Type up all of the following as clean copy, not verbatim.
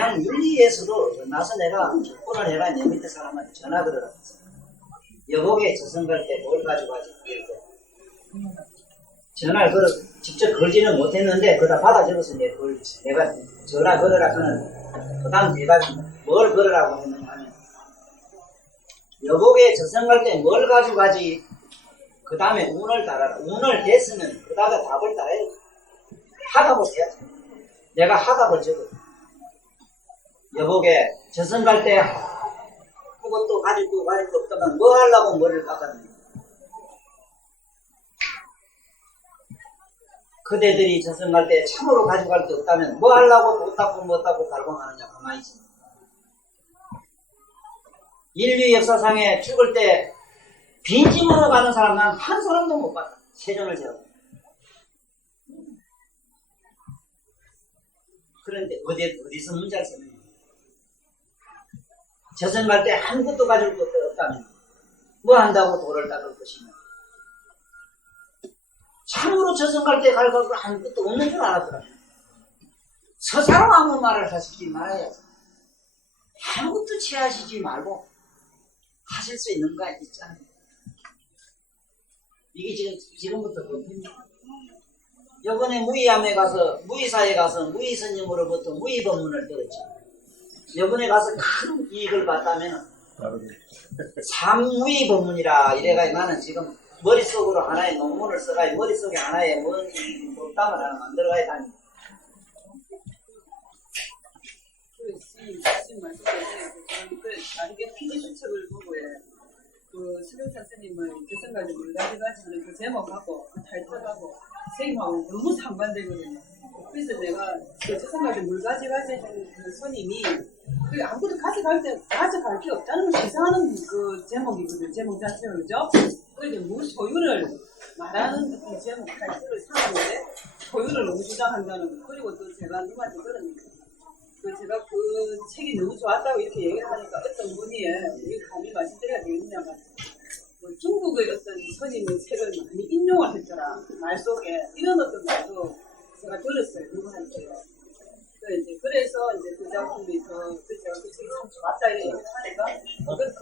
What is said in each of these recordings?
그냥 윤리에서도 나서 내가 조건을 해가 내 밑에 사람한테 전화 걸어라. 여보게 저승 갈 때 뭘 가져가지? 이렇게 전화를 걸어 직접 걸지는 못했는데 그다 받아 적어서 내가 전화 걸어라 하는 그 다음 내가 뭘 걸으라고 했느냐 하면 여보게 저승 갈 때 뭘 가져가지? 그 다음에 운을 달아라. 운을 댔으면 그 다음에 답을 달아야 돼. 하답을 해야지. 내가 하답을 적어. 여보게 저승 갈 때 아무것도 가지고 가질 거 없다면 뭐 하려고 머리를 깎았느냐. 그대들이 저승 갈 때 참으로 가져갈 게 없다면 뭐 하려고 못 닦고 못 닦고 갈망하느냐. 가만히 있어. 인류 역사상에 죽을 때 빈짐으로 가는 사람 난 한 사람도 못 봤다. 세존을 제하고. 그런데 어디서 문제를 쓰느냐. 저승 갈 때 아무것도 가질 것도 없다면 뭐 한다고 돌을 닦을 것이냐. 참으로 저승 갈 때 갈 것도 아무것도 없는 줄 알았더라. 스스로 아무 말을 하시지 말아야지. 아무것도 취하시지 말고 하실 수 있는 거 있잖아요. 이게 지금부터 법입니다. 요번에 무의암에 가서 무의사에 가서 무의스님으로부터 무의법문을 들었죠. 요번에 가서 큰 이익을 봤다면 삼무의법문이라 이래가 나는 지금 머릿속으로 하나의 논문을 써가 머릿속에 하나의 뭔 법담을 하나 만들어가야 다니. 이게 피디 수첩을 보고 그 수경찬 스님의 저승가지 물가지가지는 그 제목하고 그 타이틀하고 선생님하고 너무 상반되거든요. 그래서 내가 그 저승가지 물가지가지 그 스님이 그 아무것도 가져갈 게 없다는 걸 시사하는 그 제목이거든요. 제목 자체가 그죠? 그래서 무 소유를 말하는 그 제목 타이틀을 삼았는데 소유를 너무 주장한다는 거. 그리고 또 제가 누구한테 들었는데 제가 그 책이 너무 좋았다고 이렇게 얘기를 하니까 어떤 분이 이게 감히 말씀드려야 되겠냐면 뭐 중국의 어떤 스님의 책을 많이 인용을 했더라. 말 속에 이런 어떤 말도 제가 들었어요. 누구한테요. 그래서 이제 그 작품이 제가 그 책이 참 좋았다 이렇게 하니까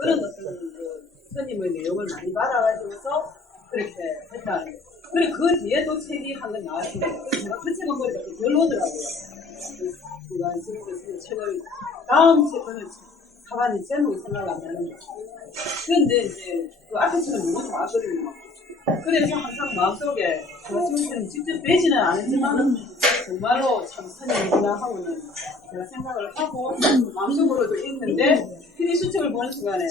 그런 어떤 그 스님의 내용을 많이 받아가지고서 그렇게 했다는 거예요. 그래 그 뒤에 또 책이 한 권 나왔습니다. 그래서 제가 그 책을 보니까 별 오더라고요. 제가 지금 책을 다음 책을 가만히 제목이 생각 안 나는 거예요. 그런데 이제 그 앞에 책은 너무 좋았거든요. 그래서 항상 마음속에 제가 지금 직접 뵈지는 않았지만 정말로 참 스님이구나 하고는 제가 생각을 하고 마음속으로도 있는데 피디 수첩을 보는 순간에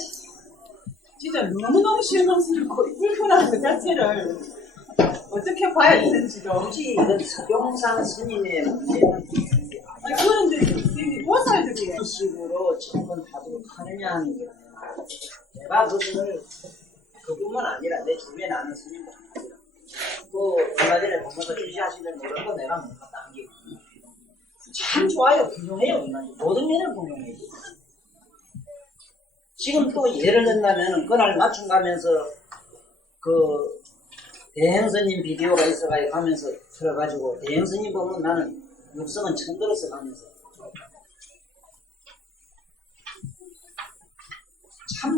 진짜 너무너무 실망스럽고 불편한 그 자체를 어떻게 봐야 되는지도 굳이 이건 서경상 스님의 문제는 그런데 선생님 보살들이 이런 식으로 접근하도록 하느냐 하는 게 내가 그뿐만 아니라 내 주변에 아는 스님도 아니라 또 얼마 전에 보면서 주시하시는 노력도 내가 못 갔다 한 게 참 좋아요. 훌륭해요. 모든 면을 훌륭해요. 지금 또 예를 든다면 그날 맞춤 가면서 그 대행스님 비디오가 있어가지고 가면서 들어가지고 대행스님 보면 나는 육성은 처음 들었어 가면서 참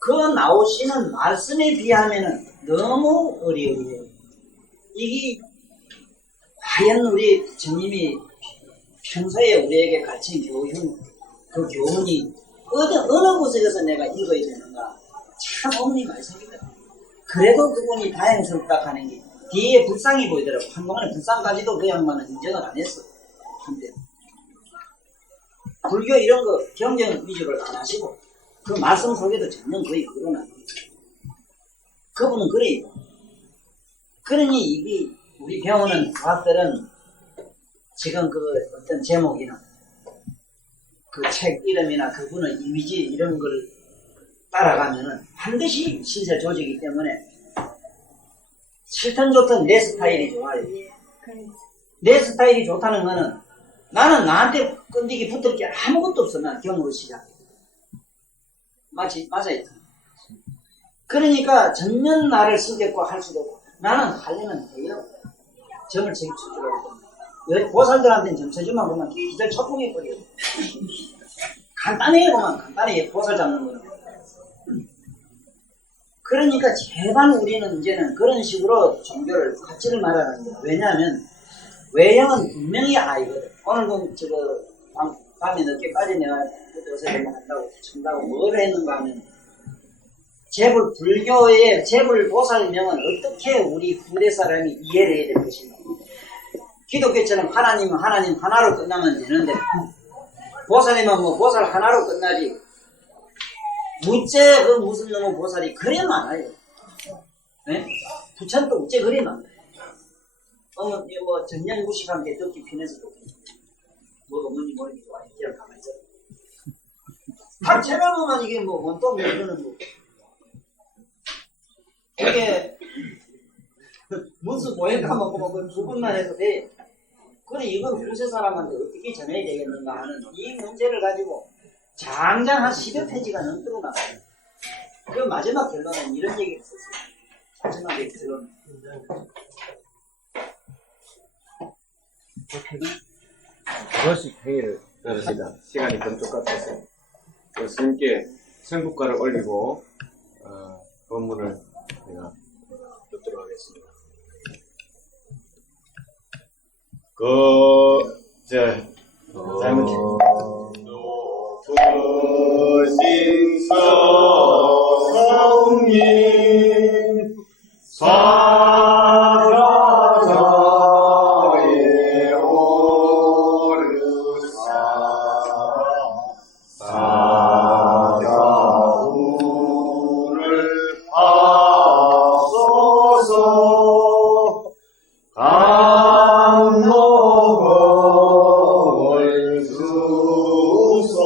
그 나오시는 말씀에 비하면은 너무 어리어리해요. 이게 과연 우리 주님이 평소에 우리에게 가르친 교훈, 그 교훈이 어느 곳에서 내가 읽어야 되는가 참 어머니 말씀입니다. 그래도 그분이 다행스럽다 하는 게 뒤에 불상이 보이더라고. 한동안에 불상까지도 그 양반은 인정을 안 했어. 한때 불교 이런 거 경전 위주를 안 하시고 그 말씀 속에도 전혀 거의 그건 아니에요. 그분은 그래요. 그러니 이게 우리 배우는 과학들은 지금 그 어떤 제목이나 그 책 이름이나 그분의 이미지 이런 걸 따라가면은 반드시 신세 조직이기 때문에 싫든 좋든 내 스타일이 좋아요. 내 스타일이 좋다는 거는 나는 나한테 끈기기 붙을 게 아무것도 없어. 난 경으로 시작. 맞아요. 그러니까 전면 나를 쓰겠고 할 수도 없고 나는 하려면 해요. 점을 지킬 줄 알고 보살들한테는 점쳐주면 그만 기절 초풍해버려. 간단해요, 그만. 간단해, 보살 잡는 거는. 그러니까 제발 우리는 이제는 그런 식으로 종교를 가치를 말하는 거야. 왜냐하면 외형은 분명히 아이거든. 오늘 밤에 늦게까지 내가 요새 한다고 친다고 뭘 했는가 하면 재불 불교의 재불 보살명은 어떻게 우리 후대 사람이 이해를 해야 될 것인가. 기독교처럼 하나님은 하나님 하나로 끝나면 되는데 보살이면 뭐 보살 하나로 끝나지. 무째 그 무슨 놈의 보살이 그래 많아요. 네? 부천도 어째 그래 많아요. 뭐 전년 무식한 게 듣기 피내서 또 뭐 어머니 머리 좋아해 그냥 가만히 있어. 다 제가 보면 이게 뭐 원동 이거는 뭐 이게 문수 보행가 먹고 뭐 두 분만 해도 돼. 그래 이건 후세 사람한테 어떻게 전해야 되겠는가 하는 이 문제를 가지고 장장 한 10여 페이지가 넘도록 나가요. 그 마지막 결론은 이런 얘기를 썼어요. 마지막에 결론은 그것이 회의를 열었습니다. 시간이 좀 똑같아서 스님께 생국가를 올리고 법문을 제가 듣도록 하겠습니다. 노부신서 성님 사라자에 오르사 사자우를 하소서 감독을 주소서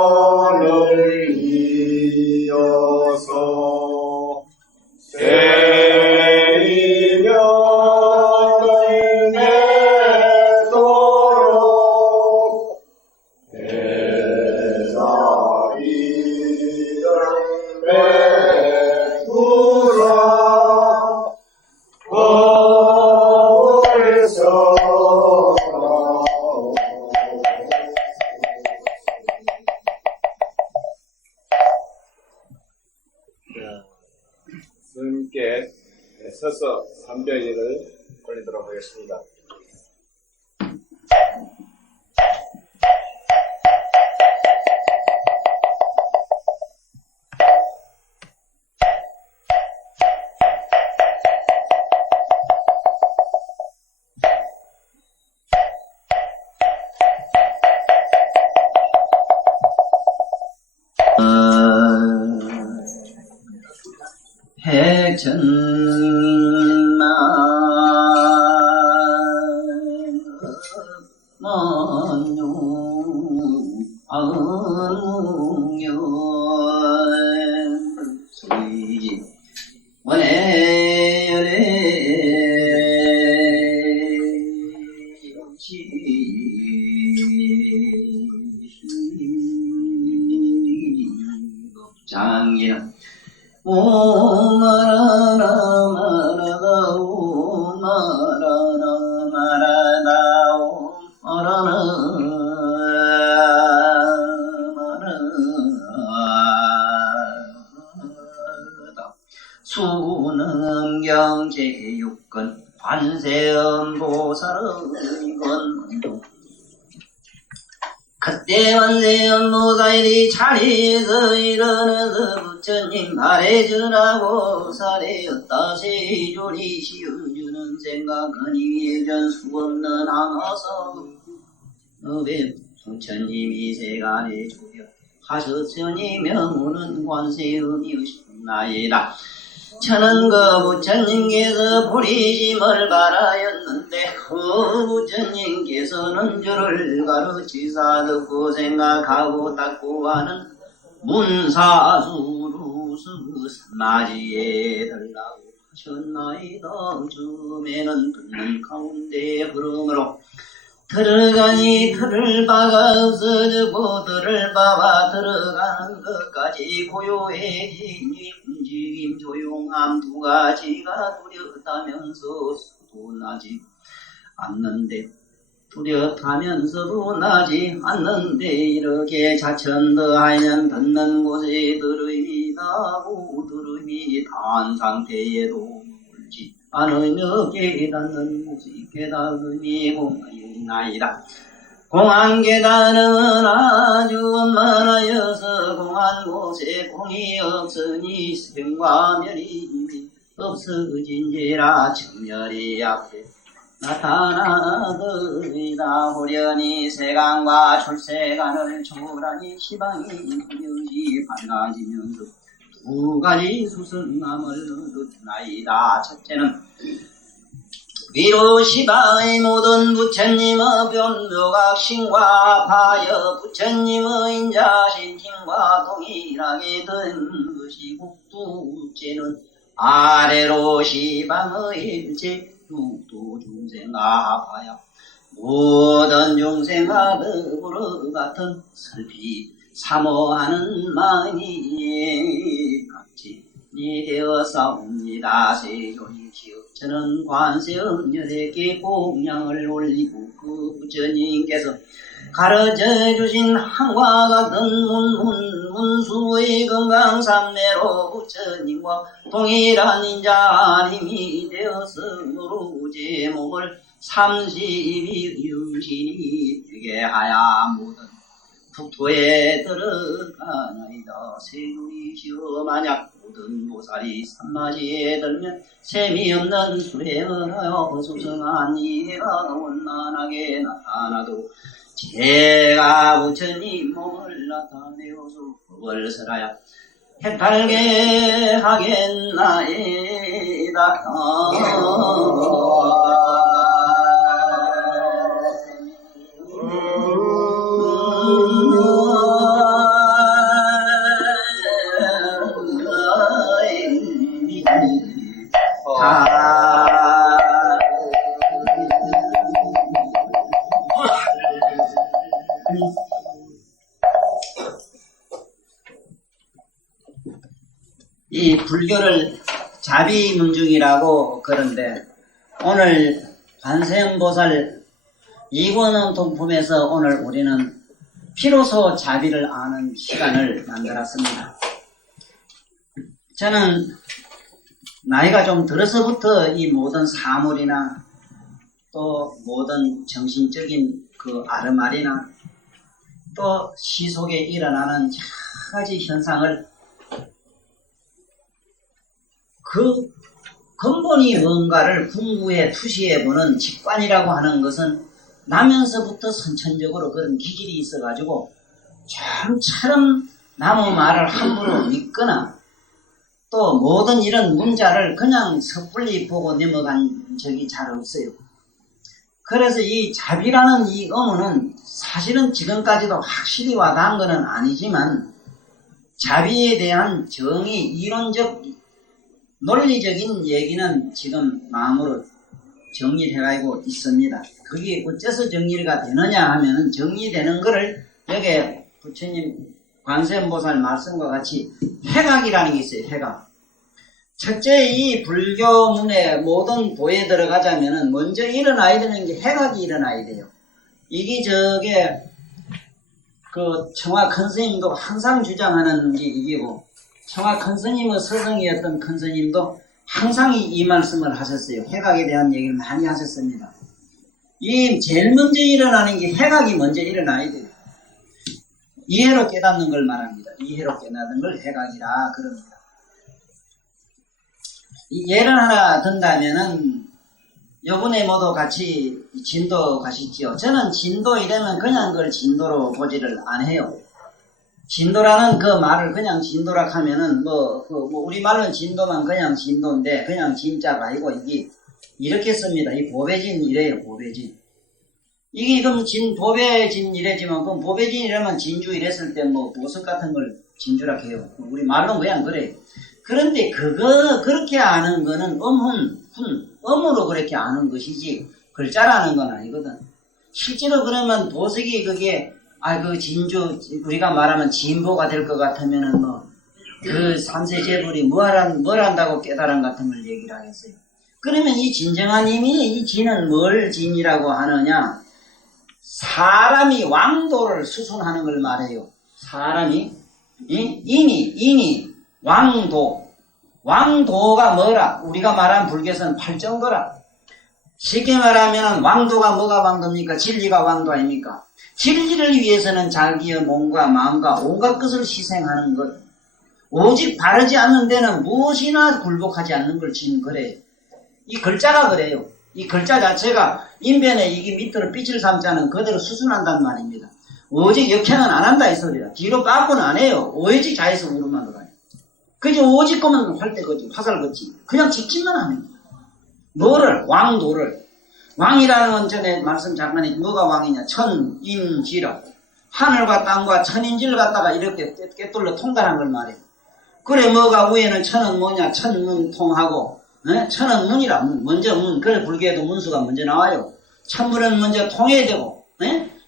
인연을 이어서 세인연을 맺도록 대자이를 베풀어 벌써 스님께 서서 삼별일을 올리도록 하겠습니다. 백천만 만용 안무년 장이야 오마라라 마라다 오마라라 마라다 오마라라 마라다 수능경제육건 관세음보살의건 그때 관세음보살이 자리에서 일어나서 부처님 말해주라고 살해였다 세조리 시어주는 생각은 예전 수없는 항어서 너의 부처님이 세간에 주려 하셨으니 명우는 관세음이었나이다. 저는 그 부처님께서 부리심을 바라였는데 그 부처님께서는 저를 가르치사 듣고 생각하고 닦고 하는 문사수루스 맞이에 달라고 하셨나이다. 즈음에는 듣는 가운데 흐름으로 들어가니 들을 바가 없어지고 들을 바와 들어가는 것까지 고요해지니 움직임 조용함 두 가지가 뚜렷하면서 수둔하지 않는데 뚜렷하면서도 나지 않는데 이렇게 자천더하면 듣는 곳에 들음이 나고 들음이 단 상태에도 물지 않으며 깨닫는 곳이 깨달음이 공안이나이다. 공안 깨달음은 아주 원만하여서 공안 곳에 공이 없으니 생과 멸이 이미 없어진지라 정멸이 앞에 나타나더이다. 호련히 세간과 출세간을 초월하니 시방이 뚜렷이 밝아지면서 두 가지 수승함을 얻었나이다. 첫째는 위로 시방의 모든 부처님의 변묘각신과 하여 부처님의 인자신 힘과 동일하게 된 것이고 둘째는 아래로 시방의 일체 육도 중생아 하여 모든 중생아 더불어 같은 슬피 사모하는 마음이 각진이 되어 싸웁니다. 세존이시여 저는 관세음녀에게 공양을 올리고 그 부처님께서 가르쳐 주신 한과 같은 문수의 건강삼매로 부처님과 동일한 인자님이 되었으므로 제 몸을 30이 유신이 되게 하야 모든 국토에 들어가나이다. 세존이시여 만약 모든 보살이 산마지에 들면 셈이 없는 수행을 하여 수성한 이해가 원만하게 나타나도 제가 부처님 몸을 나타내어서 법을 설하여 해탈게 하겠나이다. 이 불교를 자비문중이라고 그러는데 오늘 관세음보살 이권원 동품에서 오늘 우리는 비로소 자비를 아는 시간을 만들었습니다. 저는 나이가 좀 들어서부터 이 모든 사물이나 또 모든 정신적인 그 아르말이나 또 시속에 일어나는 여러 가지 현상을 그 근본이 뭔가를 궁구해 투시해보는 직관이라고 하는 것은 나면서부터 선천적으로 그런 기질이 있어가지고 좀처럼 남의 말을 함부로 믿거나 또 모든 이런 문자를 그냥 섣불리 보고 넘어간 적이 잘 없어요. 그래서 이 자비라는 이 의무는 사실은 지금까지도 확실히 와닿은 것은 아니지만 자비에 대한 정의 이론적 논리적인 얘기는 지금 마음으로 정리를 해가지고 있습니다. 그게 어째서 정리가 되느냐 하면은 정리되는 거를 여기 부처님 관세음보살 말씀과 같이 해각이라는 게 있어요. 해각. 첫째 이 불교문의 모든 도에 들어가자면은 먼저 일어나야 되는 게 해각이 일어나야 돼요. 이게 저게 그 청화 큰 스님도 항상 주장하는 게 이게고 청화 큰 스님의 서성이었던 큰 스님도 항상 이 말씀을 하셨어요. 해각에 대한 얘기를 많이 하셨습니다. 이 제일 먼저 일어나는 게 해각이 먼저 일어나야 돼요. 이해로 깨닫는 걸 말합니다. 이해로 깨닫는 걸 해각이라 그럽니다. 이 예를 하나 든다면은 요번에 모두 같이 진도 가시지요. 저는 진도 이러면 그냥 그걸 진도로 보지를 안 해요. 진도라는 그 말을 그냥 진도라 하면은 우리 말로는 진도만 그냥 진도인데 그냥 진짜가 아니고 이게 이렇게 씁니다. 이 보배진 이래요. 보배진. 이게 그럼 보배진 이래지만 그럼 보배진 이러면 진주 이랬을 때 뭐 보석 같은 걸 진주라 해요. 우리 말로는 그냥 그래요. 그런데 그렇게 아는 거는 음으로 그렇게 아는 것이지 글자라는 건 아니거든. 실제로 그러면 보석이 그게 그 진주 우리가 말하면 진보가 될 것 같으면은 그 삼세 재벌이 뭘 한다고 깨달음 같은 걸 얘기를 하겠어요. 그러면 이 진정한 힘이 이 진은 뭘 진이라고 하느냐? 사람이 왕도를 수순하는 걸 말해요. 사람이 인이 왕도가 뭐라? 우리가 말한 불교에서는 팔정도라. 쉽게 말하면 왕도가 뭐가 왕도입니까? 진리가 왕도 아닙니까? 진리를 위해서는 자기의 몸과 마음과 온갖 것을 희생하는 것. 오직 바르지 않는 데는 무엇이나 굴복하지 않는 걸 진 그래요. 이 글자가 그래요. 이 글자 자체가 인변에 이게 밑으로 빛을 삼자는 그대로 수순한단 말입니다. 오직 역행은 안 한다 이 소리야. 뒤로 빠꾸는 안 해요. 오직 자에서 우르만 들어가요. 그저 오직 거면 활때 거지 화살 거지. 그냥 직진만 하는 거야. 뭐를? 왕도를. 왕이라는 건 전에 말씀 잠깐 뭐가 왕이냐? 천인지라. 하늘과 땅과 천인지를 갖다가 이렇게 꿰뚫려 통달한 걸 말해요. 그래 뭐가 위에는 천은 뭐냐? 천문통하고 천은 문이라 먼저 문. 그래 불교에도 문수가 먼저 나와요. 천문은 먼저 통해야 되고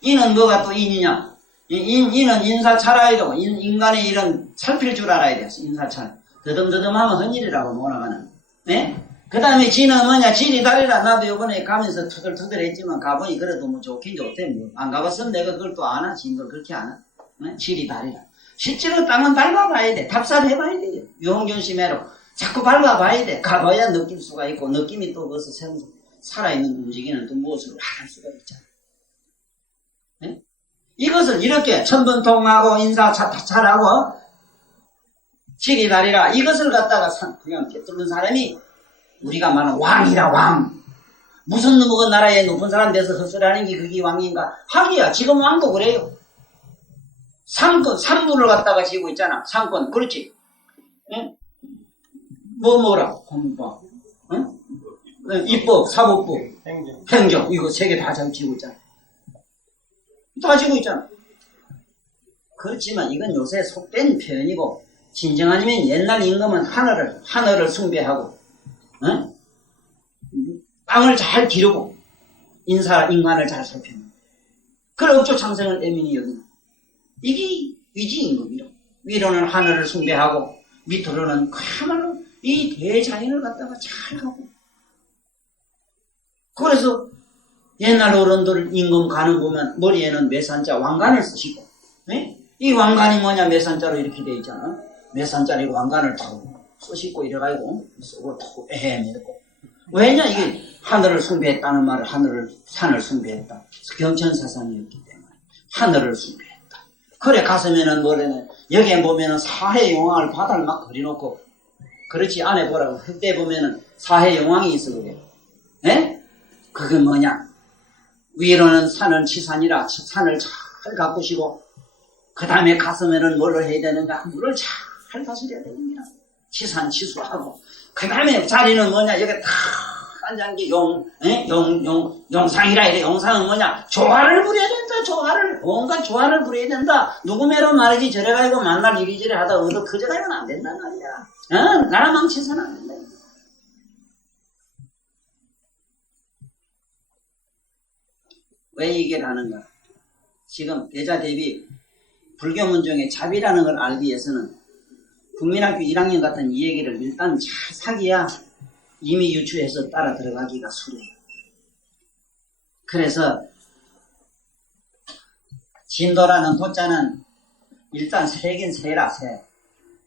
이는 뭐가 또 인이냐? 인은 인사찰아야 되고 인간의 일은 살필 줄 알아야 돼. 인사찰. 더듬더듬하면 헌일이라고 몰아가는. 그 다음에 지는 뭐냐? 질이 다리라. 나도 요번에 가면서 투덜투덜 했지만 가보니 그래도 뭐 좋긴 좋대. 뭐. 안 가봤으면 내가 그걸 또 아나? 진걸 그렇게 아나? 질이 다리라. 실제로 땅은 밟아봐야 돼. 답사해봐야 돼요. 유홍균심해로. 자꾸 밟아봐야 돼. 가봐야 느낄 수가 있고, 느낌이 또 거기서 살아있는 움직이는 또 무엇으로 할 수가 있잖아. 이것을 이렇게 천분통하고 인사찰하고 질이 다리라. 이것을 갖다가 그냥 뚫는 사람이 우리가 말하는 왕이라 왕. 무슨 누구 나라에 높은 사람 돼서 헛소리하는 게 그게 왕인가? 왕이야. 지금 왕도 그래요. 삼부를 갖다가 지고 있잖아. 상권. 그렇지. 응? 뭐라? 공법. 응? 입법, 사법부, 행정. 이거 세 개 다 지고 있잖아. 다 지고 있잖아. 그렇지만 이건 요새 속된 표현이고 진정하면 옛날 임금은 하늘을 숭배하고 땅을 잘 기르고 인간을 잘 살피는 그래 업조 창생을 애민히 여기는 이게 위지임금이라. 위로는 하늘을 숭배하고 밑으로는 그야말로 이 대자연을 갖다가 잘하고. 그래서 옛날 어른들 임금 가는 보면 머리에는 매산자 왕관을 쓰시고 이 왕관이 뭐냐? 매산자로 이렇게 돼 있잖아. 매산자리고 왕관을 탁 쓰시고 이래가지고 쓰고 탁 애매고. 왜냐? 이게 하늘을 숭배했다는 말을 산을 숭배했다. 경천사상이었기 때문에 하늘을 숭배했다. 그래 가서면은 뭐래네. 여기에 보면은 사해 용왕을 바다를 막 그려놓고 그렇지 안에 보라고 그때 보면은 사해 용왕이 있어 그래. 그게 뭐냐? 위로는 산은 치산이라 산을 잘 가꾸시고 그 다음에 가서면은 뭘로 해야 되는가? 물을 잘 다스려야 됩니다. 치산 치수하고 그 다음에 자리는 뭐냐? 여기 탁 앉은 게 용상이라 이래. 용상은 뭐냐? 조화를 부려야 된다. 조화를 온갖 조화를 부려야 된다. 누구 매로 말이지 저래 가지고 만날 이리저리 하다 얻어 터져가지고는 안 된단 말이야. 나라 망쳐서는 안 된다. 왜 얘기를 하는가? 지금 대자 대비 불교문 중에 잡이라는 걸 알기 위해서는 국민학교 1학년 같은 이 얘기를 일단 잘 사기야 이미 유추해서 따라 들어가기가 수월해요. 그래서 진도라는 도자는 일단 새긴 새라 새.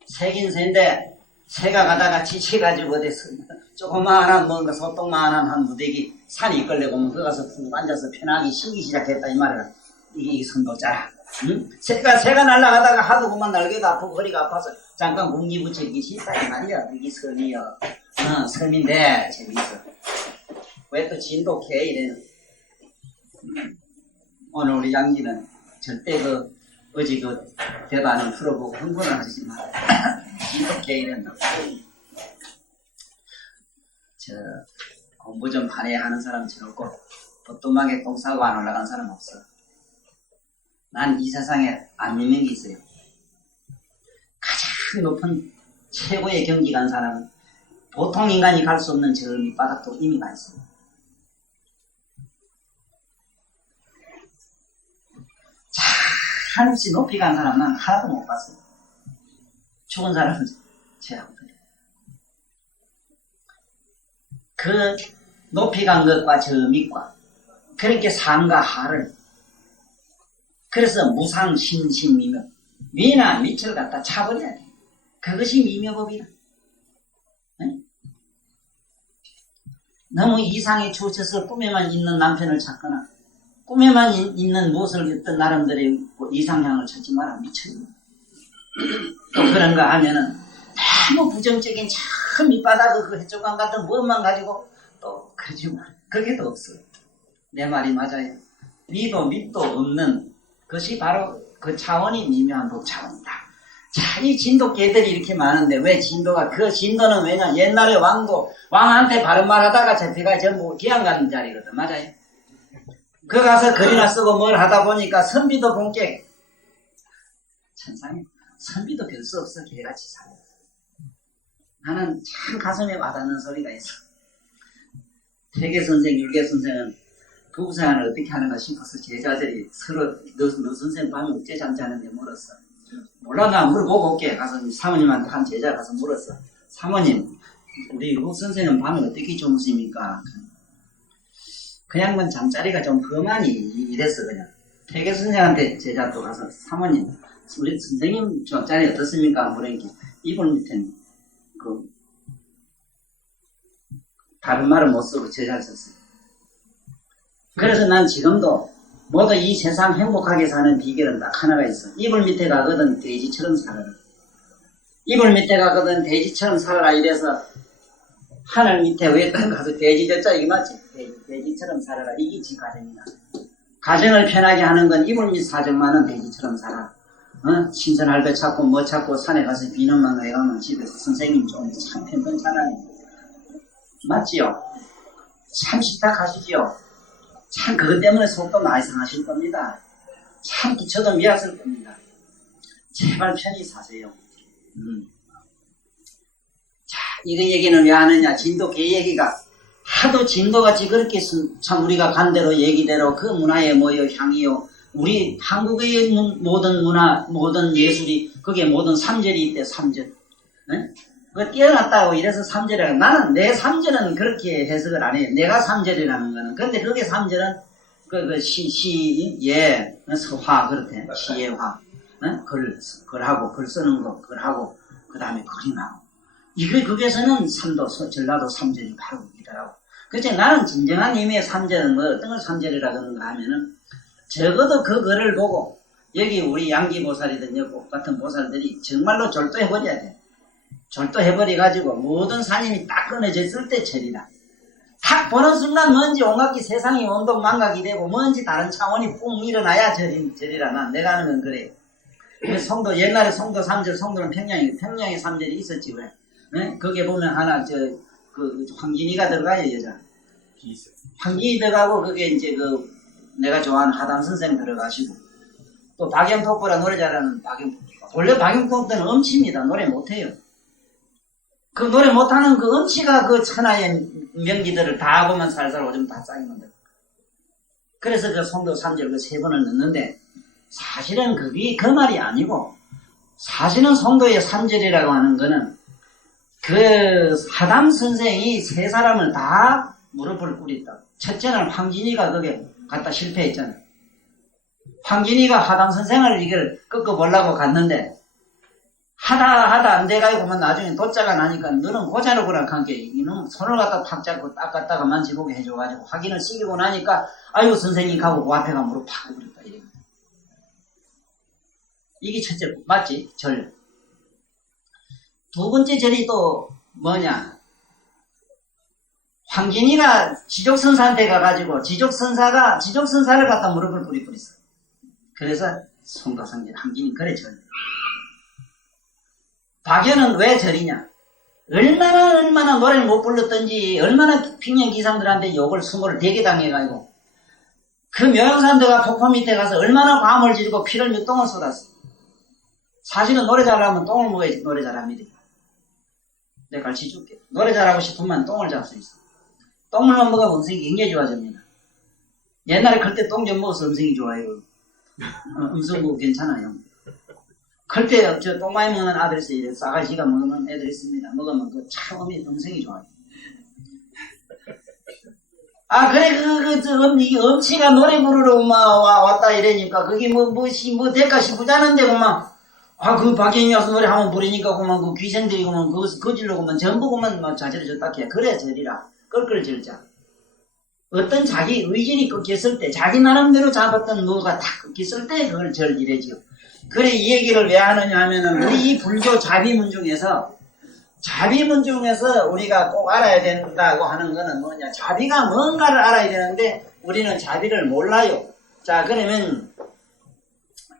새긴 새인데 새가 가다가 지쳐가지고 어디서 조그마한 뭔가 소똥만한 한 무대기 산이 이끌려고 오면 그 가서 푹 앉아서 편하게 쉬기 시작했다 이 말이야. 이게 선도자라. 응? 새가 날아가다가 하도 그만 날개도 아프고 허리가 아파서 잠깐 공기 붙이기 싫다 이 말이야. 이게 섬이여. 섬인데 재밌어. 왜 또 진독해 이래는. 오늘 우리 양지는 절대 어제 대단을 풀어보고 흥분을 하지 마라. 진독해 이랬나. 공부 좀 반해하는 사람처럼 없고 도톰하게 똥싸고 안 올라간 사람 없어. 난 이 세상에 안 믿는 게 있어요. 가장 높은 최고의 경지 간 사람은 보통 인간이 갈 수 없는 저 밑바닥도 이미 가 있어요. 한없이 높이 간 사람 난 하나도 못 봤어요. 죽은 사람은 제하고요. 그 높이 간 것과 저 밑과 그렇게 상과 하를 그래서 무상신신미묘 위나 밑을 갖다 차버려야 돼. 그것이 미묘법이다. 네? 너무 이상에 치우쳐서 꿈에만 있는 남편을 찾거나 꿈에만 있는 무엇을 어떤 나름대로의 이상향을 찾지 마라. 미쳐요. 또 그런 거 하면은 너무 부정적인 참 밑바닥 그 해적관 같은 무엇만 가지고 또 그러지 마. 그게 더 없어요. 내 말이 맞아요. 위도 밑도 없는 것이 바로 그 차원이 미묘한 법 차원이다. 자, 이 진도계들이 이렇게 많은데 왜 진도가 그 진도는 왜냐 옛날에 왕한테 바른 말 하다가 잡혀가 전부 기양 가는 자리거든. 맞아요. 그 가서 글이나 쓰고 뭘 하다 보니까 선비도 본격 천상에 선비도 별 수 없어. 개같이 살아. 나는 참 가슴에 와닿는 소리가 있어. 태계 선생, 율계 선생은 부부 생활을 어떻게 하는가 싶어서 제자들이 서로 너 선생 밤에 어째 잠지 않는데 물었어. 몰라, 나 물어보고 올게. 가서 사모님한테 한 제자 가서 물었어. 사모님, 우리 루 선생은 밤에 어떻게 주무십니까? 그냥은 잠자리가 좀 험하니 이랬어. 그냥 태계 선생한테 제자 또 가서 사모님, 우리 선생님 잠자리 어떻습니까? 물으니까 이불 밑에는 다른 말을 못 쓰고 제자를 썼어요. 그래서 난 지금도 모두 이 세상 행복하게 사는 비결은 딱 하나가 있어. 이불 밑에 가거든 돼지처럼 살아라. 이불 밑에 가거든 돼지처럼 살아라. 이래서 하늘 밑에 위에 가서 돼지 젖자 이게 맞지? 돼지처럼 살아라. 이게 지 가정이다. 가정을 편하게 하는 건 이불 밑 사정만은 돼지처럼 살아. 신선할 배 찾고 뭐 찾고 산에 가서 비는만 가면 집에서 선생님 좀 참 편편찮아요. 맞지요? 참 싫다 가시지요? 참 그것 때문에 속도 많이 상하실 겁니다. 참 기초도 미약을 겁니다. 제발 편히 사세요. 자, 이거 얘기는 왜 하느냐? 진도계 얘기가 하도 진도같이 그렇게 참 우리가 간대로 얘기대로 그 문화의 뭐요 향이요. 우리 한국의 모든 문화, 모든 예술이 거기에 모든 삼절이 있대. 삼절. 네? 그 뛰어났다고 이래서 삼절이라고. 나는 내 삼절은 그렇게 해석을 안 해요. 내가 삼절이라는 거는. 근데 그게 삼절은 예, 화 그렇대. 시의 화. 글하고 글 쓰는 거, 글하고 그 다음에 그림하고. 거기에서는 삼도, 전라도 삼절이 바로 이더라고. 그치 나는 진정한 의미의 삼절은 뭐 어떤 걸 삼절이라 그러는가 하면은 적어도 그 글을 보고 여기 우리 양기보살이든 여고 같은 보살들이 정말로 절도해버려야 돼. 절도해버려가지고 모든 산임이 딱 끊어져 있을 때 절이다. 딱 보는 순간 뭔지 온갖 세상이 온동 망각이 되고 뭔지 다른 차원이 뿡 일어나야 절이라. 내가 하는 건 그래요. 성도 옛날에 성도 3절 성도는 평양에 3절이 있었지 왜? 네? 거기에 보면 하나 황진이가 들어가요 여자. 황진이 들어가고 그게 이제 내가 좋아하는 하담 선생 들어가시고 또 박영토프라 노래 잘하는 박영토프. 원래 박영토프는 음치입니다. 노래 못해요. 그 노래 못하는 그 음치가 그 천하의 명기들을 다 보면 살살 오줌 다 쌓이는 데. 그래서 그 성도 3절 그 3번을 넣는데 사실은 그게 그 말이 아니고 사실은 성도의 3절이라고 하는 거는 그 하담 선생이 3사람을 다 무릎을 꿇었다. 첫째는 황진이가 그게 갖다 실패했잖아. 황진이가 하담 선생을 이걸 꺾어보려고 갔는데 하다 안 돼가지고 나중에 도짜가 나니까 너는 고자르구나 한게 이놈 손을 갖다 탁 잡고 딱 갖다가 만지보게 해줘가지고 확인을 시키고 나니까 아이고 선생님 가고 그 앞에가 무릎 팍 꿇었다 이래. 이게 첫째 맞지? 절. 두 번째 절이 또 뭐냐? 황진이가 지족선사한테 가가지고 지족선사를 갖다 무릎을 꿇었어. 그래서 성도성절 황진이 그래 절. 박연은 왜 절이냐? 얼마나 노래를 못 불렀던지 얼마나 핑령 기상들한테 욕을 수모를 되게 당해가지고 그 묘양산도가 폭포 밑에 가서 얼마나 과음을 지르고 피를 몇 똥을 쏟았어. 사실은 노래 잘하면 똥을 먹어야지 노래 잘합니다. 내가 가르쳐줄게. 노래 잘하고 싶으면 똥을 잘 수 있어. 똥물만 먹으면 음성이 굉장히 좋아집니다. 옛날에 그때 똥 좀 먹어서 음성이 좋아요. 음성국 괜찮아요. 그때 저 똥 많이 먹는 아들 있어요. 이래 싸가지가 먹는 애들 있습니다. 먹으면 그 참 음성이 좋아요. 아, 그래, 이게 엄치가 노래 부르러 왔다 이러니까, 그게 될까 싶으자는데, 그만, 그 박경이 와서 노래 한번 부르니까, 그만, 그 귀생들이, 그만, 그것을 거질러, 그만, 전부 그만, 자지러졌다 해. 그래, 저리라. 끌끌절자. 어떤 자기 의진이 꺾였을 때, 자기 나름대로 잡았던 뭐가 다 꺾였을 때, 그걸 절이래지요. 그래, 이 얘기를 왜 하느냐 하면은, 우리 이 불교 자비문 중에서, 우리가 꼭 알아야 된다고 하는 거는 뭐냐. 자비가 뭔가를 알아야 되는데 우리는 자비를 몰라요. 자, 그러면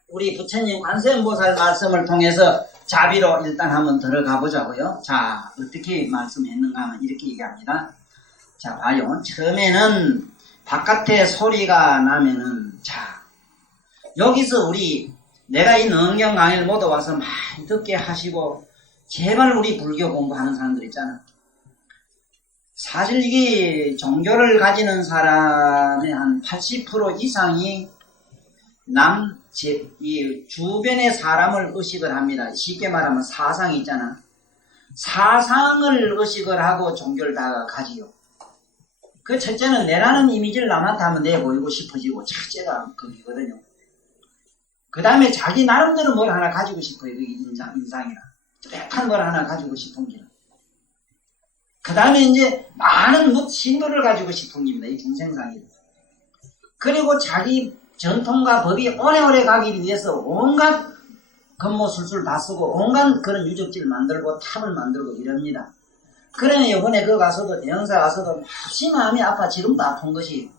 우리 부처님 관세음보살 말씀을 통해서 자비로 일단 한번 들어가 보자고요. 자, 어떻게 말씀했는가 하면 이렇게 얘기합니다. 자, 봐요. 처음에는 바깥에 소리가 나면은, 자, 여기서 내가 이 능경 강의를 모두 와서 많이 듣게 하시고, 제발 우리 불교 공부하는 사람들 있잖아. 사실 이게 종교를 가지는 사람의 한 80% 이상이 이 주변의 사람을 의식을 합니다. 쉽게 말하면 사상 있잖아. 사상을 의식을 하고 종교를 다 가지요. 그 첫째는 내라는 이미지를 남한테 하면 내 보이고 싶어지고, 첫째가 그거거든요. 그 다음에 자기 나름대로 뭘 하나 가지고 싶어요. 그게 인상이라. 뚜렷한 걸 하나 가지고 싶은 길. 그 다음에 이제 많은 신도를 가지고 싶은 겁니다. 이 중생상이. 그리고 자기 전통과 법이 오래오래 가기 위해서 온갖 겉모술술 다 쓰고 온갖 그런 유적지를 만들고 탑을 만들고 이럽니다. 그러니 이번에 그 가서도 대형사 가서도 몹시 마음이 아파. 지금도 아픈 것이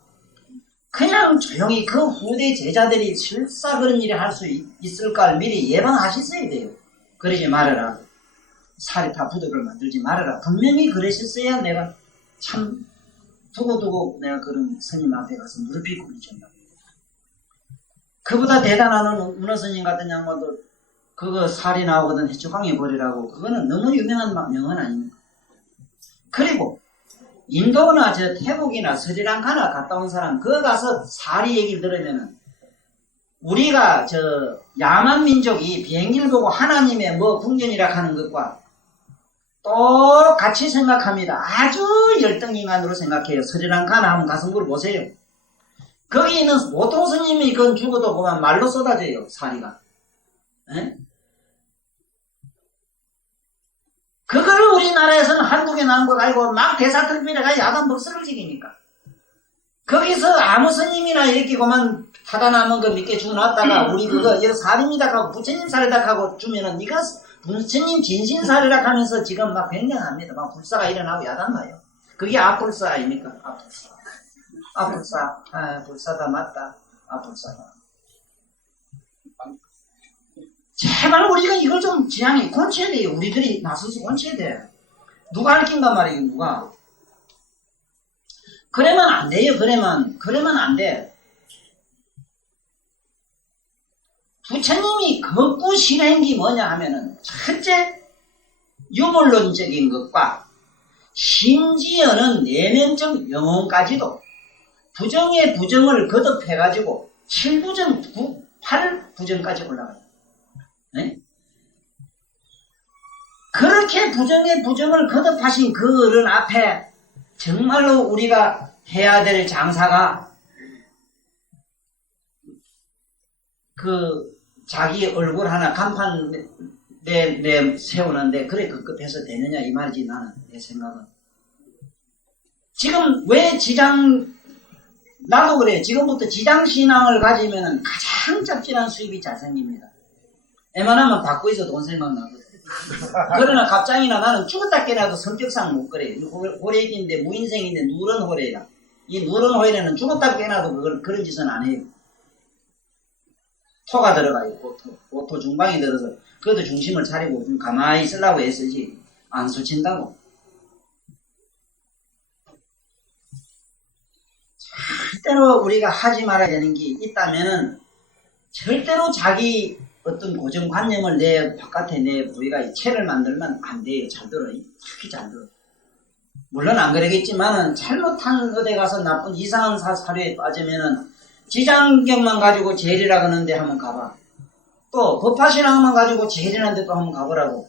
그냥 조용히 그 후대 제자들이 실사 그런 일을 할 수 있을까 미리 예방하셨어야 돼요. 그러지 말아라. 살이 다 부득을 만들지 말아라. 분명히 그러셨어야 내가 참 두고두고 내가 그런 스님 앞에 가서 무릎이 꿇리준다. 그보다 대단한 은어 스님 같은 양반도 그거 살이 나오거든 해초강에 버리라고. 그거는 너무 유명한 명언 아닙니까? 그리고 인도나 태국이나 스리랑카나 갔다 온 사람 그거 가서 살이 얘기를 들으면은 우리가 야만 민족이 비행기를 보고 하나님의 궁전이라 하는 것과 똑같이 생각합니다. 아주 열등인간으로 생각해요. 스리랑카나 한번 가서 물어보세요. 거기 있는 보통 스님이 그건 죽어도 보면 말로 쏟아져요. 사리가. 에? 그걸 우리나라에서는 한국에 나온 거 가지고 막 대사특별해가 야단 먹스를 지기니까. 거기서 아무 스님이나 이렇게 그만 타다 남은 거 몇 개 주놨다가 우리 이거 살입니다 하고 부처님 살이다 하고 주면은 이거 부처님 진신살이라 하면서 지금 막 변경합니다. 막 불사가 일어나고 야단 나요. 그게 앞불사 아닙니까? 앞불사. 앞불사. 아, 불사다 맞다. 앞불사다. 제발 우리가 이걸 좀 지향에 고쳐야 돼요. 우리들이 나서서 고쳐야 돼. 누가 알긴단 말이에요. 누가. 그러면 안 돼요. 그러면 안 돼. 부처님이 극구 실행한 게 뭐냐 하면은 첫째 유물론적인 것과 심지어는 내면적 영혼까지도 부정의 부정을 거듭해가지고 7부정, 8부정까지 올라가요. 네? 그렇게 부정의 부정을 거듭하신 그런 앞에 정말로 우리가 해야 될 장사가 자기 얼굴 하나 간판 세우는데 그래 그 끝에서 되느냐 이 말이지. 나는 내 생각은 지금 왜 나도 그래. 지금부터 지장신앙을 가지면은 가장 짭짤한 수입이 잘 생깁니다. 웬만하면 바꾸어서 돈 생각나거든. 그러나 갑장이나 나는 죽었다 깨나도 성격상 못 그래. 호래인데 무인생인데 누런 호래라. 이 누런 호래는 죽었다 깨나도 그런 짓은 안 해요. 토가 들어가요. 오토 중방이 들어서 그것도 중심을 차리고 좀 가만히 있으려고 애쓰지 안 수친다고. 절대로 우리가 하지 말아야 되는 게 있다면은 절대로 자기 어떤 고정관념을 내 바깥에 내 부위가 체를 만들면 안 돼요. 잘 들어요. 특히 잘 들어요. 물론 안 그러겠지만은 잘못한 어디 가서 나쁜 이상한 사료에 빠지면은 지장경만 가지고 제일이라 그러는데 한번 가봐. 또 법화신앙만 가지고 제일이라는 데도 한번 가보라고.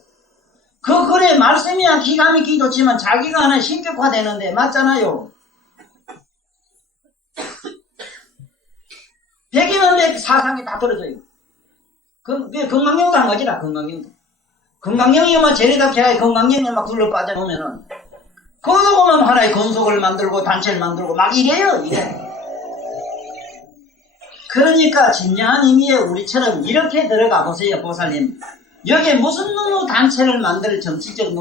그래 말씀이야 기가 막히게 좋지만 자기가 하나 신격화되는데 맞잖아요. 100이면 100 사상이 다 떨어져요. 건강경도 한 거지라. 건강경이만 제리다 캐야 건강경에 막 둘러 빠져놓으면은 그거만 하나의 건속을 만들고 단체를 만들고 막 이래요. 그러니까 진정한 의미의 우리처럼 이렇게 들어가 보세요. 보살님 여기에 무슨 단체를 만들 정치적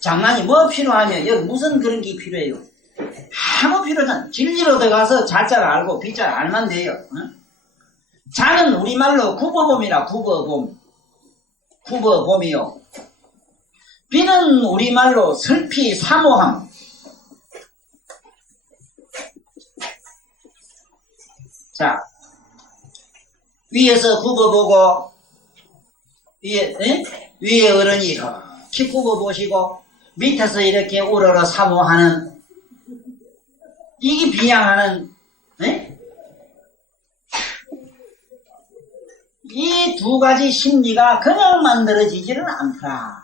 장난이 뭐 필요하며 여기 무슨 그런 게 필요해요. 아무 필요도 없잖아. 진리로 들어가서 자자를 알고 비자를 알면 돼요. 자는 우리말로 구버봄이라. 구버봄이요. 비는 우리말로 슬피 사모함. 자, 위에서 굽어보고 위에 어른이 이렇게 굽어보시고 밑에서 이렇게 우러러 사모하는 이게 비양하는 이 두 가지 심리가 그냥 만들어지지는 않더라.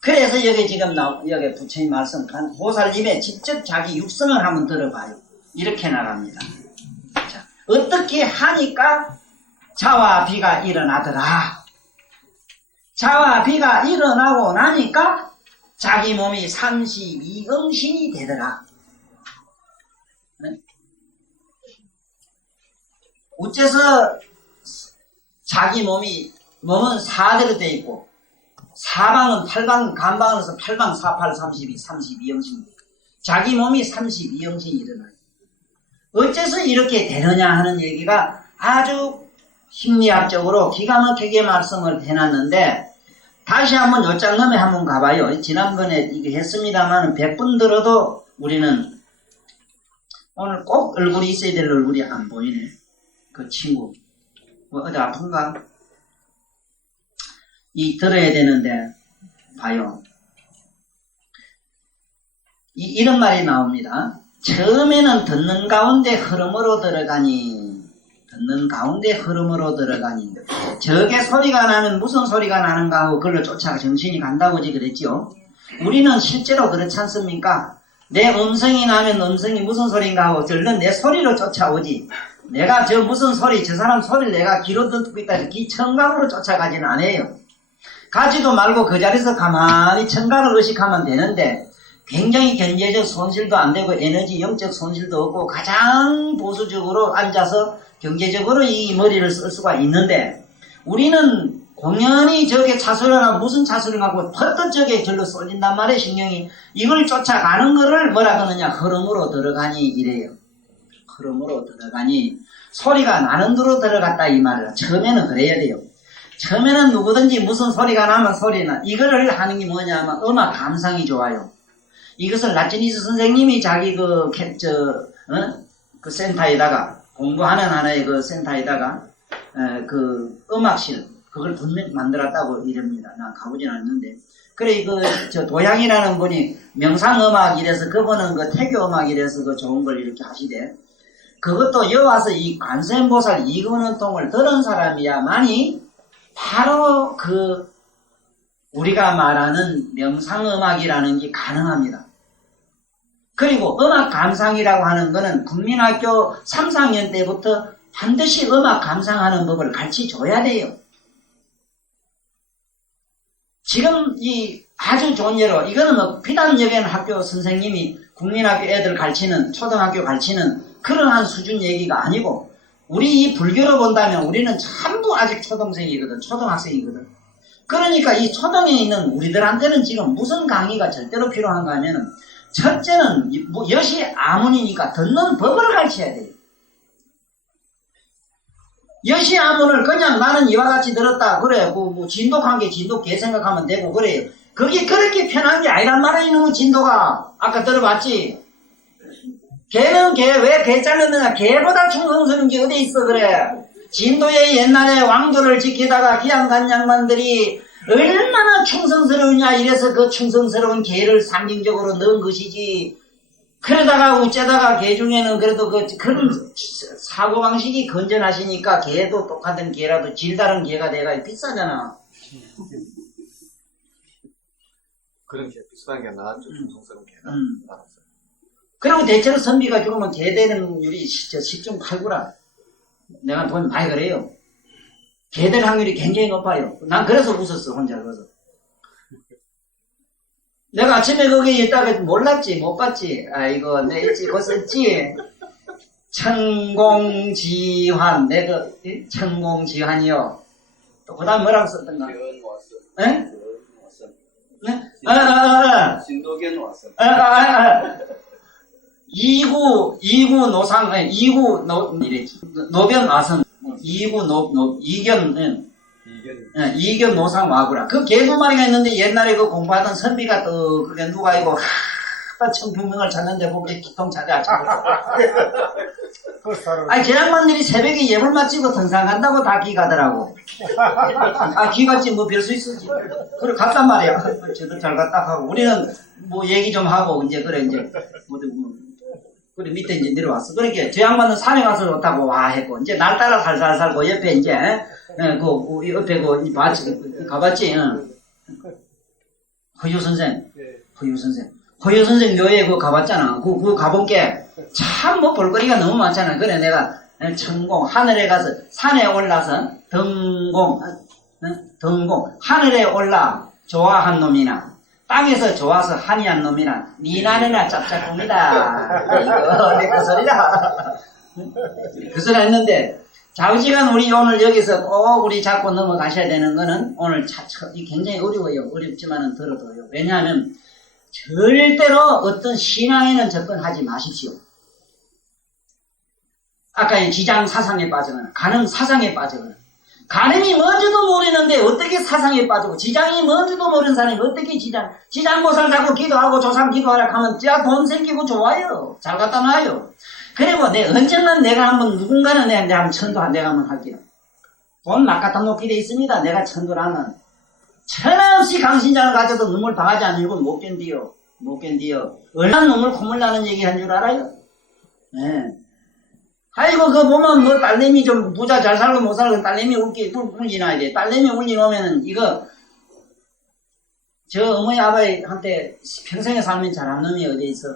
그래서 여기 지금 여기 부처님 말씀 보살님의 직접 자기 육성을 한번 들어봐요. 이렇게 나갑니다. 자, 어떻게 하니까 자와 비가 일어나더라. 자와 비가 일어나고 나니까 자기 몸이 32응신이 되더라. 어째서 자기 몸은 4대로 되어 있고 사방은 8방 간방으로서 8방 48 32 32형신 자기 몸이 32형신이 일어나요. 어째서 이렇게 되느냐 하는 얘기가 아주 심리학적으로 기가 막히게 말씀을 해놨는데 다시 한번 요 장면에 한번 가봐요. 지난번에 이거 했습니다만 100분 들어도 우리는 오늘 꼭 얼굴이 있어야 될 얼굴이 안 보이네. 그 친구 뭐 어디 아픈가? 들어야 되는데 봐요. 이런 말이 나옵니다. 처음에는 듣는 가운데 흐름으로 들어가니 저게 소리가 나면 무슨 소리가 나는가 하고 그걸로 쫓아가 정신이 간다고 그랬죠. 우리는 실제로 그렇지 않습니까? 내 음성이 나면 음성이 무슨 소리인가 하고 절른 내 소리로 쫓아오지. 내가 저 무슨 소리 저 사람 소리를 내가 귀로 듣고 있다 해서 귀 청각으로 쫓아가지는 않아요. 가지도 말고 그 자리에서 가만히 청각을 의식하면 되는데 굉장히 경제적 손실도 안 되고 에너지 영적 손실도 없고 가장 보수적으로 앉아서 경제적으로 이 머리를 쓸 수가 있는데 우리는 공연히 저게 차소리나 무슨 차소리 갖고 퍼뜩 저게 절로 쏠린단 말이에요. 신경이 이걸 쫓아가는 거를 뭐라 그러느냐 흐름으로 들어가니 이래요. 흐름으로 들어가니 소리가 나는 대로 들어갔다 이 말이야. 처음에는 그래야 돼요. 처음에는 누구든지 무슨 소리가 나면 소리나 이거를 하는 게 뭐냐면 음악 감상이 좋아요. 이것을 라치니스 선생님이 자기 그 센터에다가 공부하는 하나의 그 센터에다가 그 음악실 그걸 분명히 만들었다고 이럽니다. 난 가보진 않는데 그래 저 도양이라는 분이 명상음악이라서 그분은 그 태교음악이라서 그 좋은 걸 이렇게 하시대. 그것도 여와서 이 관세음보살 이근원통을 들은 사람이야만이 바로 그 우리가 말하는 명상음악이라는 게 가능합니다. 그리고 음악 감상이라고 하는 거는 국민학교 3, 4학년 때부터 반드시 음악 감상하는 법을 가르쳐줘야 돼요. 지금 이 아주 좋은 예로 이거는 뭐 비단여변 학교 선생님이 국민학교 애들 가르치는 초등학교 가르치는 그러한 수준 얘기가 아니고 우리 이 불교로 본다면 우리는 전부 아직 초등생이거든. 초등학생이거든. 그러니까 이 초등에 있는 우리들한테는 지금 무슨 강의가 절대로 필요한가 하면은 첫째는 여시 아문이니까 듣는 법을 가르쳐야 돼요. 여시 아문을 그냥 나는 이와 같이 들었다 그래 뭐 진독한 게 진독 생각하면 되고 그래요. 그게 그렇게 편한 게 아니란 말이야. 이놈의 진도가 아까 들어봤지. 개는 왜 개 잘랐느냐. 개보다 충성스러운 게 어디 있어 그래. 진도의 옛날에 왕조를 지키다가 기양간 양반들이 얼마나 충성스러우냐 이래서 그 충성스러운 개를 상징적으로 넣은 것이지. 그러다가 어쩌다가 개 중에는 그래도 그런 사고방식이 건전하시니까 개도 똑같은 개라도 질 다른 개가 내가 비싸잖아. 그런 게 비슷한 게 나왔죠. 중성스러운 개가 나왔어요. 그리고 대체로 선비가 죽으면 개 되는 율이 10중 8구라. 내가 돈 많이 그래요. 개 될 확률이 굉장히 높아요. 난 그래서 웃었어, 혼자. 그래서. 내가 아침에 거기에 있다가 몰랐지, 못 봤지. 아이고, 내 있지, 그거 썼지. 천공지환, 천공지환이요. 또, 그 다음 뭐라고 썼던가? 예? 네? 신도견 왔어. 이구 노상, 이랬지. 노변 와선, 이견 노상 와구라. 그 개 두 마리가 있는데 옛날에 그 공부하던 선비가 또, 그게 누가 이거, 청평명을 찾는데 보기 기통 찾아. 아니, 개 양반들이 새벽에 예불 마치고 등산 간다고 다 기 가더라고. 기 갔지, 뭐 별 수 있었지. 그래, 갔단 말이야. 저도 잘 갔다 하고. 우리는 뭐 얘기 좀 하고, 이제, 그래, 이제, 그래, 밑에 이제 내려왔어. 그러니까, 저 양반은 산에 가서 좋다고 와 했고, 이제 날 따라 살살 살고, 옆에 이제, 옆에 가봤지, 허유 선생. 허유 선생 묘에 가봤잖아. 가본 게, 참 볼거리가 너무 많잖아. 그래, 내가, 천공, 하늘에 가서, 산에 올라서, 등공, 하늘에 올라, 좋아한 놈이나, 땅에서 좋아서 한이한 놈이나 니나네나 짭짭합니다. 이거 내 그 소리라. 그 소리 했는데 좌우지간 우리 오늘 여기서 꼭 우리 잡고 넘어가셔야 되는 거는 오늘 굉장히 어려워요. 어렵지만은 들어도요. 왜냐하면 절대로 어떤 신앙에는 접근하지 마십시오. 아까 지장 사상에 빠지거나 가능 사상에 빠지거나 가늠이 뭔지도 모르는데 어떻게 사상에 빠지고 지장이 뭔지도 모르는 사람이 어떻게 지장보살 자꾸 기도하고 조상 기도하라 하면 진짜 돈 생기고 좋아요. 잘 갖다 놔요. 그리고 언젠간 내가 한번 누군가는 내가 한번 천도 내가 한번 할게요. 돈 막 갖다 놓게 돼 있습니다. 내가 천도를 하면 천없이 강신장을 가져도 눈물 당하지 않으면 못 견디요. 얼마나 눈물 콧물 나는 얘기 한 줄 알아요? 네. 아이고, 보면, 딸내미 좀, 부자 잘 살고 못 살고, 딸내미 울리나야 돼. 딸내미 울리놓으면은, 저 어머니 아버지한테 평생에 살면 잘한 놈이 어디 있어?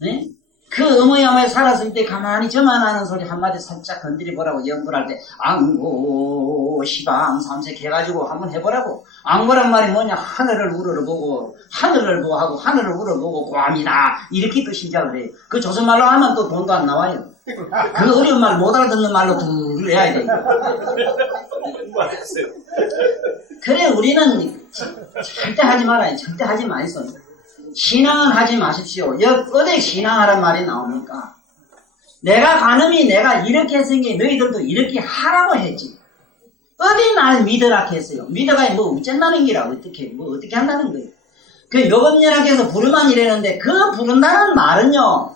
네? 그 어머니 아버지 살았을 때 가만히 저만 하는 소리 한마디 살짝 건드려 보라고, 연구를 할 때, 앙고, 시방, 삼색 해가지고 한번 해보라고. 앙고란 말이 뭐냐, 하늘을 우러보고, 하늘을 보고, 하늘을 우러보고, 고합니다. 이렇게 또 시작을 해요. 그 조선말로 하면 또 돈도 안 나와요. 그 어려운 말 못 알아듣는 말로 둘 해야 돼. 그래, 우리는 절대 하지 말아요. 절대 하지 마이소. 신앙은 하지 마십시오. 어디 신앙하란 말이 나옵니까? 내가 가늠이 내가 이렇게 했으니 너희들도 이렇게 하라고 했지. 어디 날 믿으라 했어요. 믿어가 뭐 어쩐다는 기라 어떻게 한다는 거예요. 그 요금연합께서 부르만 이랬는데 그 부른다는 말은요.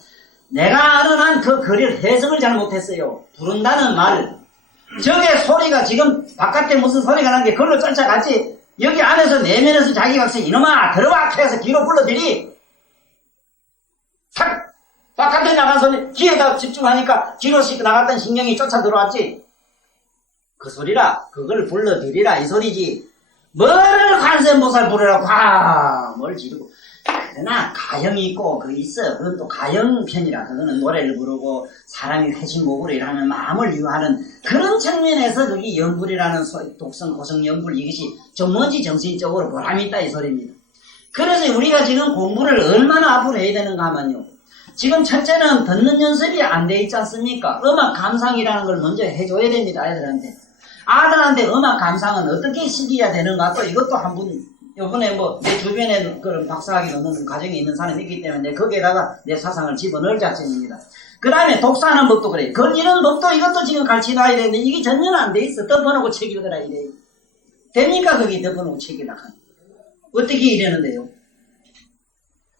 내가 아는 한 그 글을 해석을 잘못했어요. 부른다는 말. 저게 소리가 지금 바깥에 무슨 소리가 나는 게 글로 쫓아갔지. 여기 안에서 내면에서 자기가 이놈아 들어와 해서 귀로 불러들이. 탁 바깥에 나가서 귀에다 집중하니까 뒤로 나갔던 신경이 쫓아 들어왔지. 그 소리라 그걸 불러들이라 이 소리지. 뭐를 관세음보살 부르라고 뭘 지르고. 그러나 가형이 있고 있어. 그건 또 가형편이라. 그거는 노래를 부르고 사람이 회심목으로 일하는 마음을 유하는 그런 측면에서 거기 연불이라는 독성 고성 연불 이것이 좀 뭔지 정신적으로 보람이 있다 이 소리입니다. 그래서 우리가 지금 공부를 얼마나 앞으로 해야 되는가 하면요. 지금 첫째는 듣는 연습이 안 돼 있지 않습니까? 음악 감상이라는 걸 먼저 해줘야 됩니다. 아들한테 음악 감상은 어떻게 시켜야 되는가 또 이것도 한번 요번에 내 주변에 그런 박사학위 넣는 과정이 있는 사람이 있기 때문에 거기에다가 내 사상을 집어넣을 작정입니다. 그 다음에 독사하는 법도 그래. 걸리는 법도 이것도 지금 가르치놔야 되는데 이게 전혀 안 돼 있어. 덮어놓고 책 읽어라 이래. 됩니까? 거기 덮어놓고 책 읽어라. 어떻게 이러는데요?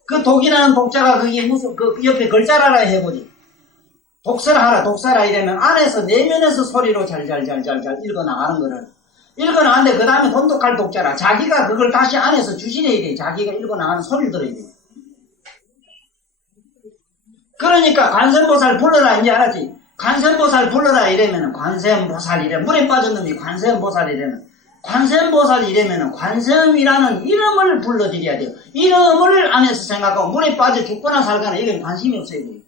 그 독이라는 독자가 거기 무슨 옆에 글자라라 해보지. 독사라 이러면 안에서 내면에서 소리로 잘 읽어나가는 거를. 읽어나가는데 그 다음에 돈독할 독자라. 자기가 그걸 다시 안에서 주시래야 돼. 자기가 읽어나가는 소리를 들어야 돼. 그러니까 관세음보살 불러라 이제 알았지? 관세음보살 불러라 이러면은 관세음보살 이래 물에 빠진 놈이 관세음보살 이래는 관세음보살 이래면은 관세음이라는 이름을 불러드려야 돼요. 이름을 안에서 생각하고 물에 빠져 죽거나 살거나 이건 관심이 없어야 돼요.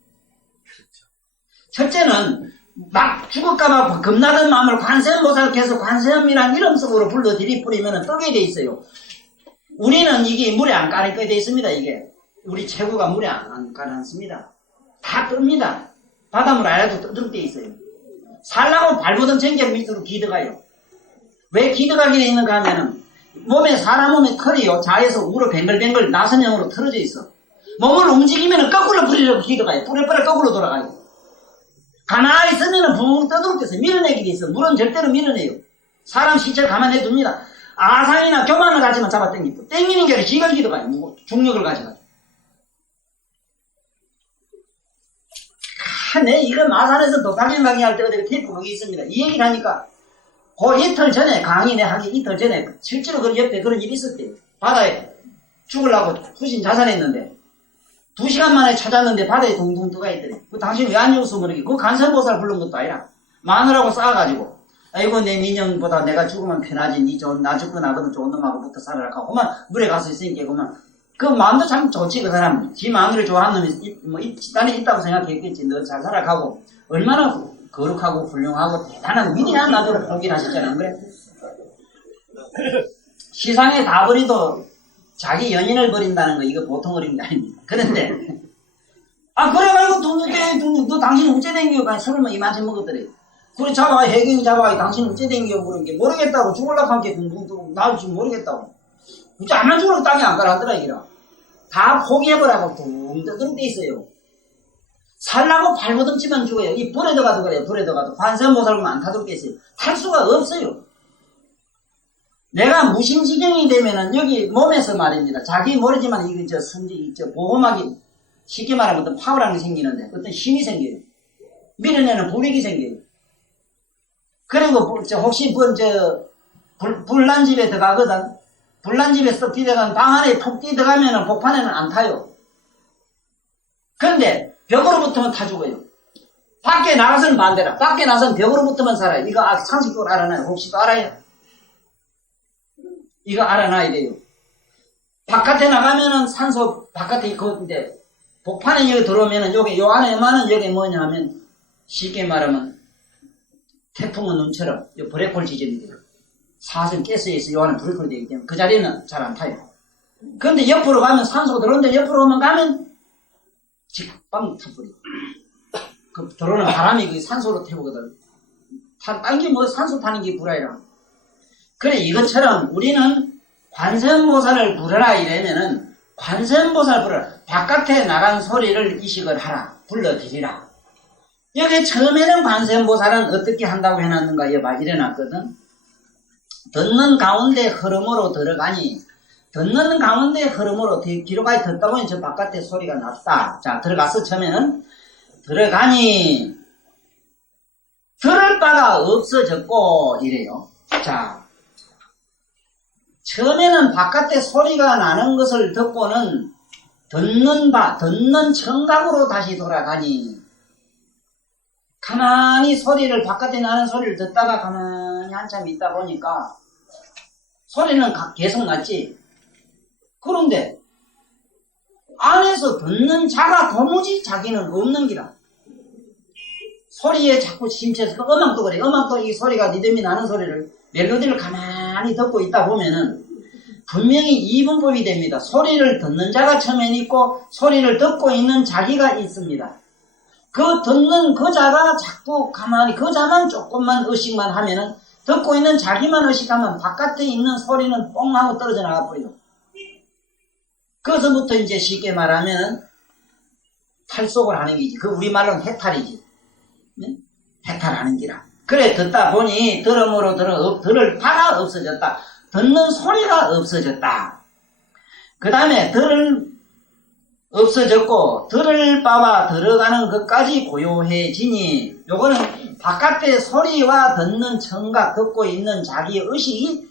첫째는 막 죽을까봐 겁나는 마음을 관세음보살 계속 관세음이란 이름 속으로 불러들이뿌리면은 뜨게 돼 있어요. 우리는 이게 물에 안 가리게 돼 있습니다. 이게 우리 체구가 물에 안 가라앉습니다. 다 뜹니다. 바닷물 알아도 뜨게 돼 있어요. 살라고 발버둥 챙겨 밑으로 기어가요. 왜 기어가게 돼 있는가 하면은 사람 몸에 털이요 자에서 우로 뱅글뱅글 나선형으로 틀어져 있어. 몸을 움직이면은 거꾸로 부리려고 기어가요. 뿌레뿌레 거꾸로 돌아가요. 가만히 있으면은 붕 떠들어서 밀어내게 돼 있어. 물은 절대로 밀어내요. 사람 시체를 가만히 냅둡니다. 아상이나 교만을 가지만 잡아 당기고 당기는 게 아니라 지가 기어가요. 중력을 가져가요. 내 이거 마산에서 도사경 강의할 때 어디 테이프 거기 있습니다. 이 얘기를 하니까 그 이틀 전에 강의 내 하기 이틀 전에 실제로 그 옆에 그런 일이 있었대요. 바다에 죽으려고 후신 자살했는데 2시간 만에 찾았는데 바다에 둥둥 떠가 있더래. 그 당신 왜 안 죽었어 모르게. 그 관세음보살 부른 것도 아니라 마누라고 싸가지고 아이고 내 민영보다 내가 죽으면 편하지. 나 죽고 나거든 좋은 놈하고 붙어 살아라 하고 그만 물에 가서 있으니까 그만 그 마음도 참 좋지. 그 사람 지 마누를 좋아하는 놈이 집단에 있다고 생각했겠지. 너 잘 살아가고 얼마나 거룩하고 훌륭하고 대단한 위대한 나도를 보긴 하셨잖아. 안 그래? 시상에 다 버리도 자기 연인을 버린다는 거 이거 보통 어린 게 아닙니다. 그런데 그래가지고 너 당신 어째 댕겨 술을 이만큼 먹었더래. 그래 잡아가 해경이 잡아가 당신 어째 댕겨 그런 게 모르겠다고 죽을라고 함께 둥둥 뜨고 나도 지금 모르겠다고. 어째 안만 죽으라고 땅에 안 깔았더라 이기라. 다 포기해버라고 둥둥 돼 있어요. 살라고 발버둥 치면 죽어요. 이 불에 들어가도 그래요. 불에 들어가도 관세음보살은 안 타돌겠어요. 탈 수가 없어요. 내가 무심지경이 되면은 여기 몸에서 말입니다. 자기 모르지만 이거 보호막이 쉽게 말하면 어떤 파워라는 게 생기는데 어떤 힘이 생겨요. 밀어내는 불력이 생겨요. 그리고 혹시 불난 집에 들어가거든. 불난 집에 쏙 뛰어가면 방 안에 푹 뛰어가면은 복판에는 안 타요. 그런데 벽으로 붙으면 타 죽어요. 밖에 나가서는 반대라. 밖에 나가서는 벽으로 붙으면 살아요. 이거 상식적으로 알아놔요. 혹시 또 알아요? 이거 알아놔야 돼요. 바깥에 나가면은 산소 바깥에 있는데 복판에 여기 들어오면은 여기 요 안에 요만한 여기 뭐냐 하면 쉽게 말하면 태풍은 눈처럼 요 브레이크홀 지점이 돼요. 사선 깨서 있어 요 안에 브레이크홀이 되기 때문에 그 자리는 잘 안 타요. 그런데 옆으로 가면 산소가 들어오는데 옆으로 가면 직방 타버려. 그 들어오는 바람이 그 산소로 태우거든. 딴 게 산소 타는 게 불아이라. 그래 이것처럼 우리는 관세음보살을 부르라 이러면은 관세음보살 부르라. 바깥에 나간 소리를 이식을 하라. 불러드리라. 여기 처음에는 관세음보살은 어떻게 한다고 해놨는가 이래놨거든. 듣는 가운데 흐름으로 들어가니 듣는 가운데 흐름으로 뒤로까지 듣다 보니 저 바깥에 소리가 났다. 자 들어가서 처음에는 들어가니 들을 바가 없어졌고 이래요. 자 처음에는 바깥에 소리가 나는 것을 듣고는 듣는 청각으로 다시 돌아가니 가만히 소리를 바깥에 나는 소리를 듣다가 가만히 한참 있다 보니까 소리는 계속 났지. 그런데 안에서 듣는 자가 도무지 자기는 없는 기라. 소리에 자꾸 심취해서 음악도 그래. 음악도 이 소리가 리듬이 나는 소리를 멜로디를 가만히 듣고 있다 보면은 분명히 이분법이 됩니다. 소리를 듣는 자가 처음엔 있고 소리를 듣고 있는 자기가 있습니다. 그 듣는 그 자가 자꾸 가만히 그 자만 조금만 의식만 하면은 듣고 있는 자기만 의식하면 바깥에 있는 소리는 뽕 하고 떨어져 나가 버려요. 그것부터 이제 쉽게 말하면 탈속을 하는 기지. 그 우리말로는 해탈이지. 네? 해탈하는 기라. 그래 듣다 보니 들음으로 들을 바가 없어졌다. 듣는 소리가 없어졌다. 그 다음에 없어졌고 들을 바와 들어가는 것까지 고요해지니 요거는 바깥의 소리와 듣는 청각 듣고 있는 자기의 의식이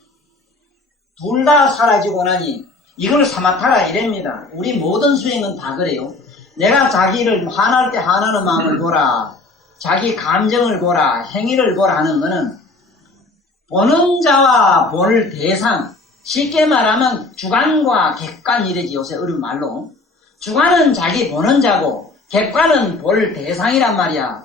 둘 다 사라지고 나니 이걸 사마타라 이랍니다. 우리 모든 수행은 다 그래요. 내가 자기를 화날 때 화나는 마음을 보라. 자기 감정을 보라. 행위를 보라 하는 거는 보는 자와 볼 대상. 쉽게 말하면 주관과 객관 이래지 요새 어려운 말로. 주관은 자기 보는 자고 객관은 볼 대상이란 말이야.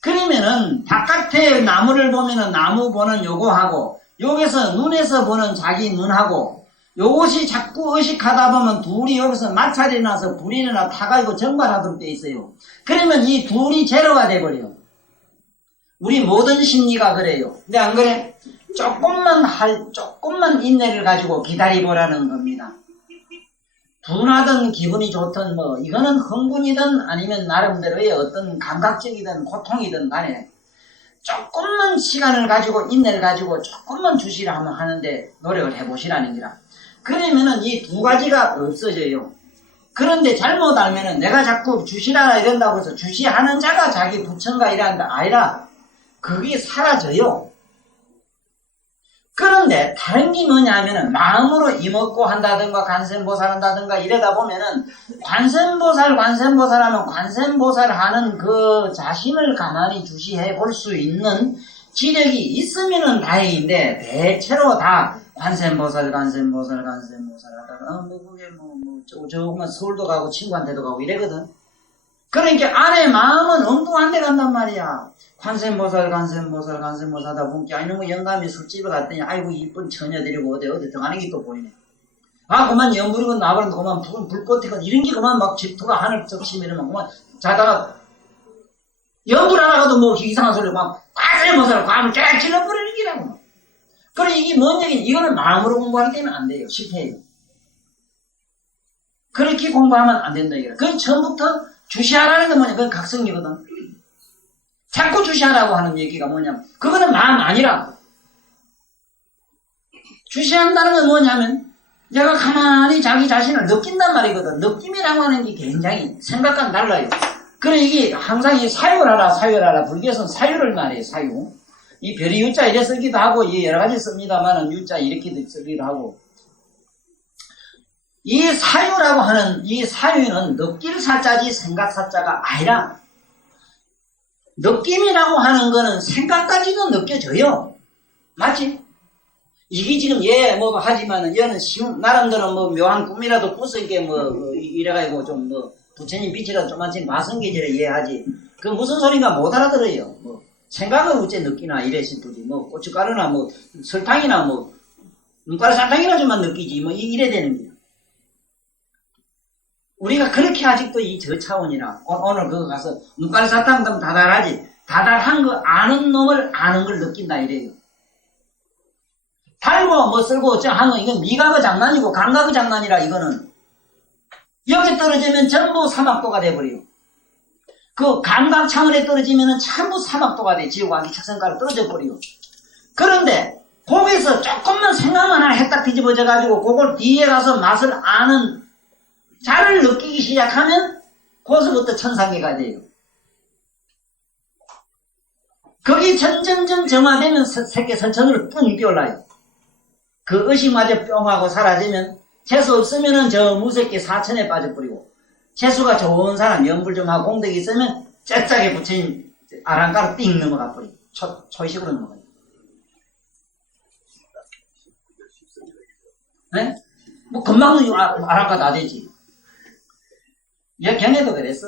그러면은 바깥에 나무를 보면은 나무 보는 요거하고 여기서 눈에서 보는 자기 눈하고 요것이 자꾸 의식하다 보면 둘이 여기서 마찰이 나서 불이 일어나 타가지고 정발하도록 돼 있어요. 그러면 이 둘이 제로가 돼버려요. 우리 모든 심리가 그래요. 근데 안 그래? 조금만 인내를 가지고 기다리보라는 겁니다. 분하든 기분이 좋든 뭐 이거는 흥분이든 아니면 나름대로의 어떤 감각적이든 고통이든 간에 조금만 시간을 가지고 인내를 가지고 조금만 주시라 하면 하는데 노력을 해보시라는 기라. 그러면은 이 두 가지가 없어져요. 그런데 잘못 알면은 내가 자꾸 주시라 이런다고 해서 주시하는 자가 자기 부처인가 이란다 아니라 그게 사라져요. 그런데 다른 게 뭐냐 하면은 마음으로 이먹고 한다든가 관세음보살 한다든가 이러다 보면은 관세음보살 하면 관세음보살 하는 그 자신을 가만히 주시해 볼 수 있는 지력이 있으면은 다행인데 대체로 다 관세음보살 하다가 그게 조금만 서울도 가고 친구한테도 가고 이래거든. 그러니까 안에 마음은 엉뚱한 데 간단 말이야. 관세음보살 하다 보니까 이놈의 영감이 술집에 갔더니 아이고 이쁜 처녀들이고 어디 등하는 게 또 보이네. 아 그만 연부리고 나버린다 그만 불 꺼티고 이런 게 그만 막 질투가 하늘 적시면은 그만 자다가 연불하다가도 뭐 이상한 소리 막 관세음보살 감을 쫙 질러버리는 기라고. 그래 이게 뭔 얘기? 이거는 마음으로 공부하기 때문에 안 돼요. 실패해요. 그렇게 공부하면 안 된다 이거야. 그건 처음부터 주시하라는 건 뭐냐? 그건 각성이거든. 자꾸 주시하라고 하는 얘기가 뭐냐면 그거는 마음 아니라 주시한다는 건 뭐냐면 내가 가만히 자기 자신을 느낀단 말이거든. 느낌이라고 하는 게 굉장히 생각과는 달라요. 그래 이게 항상 이 사유하라 불교에서는 사유를 말해요. 사유. 이 별이 유자 이래 쓰기도 하고 이 여러 가지 씁니다만은 유자 이렇게도 쓰기도 하고 이 사유라고 하는 이 사유는 느낄 사자지 생각 사자가 아니라 느낌이라고 하는 거는 생각까지도 느껴져요. 맞지? 이게 지금 뭐 하지만은 얘는 나름대로 뭐 묘한 꿈이라도 꾸스게 이래가지고 좀 부처님 빛이라도 좀만치 마성계지를 이해하지. 그 무슨 소린가 못 알아들어요. 생각을 어째 느끼나 이래 싶으지. 고춧가루나 설탕이나 눈가루 설탕이나 좀만 느끼지. 이래 되는 거야. 우리가 그렇게 아직도 이 저차원이라 오늘 그거 가서 눈가루 사탕 좀 다달하지. 다달한 거 아는 놈을 아는 걸 느낀다 이래요. 달고 쓸고 어쩌 하는 거 이건 미각의 장난이고 감각의 장난이라 이거는 여기 떨어지면 전부 사막도가 돼버려요. 그 감각 차원에 떨어지면 전부 사막도가 돼. 지옥왕기 책선가로 떨어져 버려요. 그런데 거기서 조금만 생각만 하나 했다 뒤집어져 가지고 그걸 뒤에 가서 맛을 아는 자를 느끼기 시작하면 거기서부터 천상계가 돼요. 거기 점점점 정화되면 새끼 선천으로 뿡 뛰어올라요. 그 의식마저 뿅하고 사라지면 재수 없으면은 저 무새끼 사천에 빠져버리고 재수가 좋은 사람 연불 좀 하고 공덕이 있으면 째짜게 부처님 아랑가로 띵 넘어가 버리고 초이식으로 넘어가요. 네? 금방 아랑가 다 되지. 경에도 그랬어.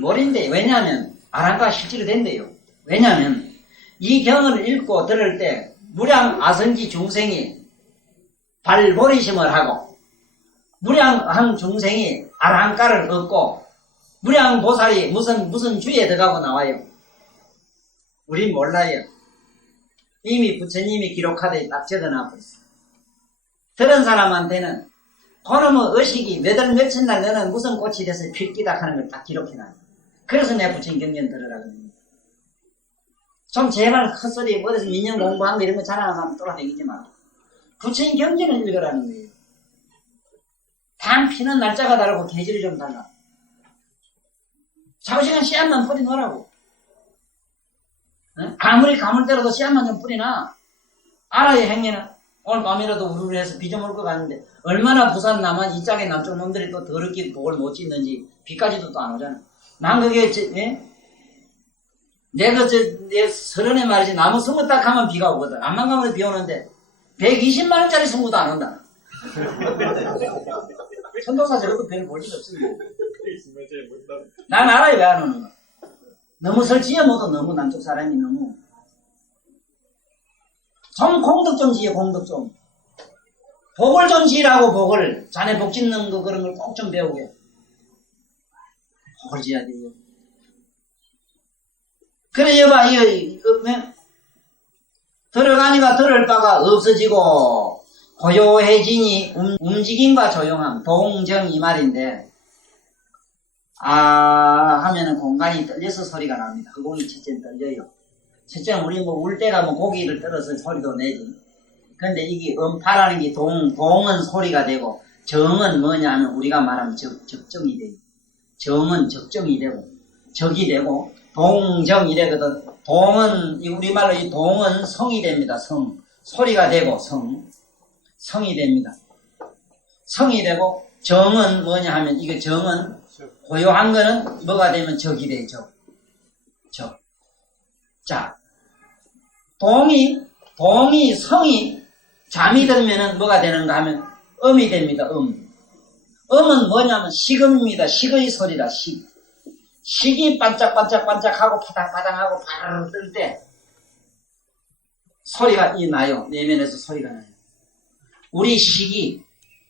모른데 왜냐하면 아랑가가 실제로 된대요. 왜냐하면 이 경을 읽고 들을 때 무량 아선지 중생이 발보리심을 하고 무량한 중생이 아랑가를 얻고 무량보살이 무슨 주에 들어가고 나와요. 우린 몰라요. 이미 부처님이 기록하되 딱 적어놔버렸어. 들은 사람한테는 그놈의 의식이 몇월 며칠 날 너는 무슨 꽃이 돼서 필기다 하는 걸 딱 기록해놔요. 그래서 내가 부처님 경전 들으라고 합니다. 좀 제발 헛소리 어디서 민영 공부한 거 이런 거 자랑하는 사람 돌아다니지 마. 부처님 경전을 읽으라는 거예요. 단 피는 날짜가 다르고 계절이 좀 달라. 자부시간 씨앗만 뿌리놓으라고. 아무리 가물대로도 씨앗만 좀 뿌리나. 알아요, 행여는. 오늘 밤이라도 우르르 해서 비 좀 올 것 같은데 얼마나 부산 남한 이 짝의 남쪽 놈들이 또 더럽게 복을 못 짓는지 비까지도 또 안 오잖아. 난 그게 내 서른에 말이지 나무 스무 딱 하면 비가 오거든. 암만 가면 비 오는데 120만 원짜리 스무도 안 온다. 천도사 저것도 별로 볼 일 없습니다. 난 알아요 왜 안 오는 거. 너무 설치해 못도 너무 남쪽 사람이 너무 좀 공덕 좀 지어 공덕 좀. 복을 좀 지으라고 복을. 자네 복 짓는 거 그런 걸 꼭 좀 배우게. 복을 지어야 돼요. 그래 여봐 들어가니까 들을 바가 없어지고 고요해지니 움직임과 조용함 동정 이 말인데 하면은 공간이 떨려서 소리가 납니다. 그 공이 첫째는 떨려요. 첫째는 우리 뭐 울 때가 뭐 고기를 떨어서 소리도 내지. 근데 이게 음파라는 게 동은 소리가 되고 정은 뭐냐 하면 우리가 말하면 적정이 돼요. 정은 적정이 되고 적이 되고 동정이 되거든. 동은 우리말로 이 동은 성이 됩니다. 성 소리가 되고 성이 됩니다. 성이 되고 정은 뭐냐 하면 이거 정은 고요한 거는 뭐가 되면 적이 되죠. 적. 자, 동이 성이 잠이 들면은 뭐가 되는가 하면 음이 됩니다. 음은 뭐냐면 식음입니다. 식의 소리다. 식이 반짝반짝반짝하고 파닥파닥하고 바르르 뜰 때 소리가 나요. 내면에서 소리가 나요. 우리 식이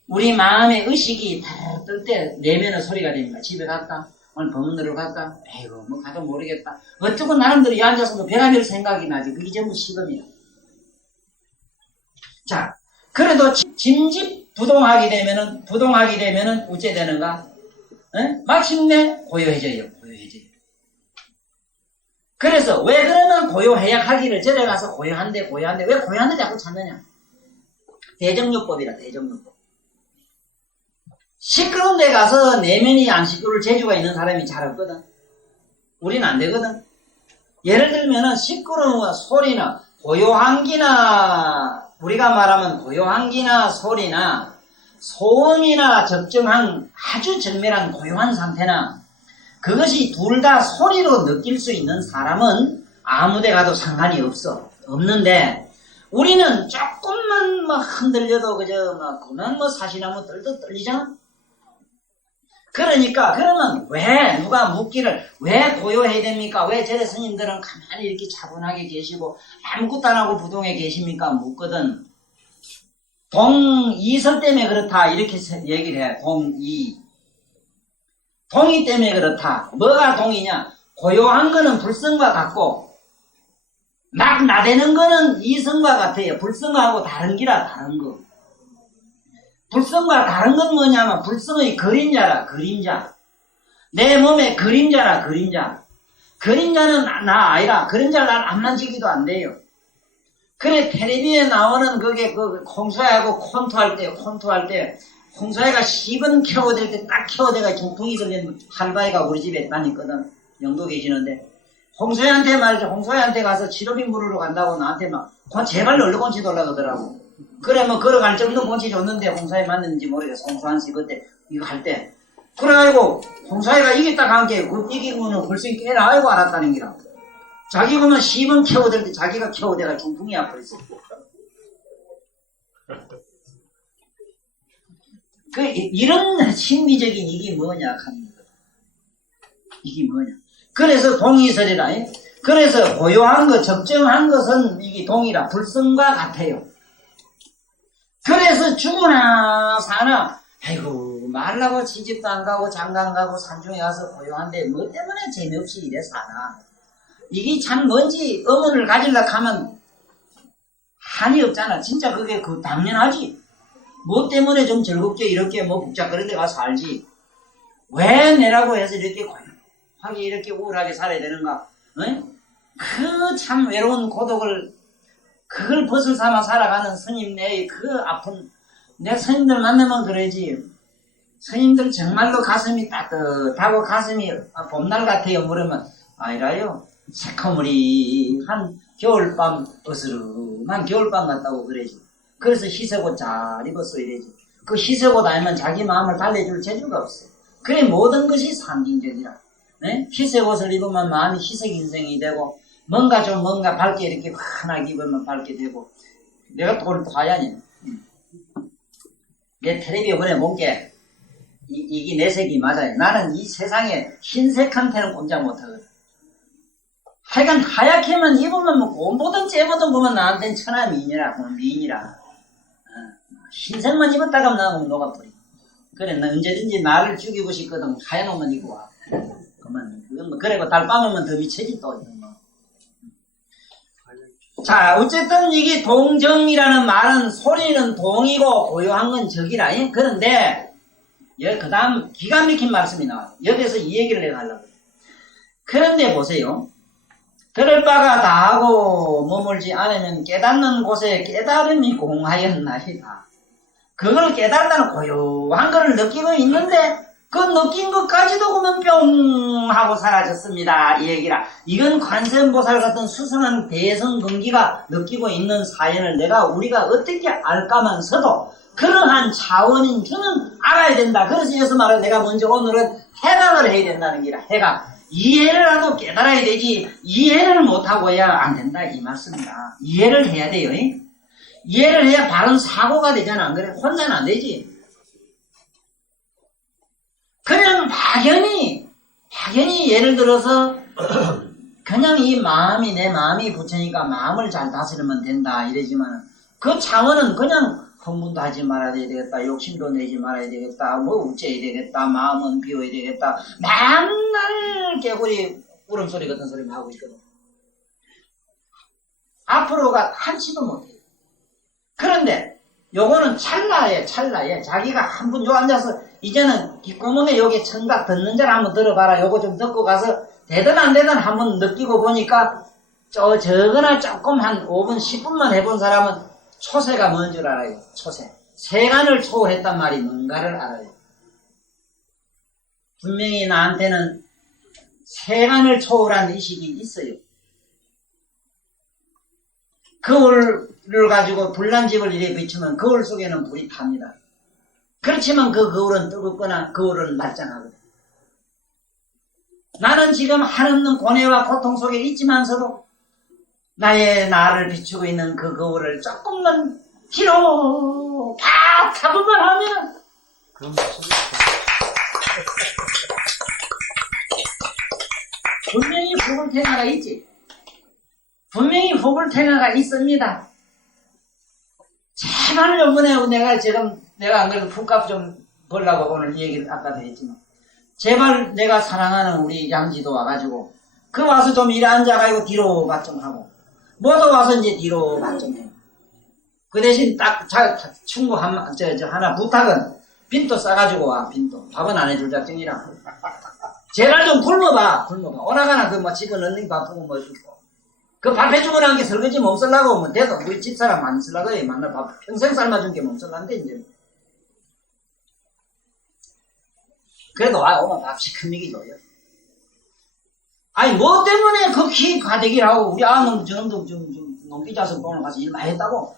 우리 마음의 의식이 바르르 뜰 때 내면의 소리가 됩니다. 집에 갈까? 오늘 법문으로 갈까? 에이구 뭐 가도 모르겠다. 어쩌고 나름대로 이 앉아서도 별의별 생각이 나지. 그게 전부 식음이야. 자, 그래도 짐집 부동하게 되면은 어째 되는가? 마침내 고요해져요. 그래서 왜 그러면 고요해야 하기를 절에 가서 고요한데 왜 고요한데 자꾸 찾느냐? 대정요법이라 대정요법. 시끄러운 데 가서 내면이 안 시끄러울 재주가 있는 사람이 잘 없거든. 우리는 안 되거든. 예를 들면은 시끄러운 소리나 고요한기나 우리가 말하면 고요한기나 소리나 소음이나 적정한 아주 정밀한 고요한 상태나 그것이 둘 다 소리로 느낄 수 있는 사람은 아무 데 가도 상관이 없는데 우리는 조금만 막 흔들려도 그만 사시나무 떨듯 떨리잖아. 그러니까 그러면 왜 누가 묻기를 왜 고요해야 됩니까? 왜 절에 스님들은 가만히 이렇게 차분하게 계시고 아무것도 안 하고 부동에 계십니까? 묻거든. 동이설 때문에 그렇다 이렇게 얘기를 해. 동이 때문에 그렇다. 뭐가 동이냐? 고요한 거는 불성과 같고 막 나대는 거는 이성과 같아요. 불성하고 다른 기라 다른 거. 불성과 다른 건 뭐냐면 불성의 그림자라 그림자. 내 몸의 그림자라 그림자. 그림자는 나 아니라 그림자를 난 안 만지기도 안 돼요. 그래 텔레비에 나오는 그게 홍소야하고 콘토할 때 홍소야가 10은 켜어댈 때 딱 켜어대가 중풍이 들린 할바이가 우리 집에 다녔거든. 영도 계시는데 홍소야한테 말이죠. 홍소야한테 가서 치료비 물으러 간다고 나한테 막 제발 얼른 곤치 돌아가더라고. 그래 뭐 걸어갈 정도 곤치 줬는데 홍소야 맞는지 모르겠어. 홍소한씨 그때 이거 할 때 그래가지고 홍소야가 이겼다 한 게 이기고는 벌써 깨라 알고 알았다는 기라. 자기 보면 10은 켜어댈 때 자기가 켜어대가 중풍이 아파있어. 이런 심리적인 이게 뭐냐 하는 거다. 이게 뭐냐. 그래서 동이설이라. 그래서 고요한 것, 적정한 것은 이게 동이라 불성과 같아요. 그래서 죽으나 사나 아이고 말라고 시집도 안 가고 장가 안 가고 산중에 가서 고요한데 뭐 때문에 재미없이 이래 사나. 이게 참 뭔지 의문을 가지려고 하면 한이 없잖아. 진짜 그게 당연하지. 뭐 때문에 좀 즐겁게 이렇게 북적거리는 데 가서 살지. 왜 내라고 해서 이렇게 고요하게 이렇게 우울하게 살아야 되는가? 그 참 외로운 고독을 그걸 벗을 삼아 살아가는 스님네의 그 아픈 내 스님들 만나면 그러지. 스님들 정말로 가슴이 따뜻하고 가슴이 봄날 같아요. 물으면 아니라요. 새커머리한 겨울밤 어스름한 겨울밤 같다고 그러지. 그래서 희색 옷 잘 입었어야 되지. 그 희색 옷 아니면 자기 마음을 달래줄 재주가 없어. 그래 모든 것이 상징적이라. 네? 희색 옷을 입으면 마음이 희색 인생이 되고 뭔가 밝게 이렇게 환하게 입으면 밝게 되고. 내가 또 오늘 과연이야. 내 텔레비에 보내 본게 이게 내 색이 맞아요. 나는 이 세상에 흰색한테는 꼼짝 못하거든. 하여간 하얗게만 입으면 뭐 곰보든 째보든 보면 나한테는 천하 미인이라. 흰색만 입었다가 하면 나는 녹아버려. 그래 나 언제든지 나를 죽이고 싶거든. 하얀 옷만 입고 와. 그러면 뭐 그리고 달밤이면 더 미쳐지 또. 뭐. 자 어쨌든 이게 동정이라는 말은 소리는 동이고 고요한 건 적이라. 그런데 그 다음 기가 막힌 말씀이 나와요. 여기서 이 얘기를 내가 하려고. 그런데 보세요. 들을 바가 다 하고 머물지 않으면 깨닫는 곳에 깨달음이 공하였나이다. 그걸 깨달다는 고요한 거를 느끼고 있는데 그 느낀 것까지도 그러면 뿅 하고 사라졌습니다. 이 얘기라. 이건 관세음보살 같은 수상한 대성근기가 느끼고 있는 사연을 우리가 어떻게 알까만서도 그러한 차원인 줄은 알아야 된다. 그래서 여기서 말을 내가 먼저 오늘은 해각을 해야 된다는 기라. 해각. 이해를 하고 깨달아야 되지 이해를 못하고야 안 된다 이 말씀이다. 이해를 해야 돼요. 이해를 해야 바른 사고가 되잖아. 안 그래? 혼자는 안 되지. 그냥 막연히 예를 들어서 그냥 이 마음이 내 마음이 부처니까 마음을 잘 다스리면 된다 이러지만 그 차원은 그냥 흥분도 하지 말아야 되겠다. 욕심도 내지 말아야 되겠다. 뭐 우째야 되겠다. 마음은 비워야 되겠다. 맨날 개구리 울음소리 같은 소리만 하고 있거든. 앞으로가 한치도 못해. 그런데 요거는 찰나에 자기가 한 분 요 앉아서 이제는 귓구멍에 여기 청각 듣는 자를 한번 들어봐라. 요거 좀 듣고 가서 되든 안 되든 한번 느끼고 보니까 저거나 조금 한 5분 10분만 해본 사람은 초세가 뭔 줄 알아요. 초세. 세간을 초월했단 말이 뭔가를 알아요. 분명히 나한테는 세간을 초월한 의식이 있어요. 거울을 가지고 불난집을 이래 비추면 거울 속에는 불이 탑니다. 그렇지만 그 거울은 뜨겁거나 거울은 말짱하거든. 나는 지금 한없는 고뇌와 고통 속에 있지만서도 나를 비추고 있는 그 거울을 조금만 뒤로 다 잡으만 하면 그럼 분명히 후불탱화가 있지. 분명히 후불탱화가 있습니다. 제발 요번에 내가 안 그래도 풋값 좀 벌라고 오늘 이 얘기를 아까도 했지만 제발 내가 사랑하는 우리 양지도 와가지고 그 와서 좀 이래 앉아가지고 뒤로 밭 좀 하고 모두 와서 이제 뒤로 밭 좀 해. 그 대신 딱 충고 하나 부탁은 빈도 싸가지고 와. 빈도 밥은 안 해줄 작정이라. 제발 좀 굶어봐. 오나가나 그 뭐 집어넣는 거 바쁘고 뭐 주고 그 밥 해주고 나온 게 설거지 몸쓰려고 뭐 돼서 우리 집사람 안 쓰려고 해. 만날 밥 평생 삶아준 게 몸쓰려는데 이제 그래도 오면 밥 시큰미기 줘요. 아니 뭐 때문에 그 기 가대기를 하고 우리 아는 저놈도 좀 농기자석 돈을 가서 일 많이 했다고.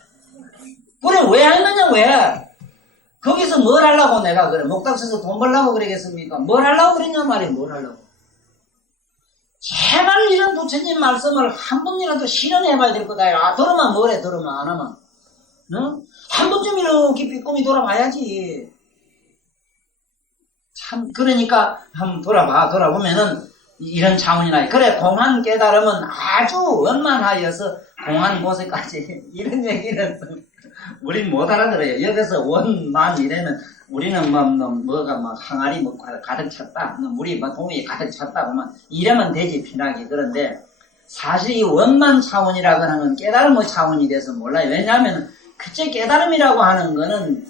그래 왜 했느냐 왜? 거기서 뭘 하려고 내가 그래 목탁 써서 돈 벌려고 그러겠습니까? 뭘 하려고 그랬냐 말이야. 뭘 하려고. 제발 이런 부처님 말씀을 한 번이라도 실현해봐야 될 거다. 들으면 뭐래 들으면 안 하면 응? 한 번쯤 이렇게 삐꼼이 돌아봐야지. 참 그러니까 한번 돌아보면은 이런 차원이나 그래 공한 깨달음은 아주 원만하여서 공한 곳에까지 이런 얘기는 우린 못 알아들어요. 여기서 원만 이래면 우리는 뭐가 항아리 가득 찼다. 물이 동이 가득 찼다 보면 이러면 되지 편하게. 그런데 사실 이 원만 차원이라고 하는 건 깨달음의 차원이 돼서 몰라요. 왜냐하면 그째 깨달음이라고 하는 거는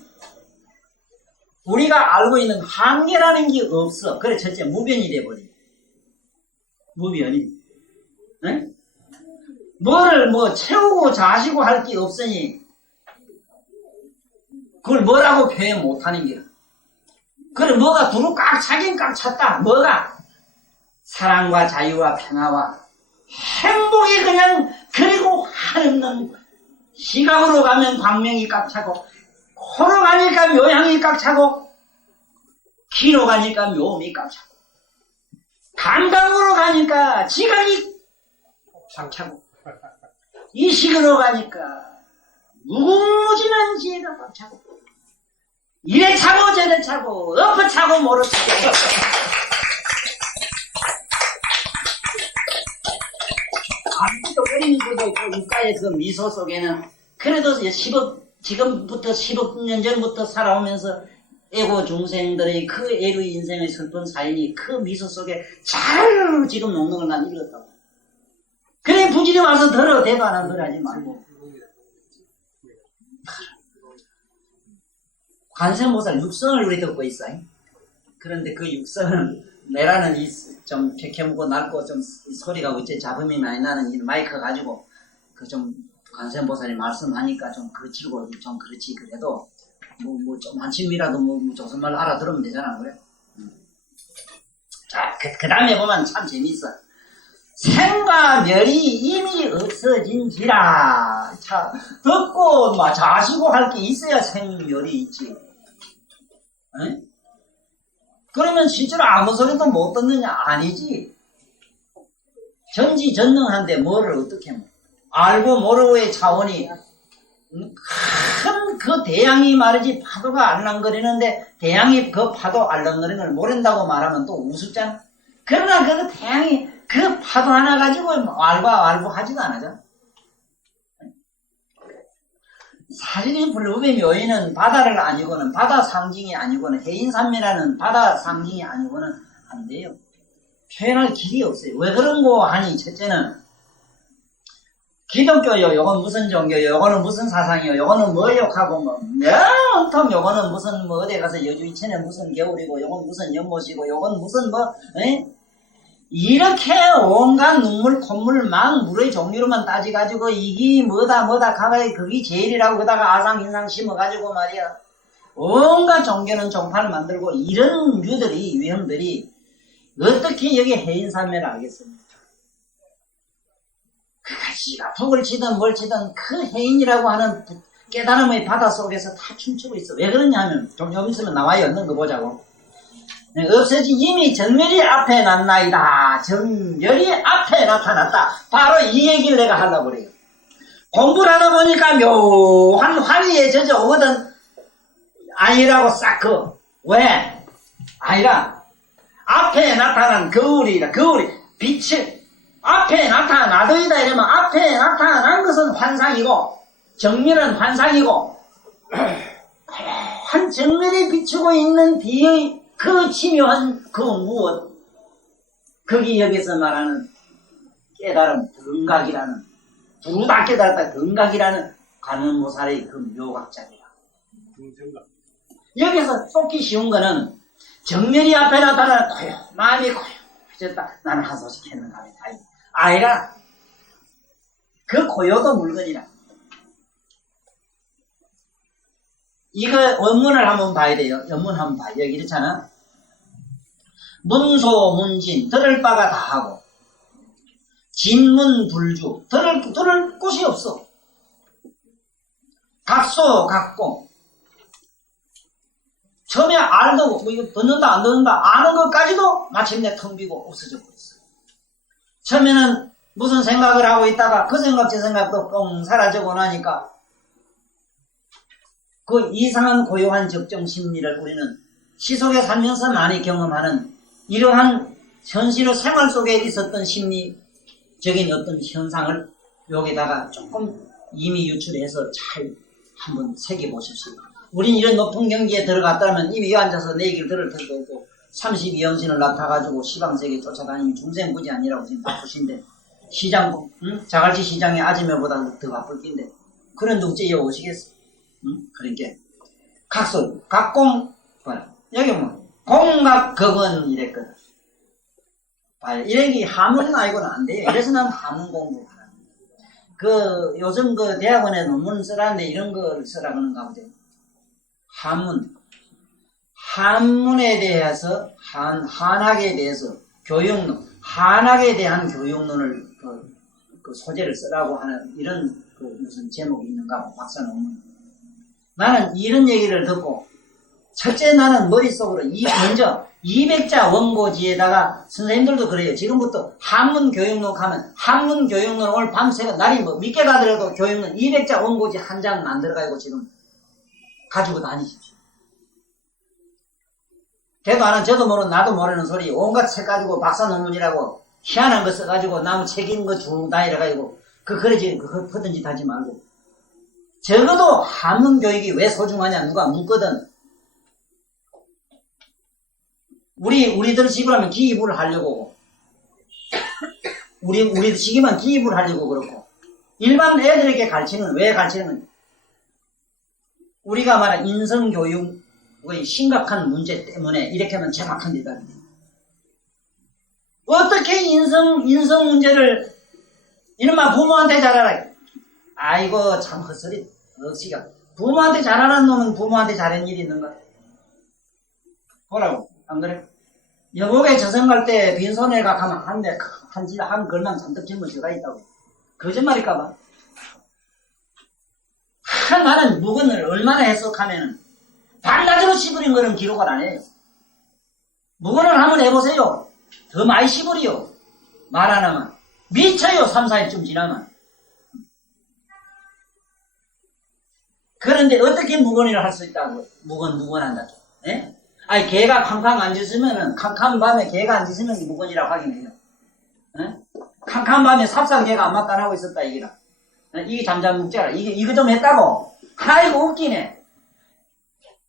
우리가 알고 있는 한계라는 게 없어. 그래 첫째 무변이 돼버려. 무변이. 네? 뭐를 채우고 자시고 할 게 없으니 그걸 뭐라고 표현 못하는 게야. 그래 뭐가 두루 꽉 차긴 꽉 찼다. 뭐가? 사랑과 자유와 평화와 행복이 그냥 그리고 한없는 시각으로 가면 광명이 꽉 차고, 코로 가니까 묘향이 꽉 차고, 귀로 가니까 묘음이 꽉 차고, 감각으로 가니까 지각이 꽉 차고, 이식으로 가니까 무궁무진한 지혜가 꽉 차고, 이래 차고 저래 차고 엎어 차고 모르 차고. 아무도 어린이들도 있고 육가의 그 미소 속에는 그래도 지금부터 10억 년 전부터 살아오면서 애고 중생들의 그 애의 인생의 슬픈 사연이 그 미소 속에 잘 지금 녹는 걸 난 읽었다고. 그래 부지리 와서 들어 대도 안 한 소리 하지 말고. 관세음보살 육성을 우리 듣고 있어. 그런데 그 육성은 내라는 이 좀 캐캐무고 낡고 좀 소리가 어째 잡음이 많이 나는 이 마이크 가지고 그 좀 관세음보살이 말씀하니까 좀 거칠고 좀 그렇지. 그래도 뭐 좀 한침이라도 뭐 조선말 알아들으면 되잖아. 그래. 자, 그 다음에 보면 참 재밌어. 생과 멸이 이미 없어진지라. 자, 듣고 막 자시고 할 게 있어야 생멸이 있지. 에? 그러면 실제로 아무 소리도 못 듣느냐? 아니지. 전지전능한데 뭐를 어떻게 해? 알고 모르고의 차원이 큰 그 대양이 말이지 파도가 알랑거리는데 대양이 그 파도 알랑거리는 걸 모른다고 말하면 또 우습잖아. 그러나 그 대양이 그 파도 하나 가지고 알고 하지도 않아죠. 사실 이 불법의 묘의는 바다를 아니고는 바다 상징이 아니고는 해인산매라는 바다 상징이 아니고는 안 돼요. 표현할 길이 없어요. 왜 그런고 하니 첫째는 기독교요, 요건 무슨 종교요, 요거는 무슨 사상이요, 요거는 뭐 욕하고 뭐 온통 요거는 무슨 뭐 어디 가서 여주인천에 무슨 겨울이고 요건 무슨 연못이고 요건 무슨 뭐 이렇게 온갖 눈물 콧물 막 물의 종류로만 따지가지고 이게 뭐다 가가지고 그게 제일이라고 그다가 아상인상 심어가지고 말이야 온갖 종교는 종파를 만들고 이런 유형들이 어떻게 여기 해인산매를 알겠습니까? 그가지가 톡을 치든 뭘 치든 그 해인이라고 하는 깨달음의 바다 속에서 다 춤추고 있어. 왜 그러냐면 좀 있으면 나와요. 없는 거 보자고. 없어진 이미 정멸이 앞에 났나이다. 정멸이 앞에 나타났다. 바로 이 얘기를 내가 하려고 그래요. 공부를 하다 보니까 묘한 환희에 젖어오거든. 아니라고 싹 그. 왜? 아니라 앞에 나타난 거울이 빛을 앞에 나타나더이다 이러면 앞에 나타난 것은 환상이고 정멸은 환상이고 한 정멸이 비추고 있는 뒤의 그 치묘한 그 무엇 거기 여기서 말하는 깨달음 등각이라는 두루다 깨달았다 등각이라는 관음보살의 그 묘각자리라. 여기서 쏟기 쉬운 거는 정멸이 앞에 나타나 마음이 고요해졌다. 나는 하소식 했는가 하면 아니라 그 고요도 물건이라. 이거 원문을 한번 봐야 돼요. 원문 한번 봐요. 여기 이렇잖아. 문소 문진 들을 바가 다하고 진문불주 들을 곳이 없어. 각소 각공 처음에 알도 뭐 이거 듣는다 안 듣는다 아는 것까지도 마침내 텅 비고 없어져 버렸어. 처음에는 무슨 생각을 하고 있다가 그 생각 저 생각도 뻥 사라지고 나니까 그 이상한 고요한 적정 심리를 우리는 시속에 살면서 많이 경험하는 이러한 현실의 생활 속에 있었던 심리적인 어떤 현상을 여기다가 조금 이미 유출해서 잘 한번 새겨보십시오. 우린 이런 높은 경지에 들어갔다면 이미 여기 앉아서 내 얘기를 들을 텐도 없고 32영신을 낳아가지고 시방세계 쫓아다니는 중생부지 아니라고 지금 바쁘신데 시장, 자갈치 시장의 아줌마보다 더 바쁠 낀데 그런데 어째 여기 오시겠어? 그러니까 각소, 각공 봐라. 여기 뭐 공각극은 이랬거든. 봐요. 이래기 하문은 아니고는 안 돼요. 이래서 난 하문 공부를 하는 그 요즘 그 대학원에 논문 쓰라는데 이런 걸 쓰라 그러는가 보죠. 한문에 대해서 한학에 대해서 교육론, 한학에 대한 교육론을 그 소재를 쓰라고 하는 이런 그 무슨 제목이 있는가 박사 논문. 나는 이런 얘기를 듣고 첫째 나는 머릿속으로 먼저 200자 원고지에다가 선생님들도 그래요. 지금부터 한문 교육론 가면 한문 교육론 오늘 밤새가 날이 뭐 늦게 가더라도 교육론 200자 원고지 한 장 만들어가지고 지금 가지고 다니십시오. 걔도 아는 저도 모르는 나도 모르는 소리 온갖 책 가지고 박사 논문이라고 희한한 거 써가지고 나무 책 읽는 거 쭉 다니려가지고 그러지 그 퍼든 짓 하지 말고 적어도 한문 교육이 왜 소중하냐 누가 묻거든. 우리들 집을 하면 기입을 하려고 우리 시기만 기입을 하려고 그렇고 일반 애들에게 가르치는 왜 가르치는 우리가 말한 인성교육의 심각한 문제 때문에 이렇게 하면 정확한 대답이 돼요. 어떻게 인성 문제를 이놈아 부모한테 잘하라. 아이고 참 헛소리 억지가 부모한테 잘하는 놈은 부모한테 잘한 일이 있는가 보라고 안 그래? 여복에 저승 갈 때 빈손에 가면 한 걸만 잔뜩 짊어 들어가 있다고 거짓말일까봐. 나는 무건을 얼마나 해석하면은 반나절로 씹으린 거는 기록을 안 해요. 무건을 한번 해보세요. 더 많이 씹으리요. 말 안 하면 미쳐요. 3, 4일쯤 지나면. 그런데 어떻게 무건을 할 수 있다고 무건한다. 예? 아니 개가 캄캄 앉았으면은 캄캄 밤에 개가 앉았으면 무건이라고 하긴 해요. 예? 캄캄 밤에 삽상 개가 안 맞다라고 있었다 이기라. 이게 잠잠 묵자라. 이거 좀 했다고. 아이고 웃기네.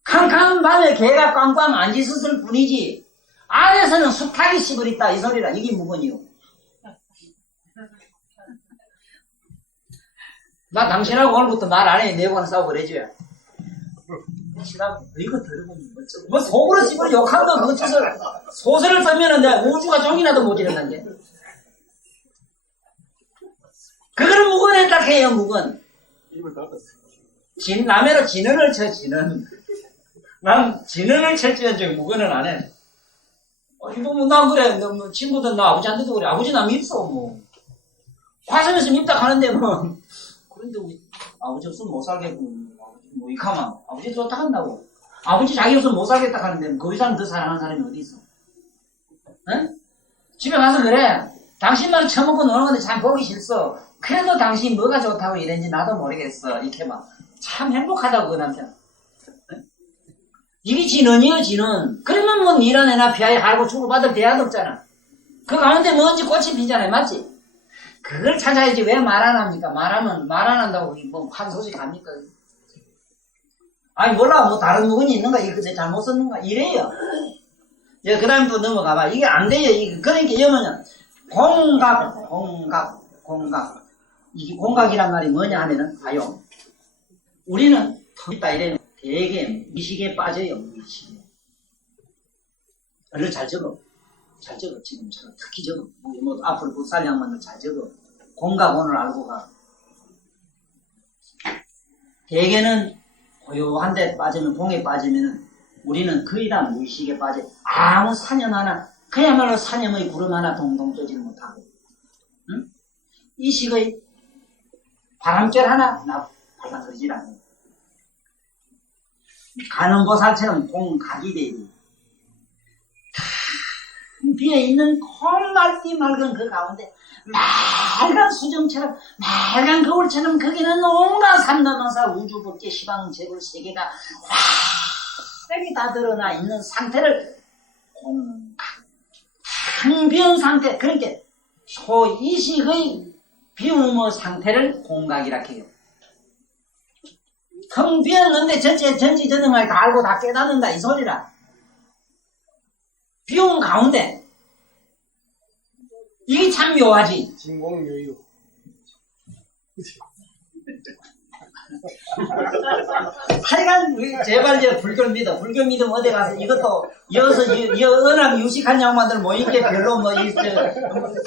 캄캄 밤에 개가 꽝꽝 앉았을 뿐이지 안에서는 숙하게 씹어있다 이 소리라. 이게 무건이요. 나 당신하고 오늘부터 말 안 해. 내고는 싸우고 그래줘야. 이거 들어보면 뭐 속으로 씹어 욕한 거 그거 쳐서 소설을 쓰면은 내가 우주가 종이라도 못 이런단 게. 그거를 무건했다 해요. 무건. 남해로 진언을 쳐 진언. 난 진언을 쳤지 무건은 안 해. 이거 뭐 나 그래. 뭐 친구들 나 아버지한테도 그래. 아버지 나 밉소 뭐. 화성에서 밉다 하는데 뭐. 그런데 우리 아버지 없으면 못 살겠고 뭐 이카만 아버지 좋다 한다고. 아버지 자기 없으면 못 살겠다 하는데 그 이상 더 사랑하는 사람이 어디 있어? 응? 집에 가서 그래. 당신만 처먹고 노는 건데 참 보기 싫어. 그래도 당신 뭐가 좋다고 이랬는지 나도 모르겠어. 이렇게 막 참 행복하다고 그 남편. 응? 이게 진언이요 진언. 그러면 뭐 밀어내나 피하에 갈고 주고받을 대화도 없잖아. 그 가운데 뭔지 꽃이 피잖아요. 맞지? 그걸 찾아야지 왜 말 안 합니까? 말 안 한다고 뭐 한 소식 합니까? 아니 몰라 뭐 다른 무건이 있는가 이거 내 잘못 썼는가 이래요. 그 다음 또 넘어가봐. 이게 안 돼요. 그러니까 이러면 공각 이게 공각이란 말이 뭐냐 하면은 봐요. 우리는 있다 이래요. 되게 미식에 빠져요. 미식에. 얼른 잘 적어. 지금처럼 특히 적어. 뭐 앞으로 국살 양반들 잘 적어. 공각원을 알고 가. 대개는 고요한 데 빠지면 공에 빠지면은 우리는 거의 다 무의식에 빠져. 아무 사념 하나 그야말로 사념의 구름 하나 동동 떠지를 못하고 응? 이식의 바람결 하나 나 발라들질 않아요. 간원보살처럼 공각이 되지. 비에 있는 콩말띠 맑은 그 가운데 맑은 수정처럼 맑은 거울처럼 거기는 온갖 산 넘어서 우주 밖에 시방 재불 세계가 확 다 드러나 있는 상태를 공각 텅 비운 상태. 그러니까 소이식의 비움의 상태를 공각이라 해요. 텅 비었는데 전지전능하게 다 알고 다 깨닫는다 이 소리라. 비움 가운데 이게 참 묘하지. 진공요요. 하여간 제발 이제 불교 믿어. 불교 믿으면 어디 가서 이것도 여기서 은학 유식한 양반들 모이게 별로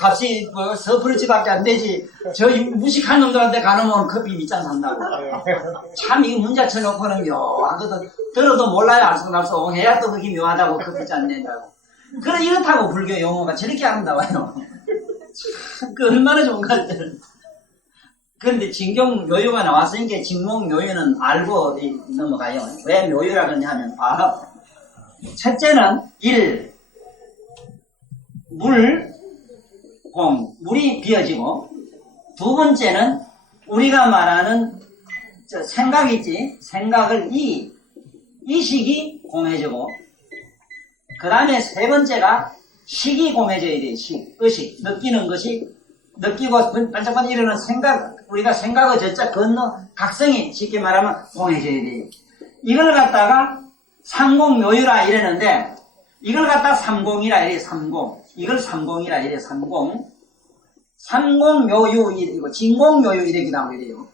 값이 서프르치밖에 안 되지. 저 무식한 놈들한테 가놓으면 커피 밑장 산다고. 참 이 문자 쳐놓고는 묘하거든. 들어도 몰라요. 알수 해야 또 그게 묘하다고 커피잔 낸다고. 그래 이렇다고 불교 용어가 저렇게 아름다워요. 그 얼마나 좋은가. 그런데 진경묘유가 나왔으니까 진공묘유는 알고 넘어가요. 왜 묘유라 그러냐면 바로 첫째는 물, 공, 물이 비어지고 두 번째는 우리가 말하는 생각이지, 생각을 이식이 공해지고 그 다음에 세 번째가 식이 공해져야 돼요. 의식, 느끼는 것이 느끼고 반짝반짝 일어나는 생각, 우리가 생각을 저짝 건너 각성이 쉽게 말하면 공해져야 돼요. 이걸 갖다가 삼공묘유라 이랬는데 이걸 갖다 삼공이라 이래. 삼공, 이걸 삼공이라 이래. 삼공묘유 이거 진공묘유 이러기도 하고 이래요.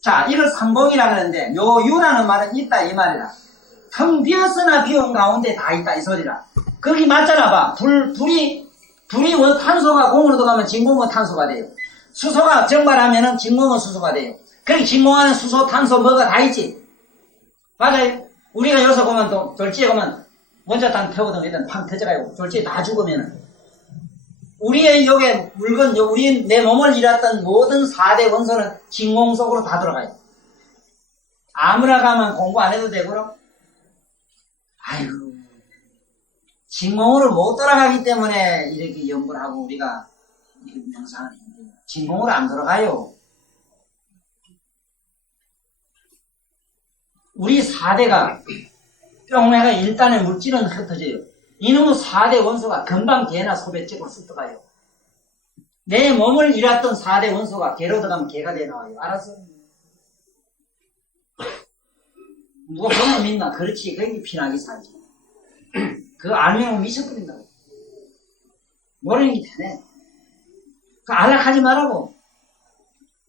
자, 이걸 삼공이라 그러는데 묘유라는 말은 있다 이 말이라. 텅 비었으나 비온 가운데 다 있다 이 소리라. 거기 맞잖아 봐. 불이 탄소가 공으로 들어가면 진공은 탄소가 돼요. 수소가 증발하면은 진공은 수소가 돼요. 그렇게 진공하는 수소, 탄소 뭐가 다 있지. 맞아요. 우리가 여기서 보면 또 졸지에 보면 원자탄 태우든 이든 팡 터져가지고 졸지에 다 죽으면은 우리의 여기 물건, 우리 내 몸을 일했던 모든 4대 원소는 진공 속으로 다 들어가요. 아무나 가면 공부 안 해도 되고요. 아이고, 진공으로 못 돌아가기 때문에 이렇게 연구를 하고 우리가 이런 명상을 했는데 진공으로 안 들어가요. 우리 4대가 뿅내가 일단의 물질은 흩어져요. 이놈의 4대 원소가 금방 개나 소배 찍고 습득가요. 내 몸을 일했던 4대 원소가 개로 들어가면 개가 돼 나와요. 알았어? 누가 보면 믿나? 그렇지. 그게 피나게 살지. 그거 알면 미쳐버린다고. 모르는 게 되네. 그 안락하지 말라고.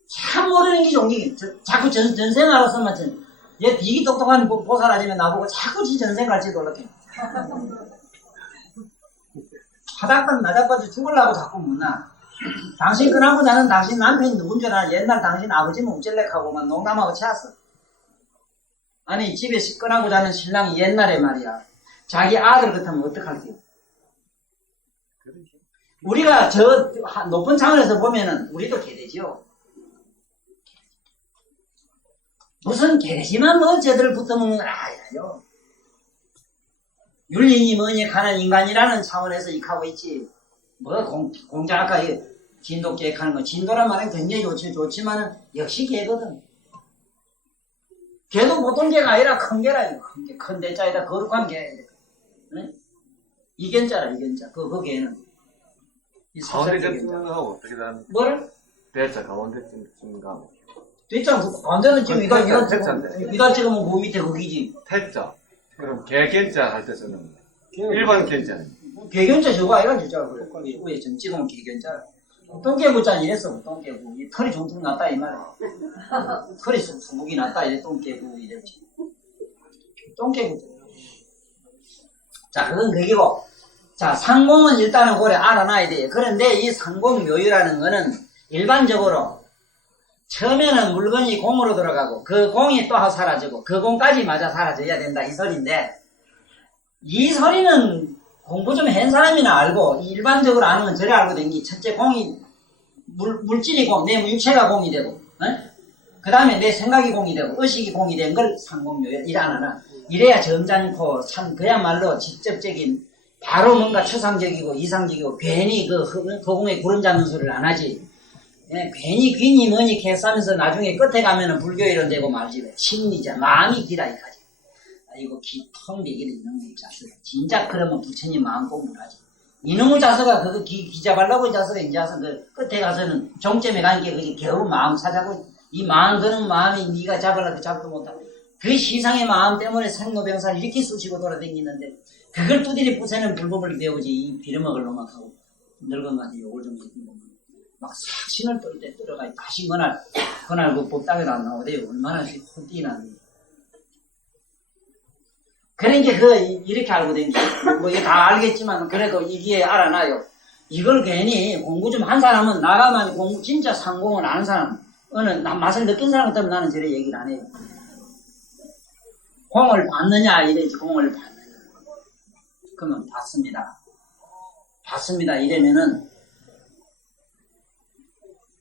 참 모르는 게 종기. 자꾸 전생 알았으면 얘 이기 똑똑한 보살아지면 나보고 자꾸 지 전생 갈지도 몰랐게. 하다가 나자빠져 죽으려고 자꾸 묻나. 당신 끊하고 자는 당신 남편이 누군지 알아? 옛날 당신 아버지 몸질렉하고만 농담하고 채웠어. 아니 집에 끊하고 자는 신랑이 옛날에 말이야. 자기 아들 같으면 어떡할게요? 우리가 저 높은 차원에서 보면은 우리도 개되지요. 무슨 개되지만 뭐 쟤들 붙어먹는 건 아니라요. 윤리니 뭐니 가는 인간이라는 차원에서 익하고 있지. 뭐 공자 아까 진도 계획하는 거 진도란 말은 굉장히 좋지만은 역시 개거든. 개도 보통 개가 아니라 큰 개라. 큰 대자에다 거룩한 개. 네? 이견자라 이견자. 그 개는 가운데 쯤하고 어떻게 다른 뭐를? 대자 가운데 쯤가 대자 가운데는 지금 이거 태자인데. 이거 찍으면 그 밑에 거기지. 태자. 그럼 개견자 할 때 쓰는 일반 견자는 개견자 저거 아니라 진짜 그래. 거기 위에 좀 찍으면 개견자. 똥개구자 이랬어. 똥개구. 이 털이 종종 났다 이 말이야. 털이 수북이 났다 이래 똥개구 이랬지. 똥개구. 자, 그건 그기고. 자, 상공은 일단은 고래 알아놔야 돼요. 그런데 이 상공묘유라는 거는 일반적으로 처음에는 물건이 공으로 들어가고 그 공이 또 사라지고 그 공까지 맞아 사라져야 된다 이 소리인데 이 소리는 공부 좀 한 사람이나 알고 일반적으로 아는 건 저래 알고 댕기. 첫째 공이 물질이 공, 내 육체가 공이 되고 그 다음에 내 생각이 공이 되고 의식이 공이 된 걸 상공묘유 일 안 하나. 이래야 점잖고 그야말로 직접적인 바로 뭔가 추상적이고 이상적이고 괜히 그 허공에 구름 잡는 소리를 안 하지. 예, 괜히 귀니 뭐니 캐싸면서 나중에 끝에 가면은 불교 이런 데고 말지. 심리자 마음이 기다 이까지. 이거 텅 비기는 이놈의 자석. 진작 그러면 부처님 마음 공부를 하지. 이놈의 자석아 그거 기잡으려고 이 자석아 이 자석 그 끝에 가서는 종점에 가니까 그게 겨우 마음 찾아고 이 마음 드는 마음이 네가 잡으려고 잡도 못하고 그 시상의 마음 때문에 생로병사를 이렇게 쑤시고 돌아다니는데 그걸 두드리 부세는 불법을 배우지. 이 빌어먹을 놈하고 늙은가지 욕을 좀 듣는 거면 막 삭신을 떨 때 들어가 다시 그날 그 법당에도 안 나오대요. 얼마나 헛띠나. 그러니까 이렇게 알고 댕기. 뭐 이게 다 알겠지만 그래도 이게 알아놔요. 이걸 괜히 공부 좀 한 사람은 나가면 공부 진짜 상공을 아는 사람 어느 맛을 느낀 사람 때문에 나는 저래 얘기를 안 해요. 공을 받느냐 이래지. 공을 받느냐. 그러면 받습니다. 받습니다 이러면은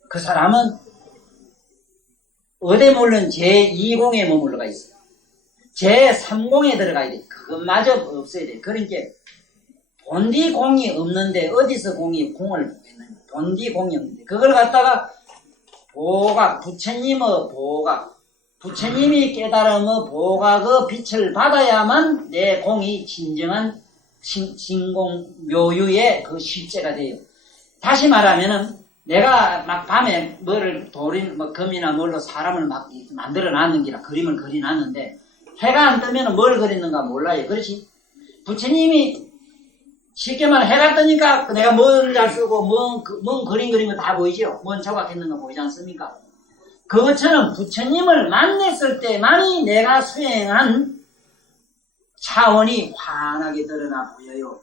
그 사람은 어디 물론 제2공에 머물러가 있어. 제3공에 들어가야 돼. 그것마저 없어야 돼. 그러니까 본디 공이 없는데 어디서 공을 보겠느냐. 본디 공이 없는데 그걸 갖다가 보각, 부처님의 보각, 부처님이 깨달음의 보각의 빛을 받아야만 내 공이 진정한 진공 묘유의 그 실제가 돼요. 다시 말하면은 내가 막 밤에 금이나 뭘로 사람을 막 만들어 놨는기라 그림을 그리 놨는데 해가 안 뜨면 뭘 그리는가 몰라요. 그렇지? 부처님이 쉽게 말해 해가 뜨니까 내가 뭘 잘 쓰고 뭔 그림 그린 거 다 보이죠? 뭔 조각했는 거 보이지 않습니까? 그것처럼 부처님을 만났을 때만이 내가 수행한 차원이 환하게 드러나 보여요.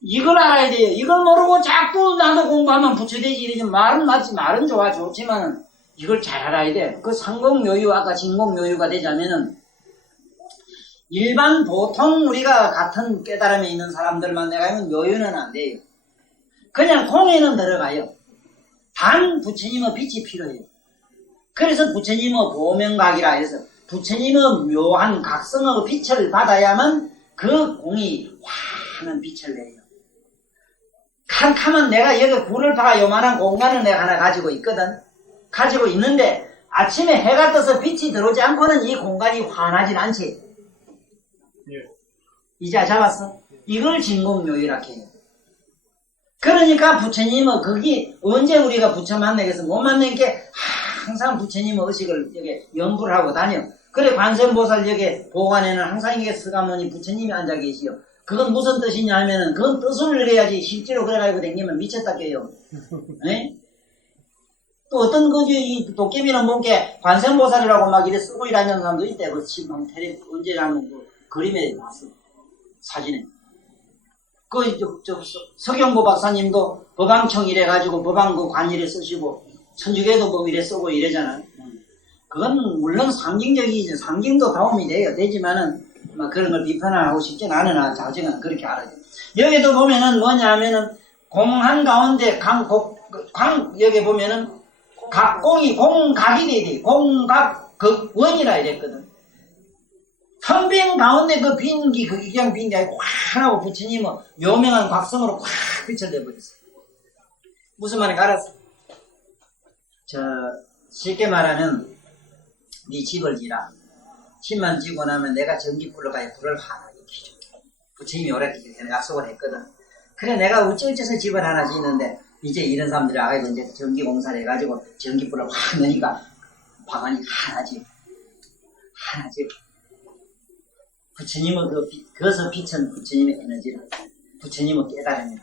이걸 알아야 돼요. 이걸 모르고 자꾸 나도 공부하면 부처되지 이러지 말은 맞지 말은 좋지만 이걸 잘 알아야 돼. 그 상공묘유 아까 진공묘유가 되자면은 일반 보통 우리가 같은 깨달음에 있는 사람들만 내가 하면 묘유는 안 돼요. 그냥 공에는 들어가요. 단 부처님의 빛이 필요해요. 그래서 부처님의 보명각이라 해서 부처님의 묘한 각성의 빛을 받아야만 그 공이 환한 빛을 내요. 캄캄한 내가 여기 굴을 파가 요만한 공간을 내가 하나 가지고 있거든. 가지고 있는데 아침에 해가 떠서 빛이 들어오지 않고는 이 공간이 환하진 않지. 이제 잡았어? 이걸 진공묘유라 해요. 그러니까 부처님은 거기 언제 우리가 부처 만나겠어? 못 만나는 게 항상 부처님의 의식을 여기 연불을 하고 다녀. 그래 관세음보살 여기 보관에는 항상 이게 서가모니 부처님이 앉아 계시오. 그건 무슨 뜻이냐 하면은 그건 뜻을 그래야지 실제로 그래가지고 댕기면 미쳤다 껴요. 또 어떤 이 도깨비는 뭔게 관세음보살이라고 막 이래 쓰고 일하는 사람도 있대. 그 테레 언제라는 그 그림에 봤어. 사진에. 서경보 박사님도 법왕청 이래가지고 법왕 그 관일에 쓰시고 천주교에도 뭐 이래 쓰고 이래잖아. 그건 물론 상징적이지. 상징도 도움이 돼요. 되지만은 막 그런 걸 비판하고 싶진 않으나 자정은 그렇게 알아요. 여기도 보면은 뭐냐 하면은 공 한가운데 여기 보면은 공이 공각이 돼야 돼. 공각 극원이라 이랬거든. 텅 빈 가운데 그 빈기, 그 이경 빈기 아니고 환하고 부처님은 묘명한 각성으로 확 빛을 내버렸어. 무슨 말인가 알았어? 쉽게 말하면 네 집을 지라. 집만 지고 나면 내가 전기불로 가야 불을 환하게 켜줘. 부처님이 오래게 약속을 했거든. 그래 내가 어쩌서 집을 하나 짓는데 이제 이런 사람들이 와가지고 이제 전기공사를 해가지고 전기불을 확 넣으니까 방안이 하나지. 부처님은 그것을 비춘 부처님의 에너지를, 부처님의 깨달음이라.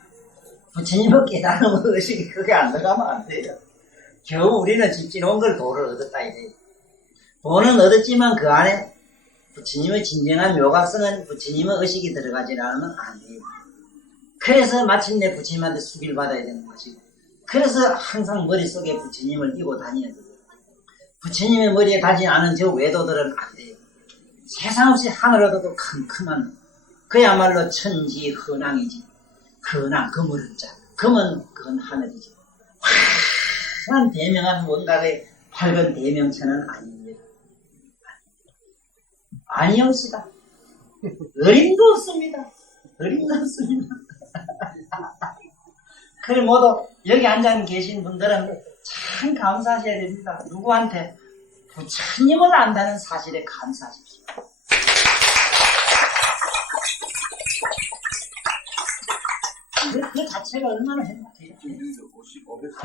부처님의 깨달음의 의식이 그게 안 들어가면 안 돼요. 겨우 우리는 집지놓은 걸 도를 얻었다 이래요. 도는 얻었지만 그 안에 부처님의 진정한 묘각성은 부처님의 의식이 들어가지 않으면 안 돼요. 그래서 마침내 부처님한테 수기를 받아야 되는 것이고, 그래서 항상 머릿속에 부처님을 이고 다녀야 돼요. 부처님의 머리에 가지 않은 저 외도들은 안 돼요. 세상 없이 하늘에도 큼큼한 그야말로 천지 헌왕이지. 헌왕 금을 자 금은 그건 하늘이지. 환한 대명한 원각의 밝은 대명체는 아닙니다. 아니옵시다. 어림도 없습니다. 그래 모두 여기 앉아 계신 분들은 참 감사하셔야 됩니다. 누구한테? 부처님을 안다는 사실에 감사하십시오. 그 자체가 얼마나 행복해요.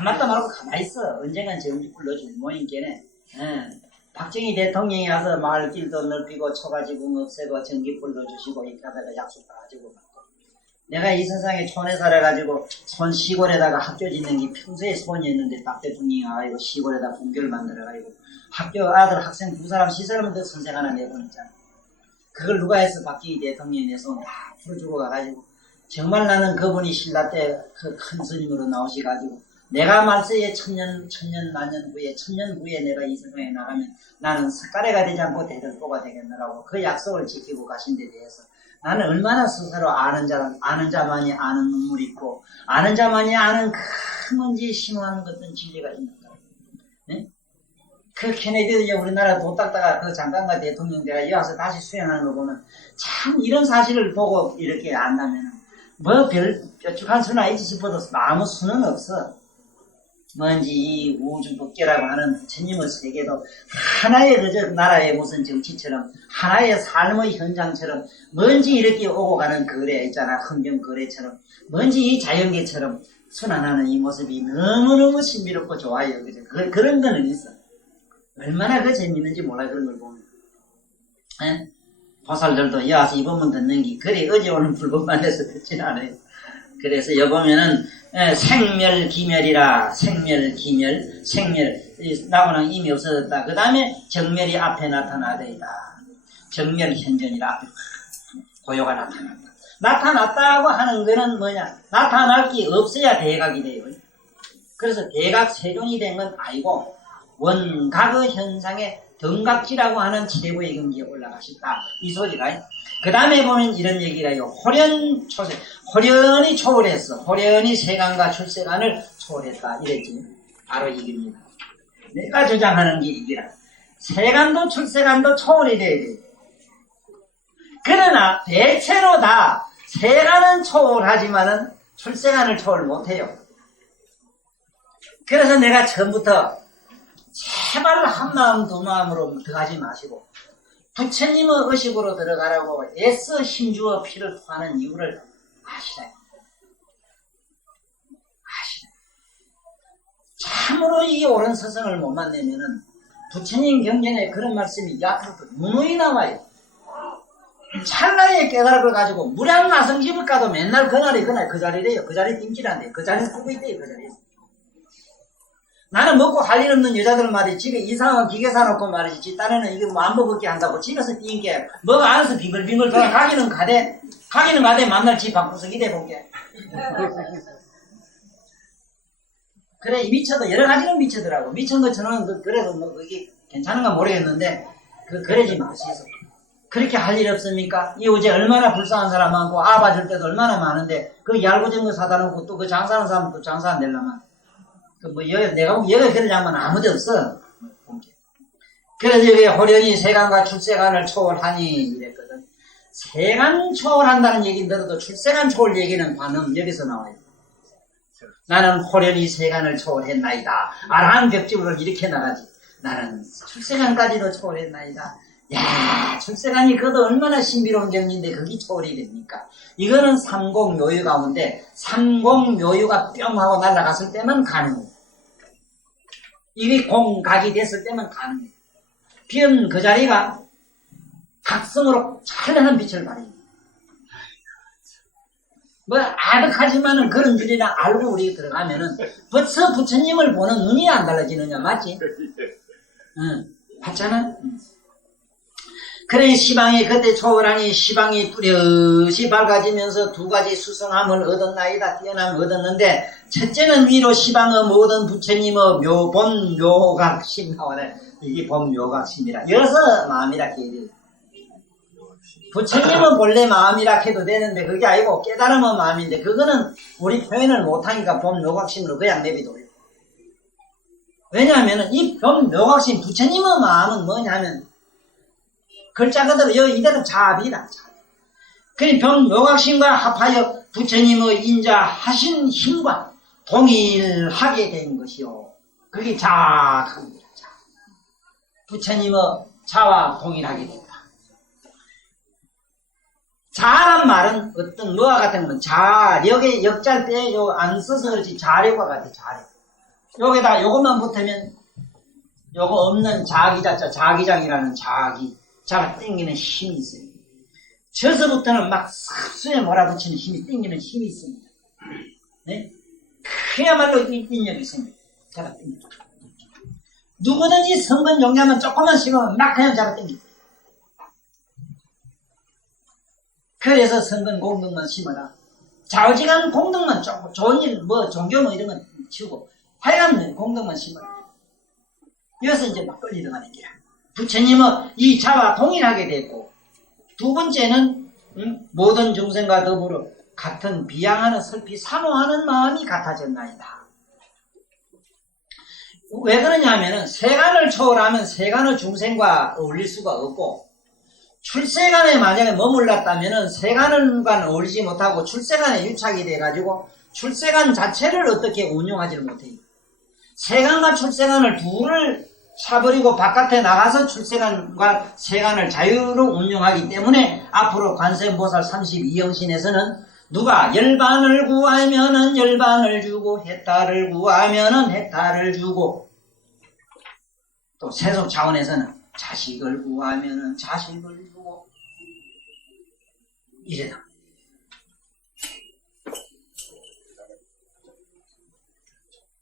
맞다 말고 가만히 있어. 언젠간 전기불 넣어줄 모임께네. 박정희 대통령이 와서 마을길도 넓히고 초가지궁 없애고 전기불 넣어주시고 이렇게 하다가 약속 다 가지고 갔고, 내가 이 세상에 촌에 살아가지고 촌 시골에다가 학교 짓는 게 평소에 소원이었는데 박 대통령이 와가지고 시골에다 분교를 만들어가지고 학교 아들 학생 2사람 시설하면 선생 하나 내보냈잖아. 그걸 누가 해서 박정희 대통령이 내서 다 풀어주고 가가지고, 정말 나는 그분이 신라 때 그 큰 스님으로 나오셔가지고 내가 말세에 천년 만년 후에 내가 이 세상에 나가면 나는 석가래가 되지 않고 대들보가 되겠느라고 그 약속을 지키고 가신 데 대해서 나는 얼마나 스스로 아는 자만이 아는 눈물이 있고 아는 자만이 아는 큰 문제에 심오한 어떤 진리가 있는가. 네? 그 케네디 우리나라 돈 닦다가 그 장관과 대통령 내가 여기 와서 다시 수행하는 거 보면 참 이런 사실을 보고 이렇게 안다면 뭐 별 뾰족한 수나 있지 싶어도 아무 수는 없어. 뭔지 이 우주 법계라고 하는 부처님의 세계도 하나의 그저 나라의 무슨 정치처럼 하나의 삶의 현장처럼 뭔지 이렇게 오고 가는 거래 있잖아. 흥정 거래처럼 뭔지 이 자연계처럼 순환하는 이 모습이 너무너무 신비롭고 좋아요. 그죠? 그런 거는 있어. 얼마나 그 재밌는지 몰라 그런 걸 보면. 에? 보살들도 여와서 이번만 듣는 게 그래 어제 오는 불법만 해서 듣진 않아요. 그래서 여기 보면은 생멸기멸이라 생멸기멸 생멸 나고는 이미 없어졌다. 그 다음에 정멸이 앞에 나타나되이다. 정멸현전이라 앞에 고요가 나타났다. 나타났다고 하는 거는 뭐냐? 나타날 게 없어야 대각이 돼요. 그래서 대각 세존이 된 건 아니고 원각의 현상에 등각지라고 하는 지대부의 경지에 올라가셨다. 이 소리가. 그 다음에 보면 이런 얘기가 있어요. 호련 초세. 호련이 초월했어. 호련이 세간과 출세간을 초월했다. 이랬지. 바로 이겁니다. 내가 주장하는 게 이기라. 세간도 출세간도 초월이 돼야 돼. 그러나 대체로 다 세간은 초월하지만은 출세간을 초월 못해요. 그래서 내가 처음부터 제발 한마음 두마음으로 들어가지 마시고 부처님의 의식으로 들어가라고 애써 힘주어 피를 토하는 이유를 아시라. 참으로 이 옳은 서성을 못 만나면은 부처님 경전에 그런 말씀이 앞으로도 누누이 나와요. 찰나의 깨달음을 가지고 무량나성집을 가도 맨날 그날이 그날 그 자리래요. 그 자리 띵질한대요. 그 자리에서 꾸고 있대요. 그 자리에서. 나는 먹고 할 일 없는 여자들 말이지 집에 이상한 기계 사놓고 말이지 지 딴에는 이거 뭐 안 먹을게 한다고 집에서 띵게 뭐가 안에서 빙글빙글 돌아 가기는 가대 만날 집 방구석이 돼볼게. 그래 미쳐도 여러 가지는 미쳐더라고. 미친 것처럼 그래도 뭐 그게 괜찮은가 모르겠는데 그러지 마시소. 그렇게 할 일 없습니까? 이 어제 얼마나 불쌍한 사람 많고 아봐줄 때도 얼마나 많은데 그 얄궂은 거 사다 놓고 또 그 장사하는 사람도 장사 안 되려면 내가 보면 여기 그러려면 아무도 없어. 그래서 여기 호련이 세간과 출세간을 초월하니 이랬거든. 세간 초월한다는 얘기는 들어도 출세간 초월 얘기는 반음 여기서 나와요. 나는 호련이 세간을 초월했나이다. 아라한 벽집으로 이렇게 나가지. 나는 출세간까지도 초월했나이다. 야, 출세간이 그것도 얼마나 신비로운 경지인데 그게 초월이 됩니까? 이거는 삼공묘유 가운데 삼공묘유가 뿅 하고 날아갔을 때만 가능해요. 이게 공각이 됐을 때만 가능해요. 비은 그 자리가 각성으로 찬란한 빛을 발해요. 뭐 아득하지만은 그런 줄이나 알고 우리 들어가면은 벌써 부처님을 보는 눈이 안 달라지느냐 맞지? 응, 봤잖아? 그래 시방이 그때 초월하니 시방이 뚜렷이 밝아지면서 두 가지 수성함을 얻었나이다. 뛰어남을 얻었는데 첫째는 위로 시방의 모든 부처님의 본 묘각심 하원에 이게 본 묘각심이라 여기서 마음이라 해야 돼. 부처님은 본래 마음이라 해도 되는데 그게 아니고 깨달음의 마음인데 그거는 우리 표현을 못하니까 본 묘각심으로 그냥 내비둬요. 왜냐하면 이 본 묘각심 부처님의 마음은 뭐냐면 글자 그대로 여기 이대로 자비다. 그 병 묘각심과 합하여 부처님의 인자하신 힘과 동일하게 된 것이요. 그게 자합니다. 부처님의 자와 동일하게 된다. 자란 말은 어떤 뭐와 같은 건 자력의 역잘 때 요 안 써서 그렇지 자력과 같아. 자력. 여기다 요것만 붙으면 요거 없는 자기자자 자기장이라는 자가 땡기는 힘이 있어요. 저서부터는 막 습수에 몰아붙이는 힘이 땡기는 힘이 있습니다. 네? 그야말로 인력이 있습니다. 자가 땡깁니다. 누구든지 성근 용량은 조금만 심으면 막 그냥 자가 땡깁니다. 그래서 성근 공덕만 심어라. 좌우지간 공덕만 조금 좋은 일, 뭐 종교 뭐 이런 건 치우고 하여간 공덕만 심어라. 여기서 이제 막 끌리 들어가는 게야. 부처님은 이 자와 동일하게 됐고 두 번째는 모든 중생과 더불어 같은 비양하는 슬피 사모하는 마음이 같아졌나이다. 왜 그러냐 하면은 세간을 초월하면 세간의 중생과 어울릴 수가 없고, 출세간에 만약에 머물렀다면은 세간과 어울리지 못하고 출세간에 유착이 돼가지고 출세간 자체를 어떻게 운용하지를 못해요. 세간과 출세간을 둘을 차버리고 바깥에 나가서 출세간과 세간을 자유로 운용하기 때문에 앞으로 관세음보살 32영신에서는 누가 열반을 구하면은 열반을 주고 해탈을 구하면은 해탈을 주고, 또 세속 차원에서는 자식을 구하면은 자식을 주고 이래다.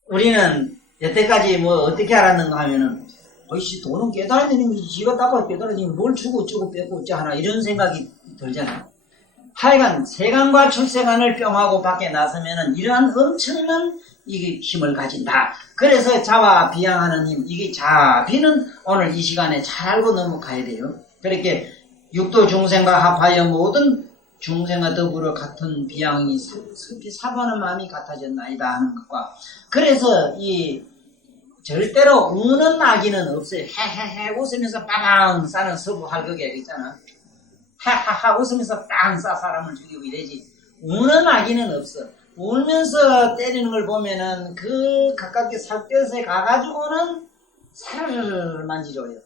우리는 여태까지 뭐 어떻게 알았는가 하면은 어이씨 돈은 깨달아야 되는 거지, 지가 닦아 깨달아지면 뭘 주고 어쩌고 뺏고 어쩌 하나 이런 생각이 들잖아요. 하여간 세간과 출세간을 뿅하고 밖에 나서면은 이러한 엄청난 이게 힘을 가진다. 그래서 자와 비양하는 힘, 이게 자비는 오늘 이 시간에 잘 알고 넘어가야 돼요. 그렇게 육도 중생과 합하여 모든 중생과 더불어 같은 비양이 슬피 사과하는 마음이 같아졌나이다 하는 것과, 그래서 이 절대로 우는 아기는 없어요. 헤헤헤 웃으면서 빠방 싸는 서부할 그게 있잖아. 하하하 웃으면서 빵 싸 사람을 죽이고 이래지. 우는 아기는 없어. 울면서 때리는 걸 보면은 그 가깝게 살뼈에 가가지고는 살을 만지줘요.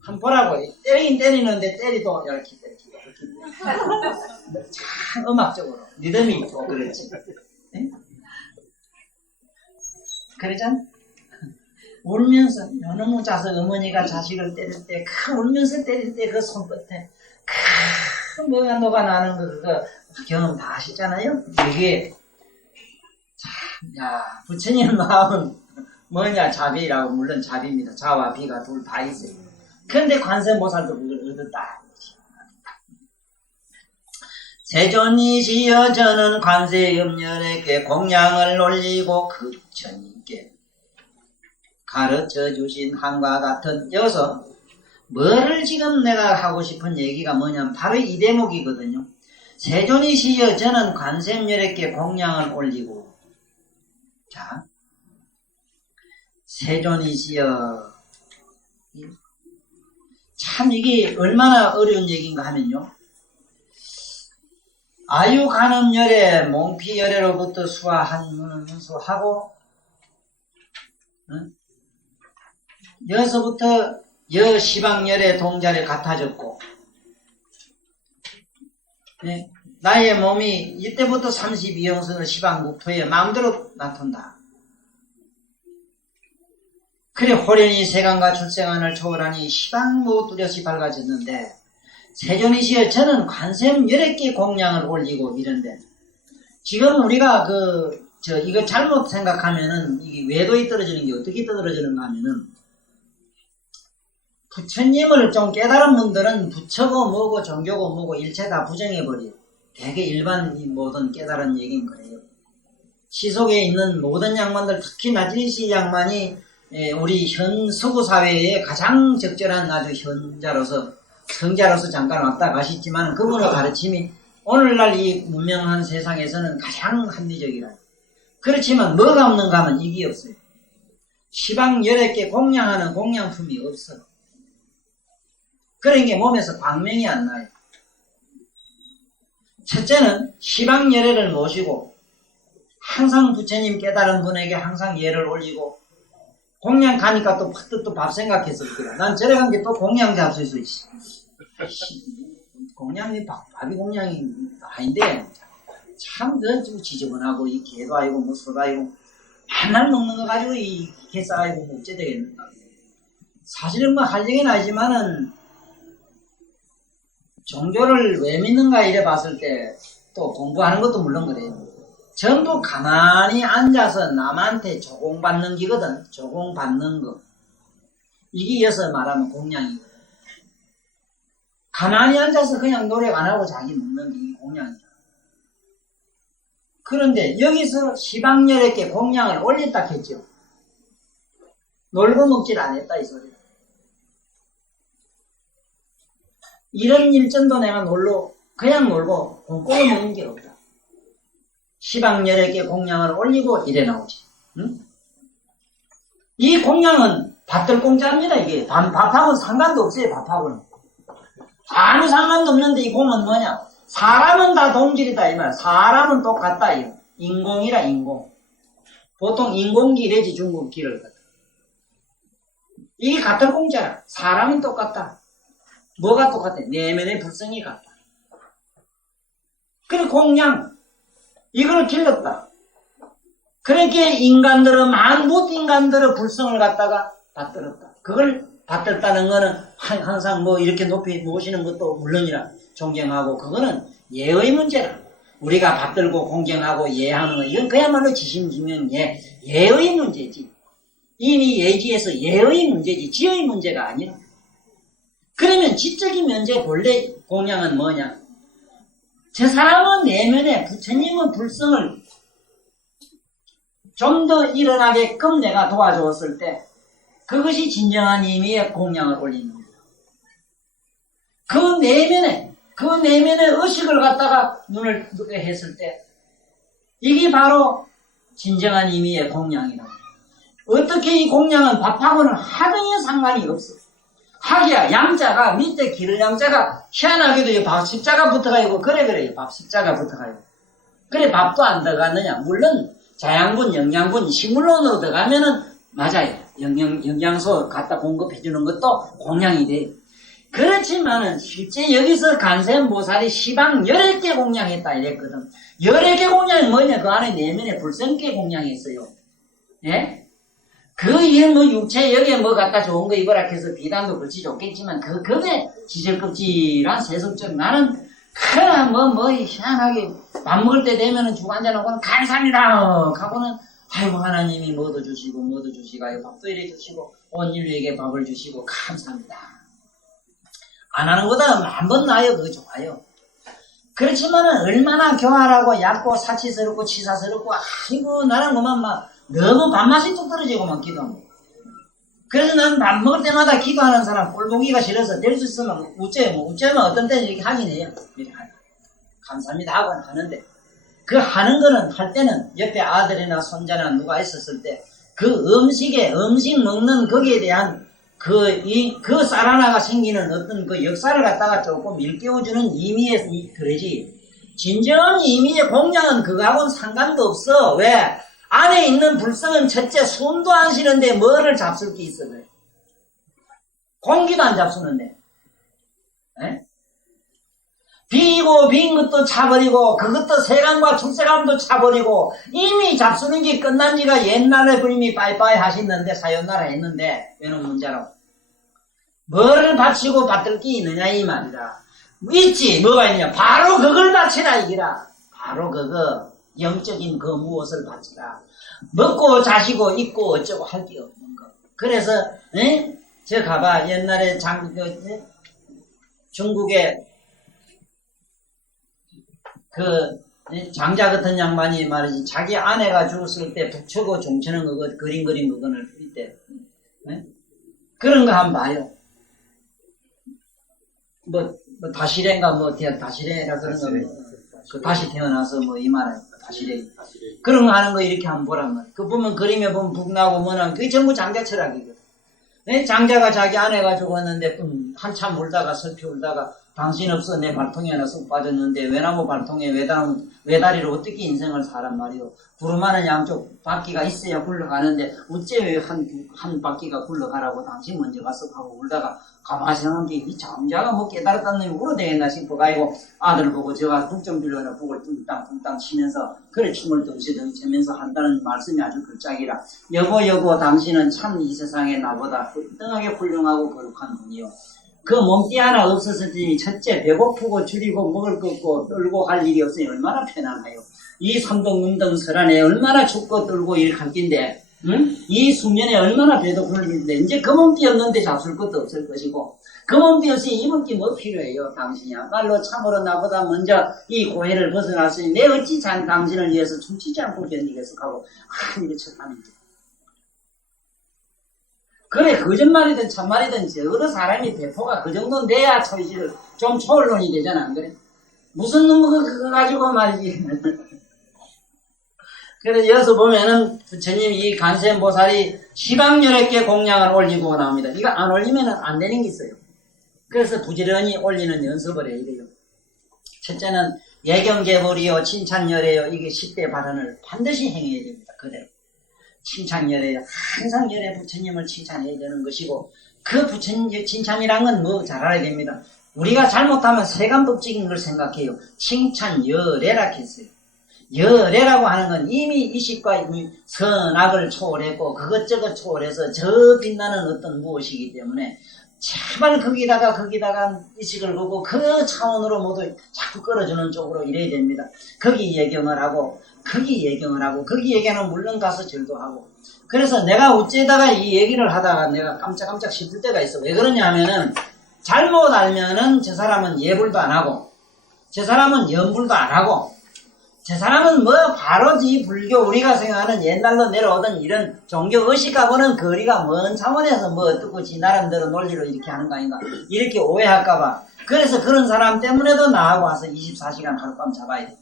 한번 보라고. 때리긴 때리는데 때리도 이렇게 참 음악적으로 리듬이 있고 그렇지. 네? 그러잖아. 울면서 너무 자서 어머니가 자식을 때릴 때 울면서 때릴 때 그 손끝에 뭐가 녹아나는 거 그거 경험 다 하시잖아요. 이게 참, 야 부처님 마음은 뭐냐 자비라고. 물론 자비입니다. 자와 비가 둘 다 있어요. 그런데 관세음보살도 그걸 얻었다. 세존이시여 저는 관세음열에게 공양을 올리고 그 부처님께 가르쳐 주신 한과 같은, 여기서 뭐를 지금 내가 하고 싶은 얘기가 뭐냐면 바로 이 대목이거든요. 세존이시여 저는 관세음열에게 공양을 올리고, 자 세존이시여, 참 이게 얼마나 어려운 얘기인가 하면요, 아유간음열에 몽피열애로부터 수하하고, 여기서부터 여시방열의 동자를 같아졌고, 네? 나의 몸이 이때부터 32영선을 시방국토에 마음대로 나타난다. 그래 호련히 세간과 출세간을 초월하니 시방무 뚜렷이 밝아졌는데, 세존이시여 저는 관세음 10개 공양을 올리고 이런데, 지금 우리가 이거 잘못 생각하면은 이게 외도에 떨어지는 게 어떻게 떨어지는가 하면은, 부처님을 좀 깨달은 분들은 부처고 뭐고 종교고 뭐고 일체 다 부정해버려요. 되게 일반 모든 깨달은 얘기는 그래요. 시속에 있는 모든 양반들, 특히 나진시 양반이 우리 현 서구 사회에 가장 적절한 아주 현자로서 성자로서 잠깐 왔다 가셨지만 그분의 가르침이 오늘날 이 문명한 세상에서는 가장 합리적이라. 그렇지만 뭐가 없는가 하면 이게 없어요. 시방 10개 공양하는 공양품이 없어. 그런 게 몸에서 광명이 안 나요. 첫째는 시방 예례를 모시고 항상 부처님 깨달은 분에게 항상 예를 올리고, 공양 가니까 또 밥 생각해서 그래. 난 저래 간 게 또 공양 잡수있어. 공양이 밥이 공양이 아닌데 참 좀 지저분하고 이 개도 아니고 뭐 소도 아니고 맨날 먹는 거 가지고 이 개 싸가지고 뭐 어째 되겠는가. 사실은 뭐 할 얘기는 아니지만은 종교를 왜 믿는가 이래 봤을 때 또 공부하는 것도 물론 그래요. 전부 가만히 앉아서 남한테 조공받는 기거든. 조공받는 거. 이게 이어서 말하면 공양이거든. 가만히 앉아서 그냥 노력 안 하고 자기 먹는 게 이게 공양이야. 그런데 여기서 시방열에게 공양을 올렸다 했죠. 놀고 먹질 않았다 이 소리야. 이런 일전도 내가 그냥 놀고 꼼꼼히 먹는 게 없다. 시방열에게 공양을 올리고 이래 나오지. 응? 이 공양은 밥들 공짜입니다. 이게 밥하고는 상관도 없어요. 밥하고는 아무 상관도 없는데 이 공은 뭐냐? 사람은 다 동질이다 이 말. 사람은 똑같다 이 말. 인공이라 인공. 보통 인공기 이래지 중국기를 갖다. 이게 같은 공짜라. 사람은 똑같다. 뭐가 똑같아? 내면의 불성이 같다. 그래 공양 이걸 길렀다. 그렇게 인간들은 만못 인간들의 불성을 갖다가 받들었다. 그걸 받들었다는 거는 항상 뭐 이렇게 높이 모시는 것도 물론이라 존경하고 그거는 예의 문제라. 우리가 받들고 공경하고 예하는 거 이건 그야말로 지심지명 예의 문제지. 이미 예지에서 예의 문제지 지의 문제가 아니라. 그러면 지적인 문제 본래 공양은 뭐냐? 저 사람은 내면에 부처님의 불성을 좀 더 일어나게끔 내가 도와주었을 때 그것이 진정한 의미의 공양을 올리는 거예요. 그 내면에 의식을 갖다가 눈을 뜨게 했을 때 이게 바로 진정한 의미의 공양이라고. 어떻게 이 공양은 밥하고는 하등의 상관이 없어. 하기야 양자가 밑에 기를 양자가 희한하게도 밥 십자가 붙어가지고 그래요. 밥 십자가 붙어가지고 그래 밥도 안 들어가느냐. 물론 자양분 영양분 식물론으로 들어가면은 맞아요. 영양소 갖다 공급해주는 것도 공양이 돼요. 그렇지만은 실제 여기서 간센보살이 시방 11개 공양했다 이랬거든. 11개 공양이 뭐냐? 그 안에 내면에 불성계 공양했어요. 예? 그게 뭐 육체 여기에 뭐 갖다 좋은 거 입어라 해서 비단도 그렇지 좋겠지만 그게 지적급질한 세속적 나는 그냥 희한하게 밥 먹을 때 되면은 죽 앉아놓고는 감사합니다 하고는 아이고 하나님이 뭐도 주시고 아이고 밥도 이래 주시고 온 인류에게 밥을 주시고 감사합니다. 안 하는 것보다 한 번 나아요. 그거 좋아요. 그렇지만은 얼마나 교활하고 얕고 사치스럽고 치사스럽고 아이고 나는 그만 막 너무 밥맛이 뚝 떨어지고만 기도합니다. 그래서 나는 밥 먹을 때마다 기도하는 사람 꼴보기가 싫어서 될 수 있으면 우째면 어떤 때는 이렇게 하긴 해요. 이렇게 하요. 감사합니다 하고 하는데 그 하는 거는 할 때는 옆에 아들이나 손자나 누가 있었을 때 그 음식 먹는 거기에 대한 그 쌀 하나가 생기는 어떤 그 역사를 갖다가 조금 일깨워주는 의미의 그러지. 진정한 의미의 공양은 그거하고는 상관도 없어. 왜? 안에 있는 불성은 첫째 숨도 안 쉬는데 뭐를 잡술 게 있어 그래. 공기도 안 잡수는데. 에? 비고 빈 것도 차버리고 그것도 세감과 출세감도 차버리고 이미 잡수는 게 끝난 지가 옛날에 이미 빠이빠이 하셨는데 사연나라 했는데 왜는 문제라고. 뭐를 바치고 받들 게 있느냐 이 말이다. 있지 뭐가 있냐. 바로 그걸 바치라 이기라. 바로 그거 영적인 그 무엇을 바치라. 먹고 자시고 입고 어쩌고 할 게 없는 거. 그래서 저 가봐 옛날에 중국에 그 장자 같은 양반이 말이지 자기 아내가 죽었을 때 북초고 종치는 그거 그림 그거는 이때 그런 거 한번 봐요. 뭐 다시래인가 다시래라 그런 거 그 다시 태어나서 이 말은 다시래 그런 거 하는 거 이렇게 한번 보란 말이야. 그 보면 그림에 보면 북나고 뭐나 그게 전부 장자 철학이거든. 장자가 자기 아내가 죽었는데 한참 울다가 슬피 울다가 당신 없어 내 발통에 하나 쑥 빠졌는데 외나무 발통에 외다리로 어떻게 인생을 사란 말이오. 구름하는 양쪽 바퀴가 있어야 굴러가는데 어째 왜 한 바퀴가 굴러가라고 당신 먼저 가서 하고 울다가 가만히 생각하면 이 장자가 뭐 깨달았다는 놈이 울어대겠나 싶어가지고 아들을 보고 제가 북점 빌려나 북을 뚱땅 치면서 그래 춤을 덩치덩치 치면서 한다는 말씀이 아주 글짝이라. 여보 당신은 참 이 세상에 나보다 훌륭하게 훌륭하고 거룩한 분이요. 그 몸띠 하나 없었으니 첫째 배고프고 줄이고 먹을 거 없고 떨고 할 일이 없으니 얼마나 편안하요. 이 삼동문동 설안에 얼마나 춥고 떨고 이렇게 할 낀데 이 수면에 얼마나 배도 불리는데 이제 그 몸띠 없는데 잡술 것도 없을 것이고 그 몸띠 없이 입을 게 뭐 필요해요. 당신이야말로 참으로 나보다 먼저 이 고해를 벗어났으니 내 어찌 당신을 위해서 춤추지 않고 견디겠어 하고 이렇게 척하는 거예요. 그래 거짓말이든 참말이든 어느 사람이 대포가 그 정도 내야 처리를 좀 초언론이 되잖아 안 그래? 무슨 놈 그거 가지고 말이지. 그래서 여기서 보면은 부처님 이 간센보살이 시방열애께 공양을 올리고 나옵니다. 이거 안 올리면 안 되는 게 있어요. 그래서 부지런히 올리는 연습을 해야 돼요. 첫째는 예경계불이요 칭찬열애요. 이게 10대 발언을 반드시 행해야 됩니다. 그대로. 칭찬열애요. 항상 열애 부처님을 칭찬해야 되는 것이고, 그 부처님 칭찬이란 건 뭐 잘 알아야 됩니다. 우리가 잘못하면 세간법적인 걸 생각해요. 칭찬열애라 했어요. 열애라고 하는 건 이미 이식과 선악을 초월했고 그것저것 초월해서 저 빛나는 어떤 무엇이기 때문에 제발 거기다가 이식을 보고 그 차원으로 모두 자꾸 끌어주는 쪽으로 이래야 됩니다. 거기 예경을 하고 거기 얘기하면 물론 가서 절도 하고. 그래서 내가 어째다가 이 얘기를 하다가 내가 깜짝깜짝 싶을 때가 있어. 왜 그러냐 하면은 잘못 알면은 저 사람은 예불도 안 하고 저 사람은 연불도 안 하고 저 사람은 뭐 바로지 불교 우리가 생각하는 옛날로 내려오던 이런 종교 의식하고는 거리가 먼 차원에서 뭐 어떻고 지 나름대로 논리로 이렇게 하는 거 아닌가 이렇게 오해할까봐. 그래서 그런 사람 때문에도 나하고 와서 24시간 하룻밤 잡아야 돼.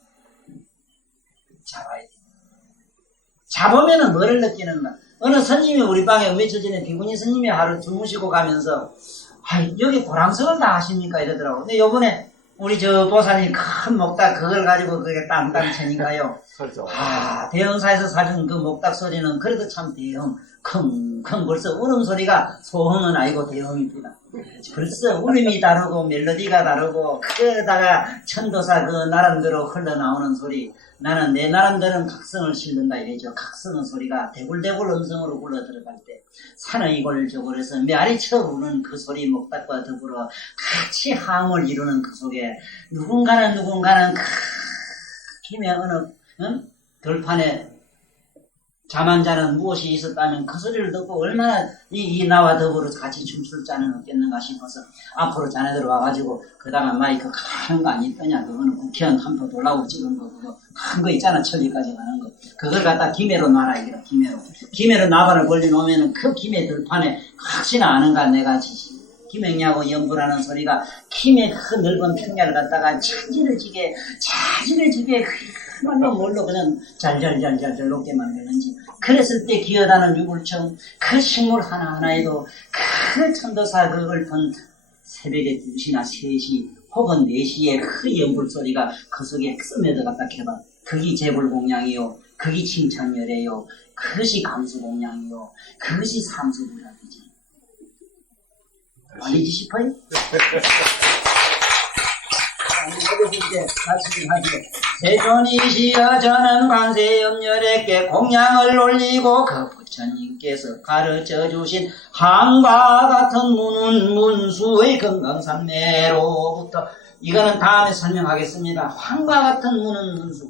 잡으면은 뭐를 느끼는가. 어느 스님이 우리 방에 며칠 전에 비구니 스님이 하루 주무시고 가면서 여기 보람석을 다 하십니까 이러더라고. 근데 요번에 우리 저 보살님 큰 목닥 그걸 가지고 그게 땅땅천인가요? 그렇죠. 대형사에서 사준 그 목닥 소리는 그래도 참 대형 킁킁 벌써 울음소리가 소흥은 아니고 대형입니다. 벌써 울음이 다르고 멜로디가 다르고 그러다가 천도사 그 나름대로 흘러나오는 소리. 나는 내 나름대로는 각성을 실른다 이래죠. 각성의 소리가 대굴대굴 음성으로 굴러 들어갈 때 산의 골저골 해서 메아리 쳐 우는 그 소리 목닥과 더불어 같이 함을 이루는 그 속에 누군가는 힘의 어느 들판에 잠 안 자는 무엇이 있었다면 그 소리를 듣고 얼마나 이 나와 더불어 같이 춤출 자는 없겠는가 싶어서 앞으로 자네들 와가지고 그다가 마이크 큰 거 아니 있더냐. 그거는 국회의원 한표 돌라고 찍은 거 그거 큰 거 있잖아. 천리까지 가는 거 그걸 갖다 김해로 놔라 이거라. 김해로 나발을 벌려놓으면은 그 김해 들판에 혹시나 아는가 내가 김행냐고 연불하는 소리가 김해 그 넓은 평야를 갖다가 자지러지게 그만 뭘로 그냥 잘잘 높게 만드는지. 그랬을 때 기어다는 유불청 그 식물 하나하나에도 그 천도사 그 읊은 새벽에 2시나 3시 혹은 4시에 그 연불소리가 그 속에 스며들어갔다 해봐. 그게 재불공양이요, 그게 칭찬열애요, 그것이 감수공양이요, 그것이 삼수불락이지. 알리지 싶어요? 세존이시여 저는 관세음열에게 공양을 올리고 그 부처님께서 가르쳐 주신 한과 같은 문수의 건강산매로부터 이거는 다음에 설명하겠습니다. 한과 같은 문수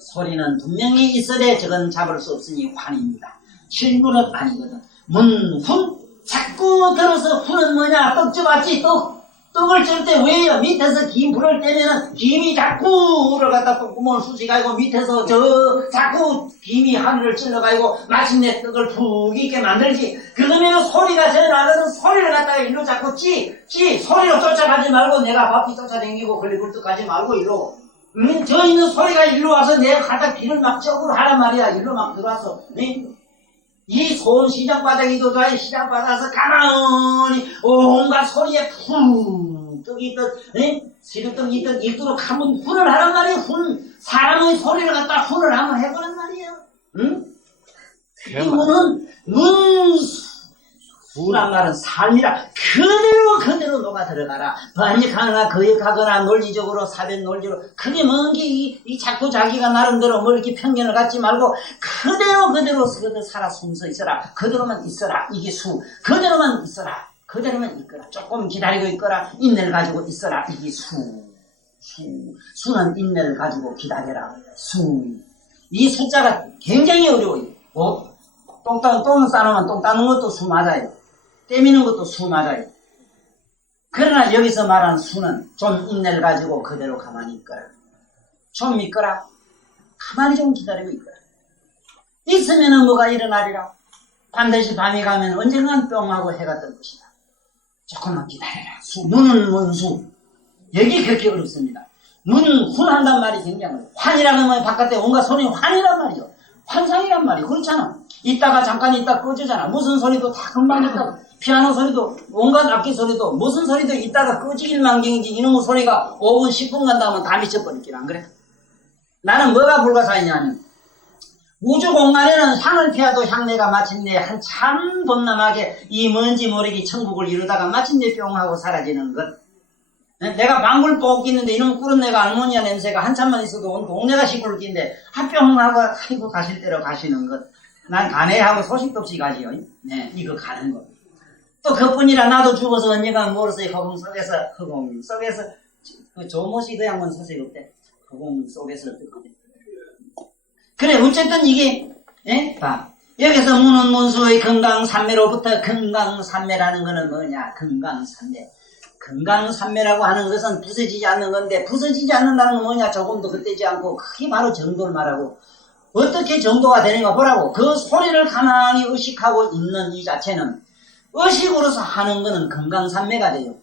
소리는 분명히 있으되 저건 잡을 수 없으니 환입니다. 실물은 아니거든. 문훈 자꾸 들어서 훈은 뭐냐? 떡집 왔지 떡을 찔 때 왜요? 밑에서 김 불을 떼면은 김이 자꾸 물을 갖다 구멍을 쑤시가지고 밑에서 자꾸 김이 하늘을 찔러가지고 마침내 떡을 푹 있게 만들지. 그러면 소리가 저 나가는 소리를 갖다가 일로 자꾸 소리로 쫓아가지 말고 내가 바삐 쫓아다니고 걸리굴뚝 말고 일로. 저 있는 소리가 일로 와서 내가 갖다 귀를 막 쪽으로 하란 말이야. 일로 막 들어왔어. 이 소음 시장바닥이도 좋아요. 시장바닥에서 가만히 온갖 소리에 쿵 떡이든 시루떡 있든 있도록 한번 훈을 하란 말이에요. 사람의 소리를 갖다 훈을 한번 해보란 말이에요. 이 문은 문수란 말은 삶이라 그대로 녹아 들어가라. 번역하거나 거역하거나 논리적으로 사변 논리로 그게 뭔 게 이 자꾸 자기가 나름대로 뭐 이렇게 편견을 갖지 말고 그대로 살아 숨서 있어라. 그대로만 있어라. 이게 그대로만 있어라. 그대로만 있거라. 조금 기다리고 있거라. 인내를 가지고 있어라. 이게 수는 인내를 가지고 기다려라. 이 숫자가 굉장히 어려워요. 똥 싸놓으면 똥 따는 것도 수 맞아요. 때미는 것도 수 맞아요. 그러나 여기서 말하는 수는 좀 인내를 가지고 그대로 가만히 있거라. 좀 있거라. 가만히 좀 기다리고 있거라. 있으면은 뭐가 일어나리라. 반드시 밤이 가면 언젠간 뿅하고 해가 뜰 것이다. 조금만 기다려라. 문은 문수. 여기 그렇게 어렵습니다. 훈한단 말이 굉장히. 환이라는 말 바깥에 온갖 소리 환이란 말이죠. 환상이란 말이 그렇잖아. 이따가 잠깐 있다 꺼지잖아. 무슨 소리도 다 금방 있다. 피아노 소리도 온갖 악기 소리도 무슨 소리도 있다가 꺼지길 망정이지. 이놈의 소리가 5분 10분 간다면 다 미쳐버리길 안 그래? 나는 뭐가 불가사의냐면 우주 공간에는 향을 피하도 향내가 마침내 한참 범람하게 이 뭔지 모르게 천국을 이루다가 마침내 뿅 하고 사라지는 것. 내가 방울 뽑기 있는데 이놈 꿀은 내가 알모니아 냄새가 한참만 있어도 온 동네가 시골 끼인데 뿅 하고 아이고 가실 대로 가시는 것. 난 가네하고 소식도 없이 가지요. 네, 이거 가는 거. 또 그뿐이라 나도 죽어서 언젠가 멀어서 허공 속에서 그 조모씨 그 양반 사색 없대. 허공 속에서 어떡하대. 그래 어쨌든 이게 봐. 여기서 문수의 금강산매로부터 금강산매라는 거는 뭐냐. 금강산매. 금강산매라고 하는 것은 부서지지 않는 건데 부서지지 않는다는 건 뭐냐. 조금도 헛되지 않고 그게 바로 정도를 말하고 어떻게 정도가 되는가 보라고. 그 소리를 가만히 의식하고 있는 이 자체는 의식으로서 하는 거는 금강산매가 돼요.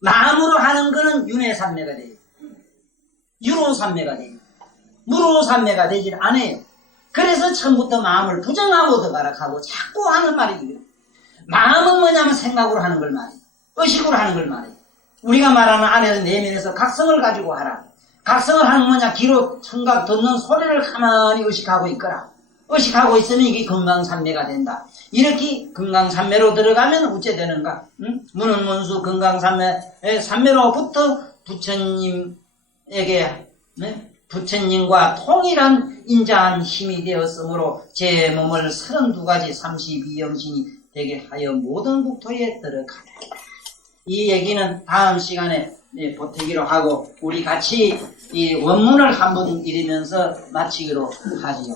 마음으로 하는 거는 윤회산매가 돼요. 유로산매가 돼요. 무로산매가 되질 않아요. 그래서 처음부터 마음을 부정하고 더가락하고 자꾸 하는 말이에요. 마음은 뭐냐면 생각으로 하는 걸 말해요. 의식으로 하는 걸 말해요. 우리가 말하는 안에서 내면에서 각성을 가지고 하라. 각성을 하는 뭐냐. 귀로 청각 듣는 소리를 가만히 의식하고 있거라. 의식하고 있으면 이게 금강산매가 된다. 이렇게 금강산매로 들어가면 어째 되는가? 응? 문은문수 금강산매 산매로부터 부처님에게 부처님과 통일한 인자한 힘이 되었으므로 제 몸을 32가지 32영신이 되게 하여 모든 국토에 들어가라. 이 얘기는 다음 시간에 보태기로 하고 우리 같이 이 원문을 한번 읽으면서 마치기로 하지요.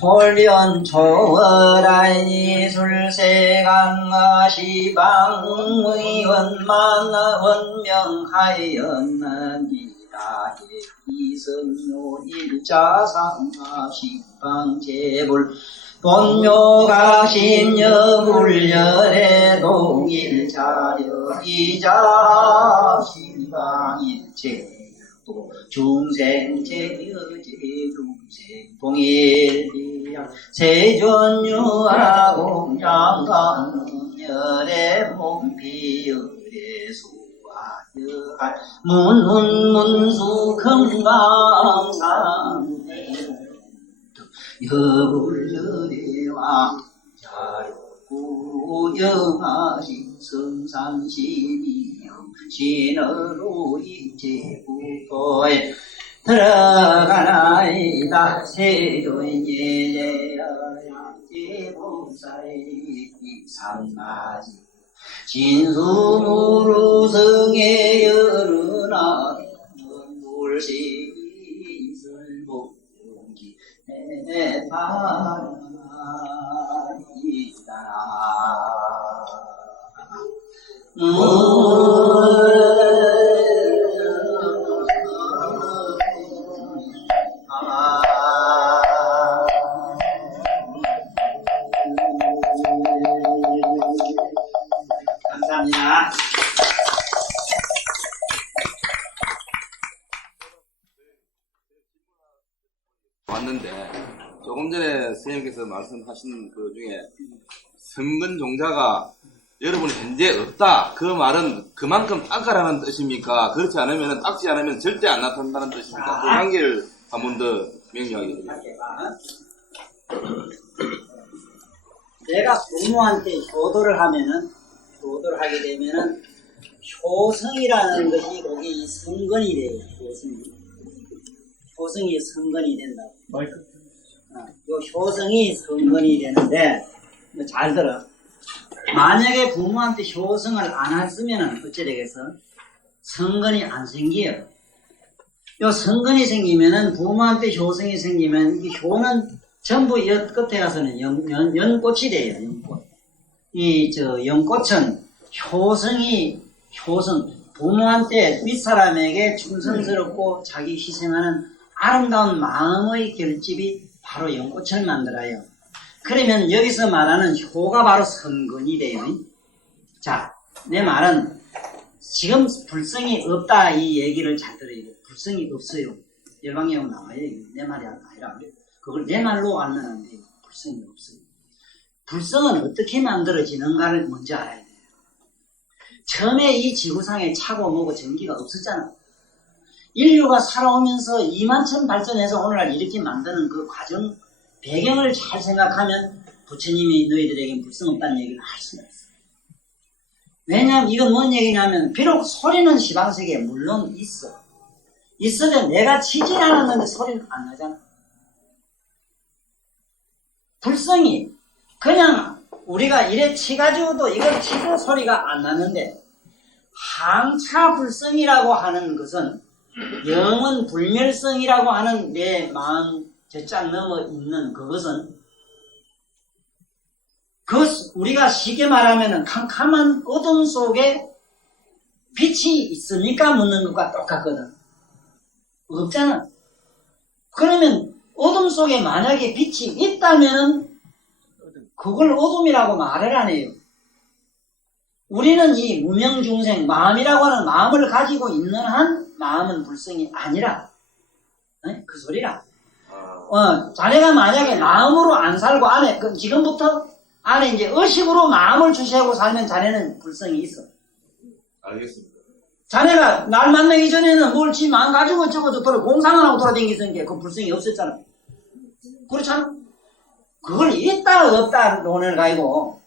홀련 초월하니 술세강가 시방의원 원명하였나이다. 이성요 일자상하 시방제불 본묘각신 여불열의 동일자려 이자 시방일체 또 중생제여제 중생 동일비양 세존유하고 양강열의 몸피열의 수화여할 문문문수 금강산 여불열의 왕자로 영하신 성산시비영 신어로 이제부터에 들어가나이다. 세존예제여야 제본사의 이상가지 진수무루성의 여르나 물시이슬 목기 내바이다. 감사합니다. 왔는데 조금 전에 선생님께서 말씀하신 그 중에 성근 종자가 여러분이 현재 없다. 그 말은 그만큼 닦아라는 뜻입니까? 그렇지 않으면 닦지 않으면 절대 안 나타난다는 뜻입니까? 그 관계를 한 번 더 명료하게 해주세요. 내가 부모한테 효도를 하게 되면은 효성이라는 것이 거기 성근이 돼요. 효성이 성근이 된다. 요 효성이 성근이 되는데 잘 들어. 만약에 부모한테 효성을 안 했으면 어찌 되겠어? 성근이 안 생겨요. 요 성근이 생기면은 부모한테 효성이 생기면 이 효는 전부 엿 끝에 가서는 연꽃이 돼요. 연꽃. 연꽃은 효성 부모한테 윗사람에게 충성스럽고 자기 희생하는 아름다운 마음의 결집이 바로 연꽃을 만들어요. 그러면 여기서 말하는 효가 바로 성근이 돼요. 자, 내 말은 지금 불성이 없다 이 얘기를 잘 들어야 돼요. 불성이 없어요. 열방경 나와요. 내 말이 아니라 그걸 내 말로 알면 안 돼요. 불성이 없어요. 불성은 어떻게 만들어지는가를 먼저 알아야 돼요. 처음에 이 지구상에 차고 뭐고 전기가 없었잖아. 인류가 살아오면서 2만천 발전해서 오늘날 이렇게 만드는 그 과정 배경을 잘 생각하면 부처님이 너희들에게 불성 없다는 얘기를 할 수가 있어요. 왜냐하면 이건 뭔 얘기냐면 비록 소리는 시방세계에 물론 있어도 내가 치지 않았는데 소리는 안 나잖아. 불성이 그냥 우리가 이래 치가지고도 이걸 치고 소리가 안 나는데 항차 불성이라고 하는 것은 영은 불멸성이라고 하는 내 마음 저짝 넘어 있는 그것은 우리가 쉽게 말하면 캄캄한 어둠 속에 빛이 있습니까? 묻는 것과 똑같거든. 없잖아. 그러면 어둠 속에 만약에 빛이 있다면 그걸 어둠이라고 말을 안 해요. 우리는 이 무명중생 마음이라고 하는 마음을 가지고 있는 한 마음은 불성이 아니라 그 소리라. 자네가 만약에 마음으로 안 살고 안에 지금부터 안에 이제 의식으로 마음을 주시하고 살면 자네는 불성이 있어. 알겠습니다. 자네가 날 만나기 전에는 뭘 지 마음 가지고 저거 공상을 하고 돌아다니겠으니까 그 불성이 없었잖아. 그렇잖아. 그걸 있다 없다 논을 가지고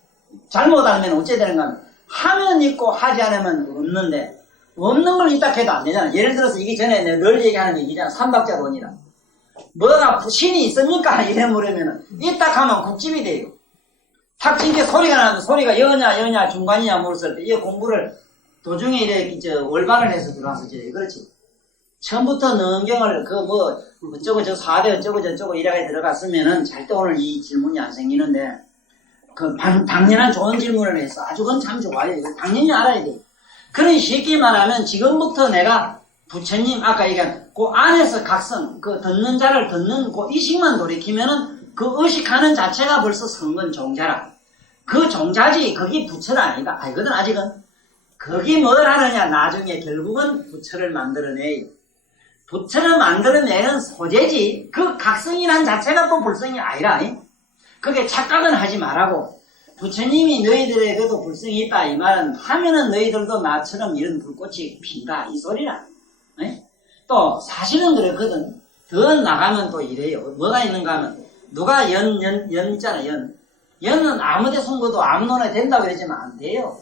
잘못 알면 어째 되는가 하면 있고 하지 않으면 없는데 없는 걸 있다 해도 안 되잖아. 예를 들어서 이게 전에 내가 늘 얘기하는 얘기잖아. 삼박자론이라. 뭐가 신이 있습니까? 이래 물으면 있다 하면 국집이 돼요. 탁진게 소리가 나면 소리가 여냐 중간이냐 물었을 때 이 공부를 도중에 이렇게 월반을 해서 들어와서 그렇지. 처음부터 능경을 어쩌고 저 4대 어쩌고 저쩌고 이렇게 들어갔으면은 절대 오늘 이 질문이 안 생기는데 당연한 좋은 질문을 했어. 아주 그건 참 좋아요. 이거 당연히 알아야 돼. 그런 쉽게 말하면 지금부터 내가 부처님 아까 얘기한 그 안에서 각성 듣는 자를 듣는 그 의식만 돌이키면은 그 의식하는 자체가 벌써 성근 종자라. 그 종자지 그게 부처는 아니다. 아니거든 아직은. 그게 뭘 하느냐 나중에 결국은 부처를 만들어내요. 부처를 만들어내는 소재지 그 각성이란 자체가 또 불성이 아니라 그게 착각은 하지 말라고. 부처님이 너희들에게도 불성이 있다 이 말은 하면은 너희들도 나처럼 이런 불꽃이 핀다 이 소리라. 또 사실은 그렇거든. 더 나가면 또 이래요. 뭐가 있는가 하면 누가 연 있잖아. 연은 아무 데 숨겨도 아무 노래 된다고 그러지만 안 돼요.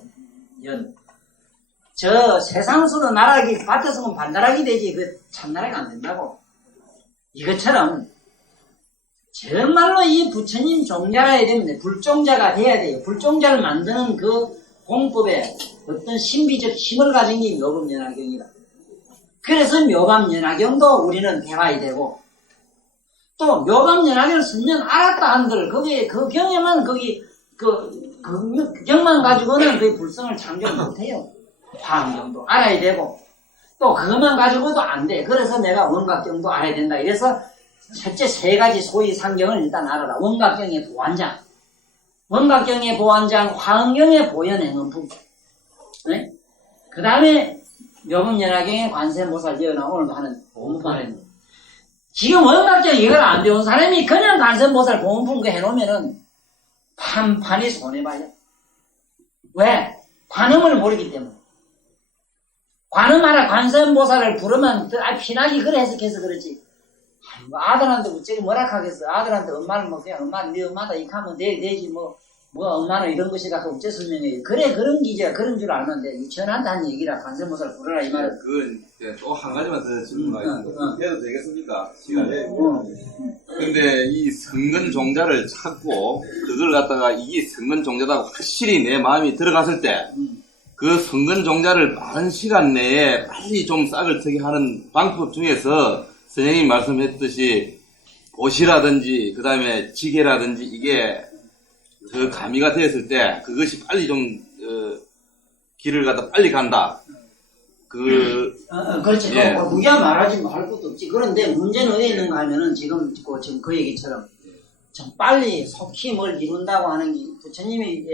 저 세상수로 나락이 밭에 숨으면 반나락이 되지 그 참나락이 안 된다고. 이것처럼 정말로 이 부처님 종자라 해야 되면 불종자가 돼야 돼요. 불종자를 만드는 그 공법에 어떤 신비적 힘을 가진 게 묘법연화경이다. 그래서 묘법연화경도 우리는 배워야 되고 또 묘법연화경을 쓰면 알았다 한들 거기에 그 경에만 그 경만 가지고는 그 불성을 창조 못해요. 화엄경도 알아야 되고 또 그것만 가지고도 안 돼. 그래서 내가 원각경도 알아야 된다. 이래서 첫째 세 가지 소위 상경을 일단 알아라. 원각경의 보완장, 원각경의 보완장, 화엄경의 보현행원품. 그 다음에 묘법연화경의 관세모살 예언하 오늘도 하는 보문판에 지금 원각경 이걸 안 배운 사람이 그냥 관세모살 보문품 해놓으면은 판판이 손해봐요. 왜? 관음을 모르기 때문에. 관음하라 관세음보살을 부르면 피나기 그래 해석해서 그렇지. 아들한테 어찌 뭐라 하겠어. 아들한테 엄마를 그냥 엄마는 네 엄마다 이렇게 하면 되지 뭐 엄마는 이런 것이다 어째 설명해. 그래 그런 기제야 그런 줄 알는데 유치원한테 한 얘기라 관세음보살 부르라 이 말은. 그건 또 한 가지만 더 질문하겠습니다. 해도 되겠습니까? 시간이. 근데 이 성근 종자를 찾고 그걸 갖다가 이게 성근 종자다고 확실히 내 마음이 들어갔을 때 그 성근 종자를 빠른 시간 내에 빨리 좀 싹을 트게 하는 방법 중에서 선생님이 말씀했듯이 옷이라든지 그 다음에 지게라든지 이게 더 가미가 되었을 때 그것이 빨리 좀 길을 갖다 빨리 간다. 그렇지. 예. 누가 말하지 말 것도 없지. 그런데 문제는 어디 있는가 하면은 지금 그 얘기처럼 좀 빨리 속히 뭘 이룬다고 하는 게 부처님이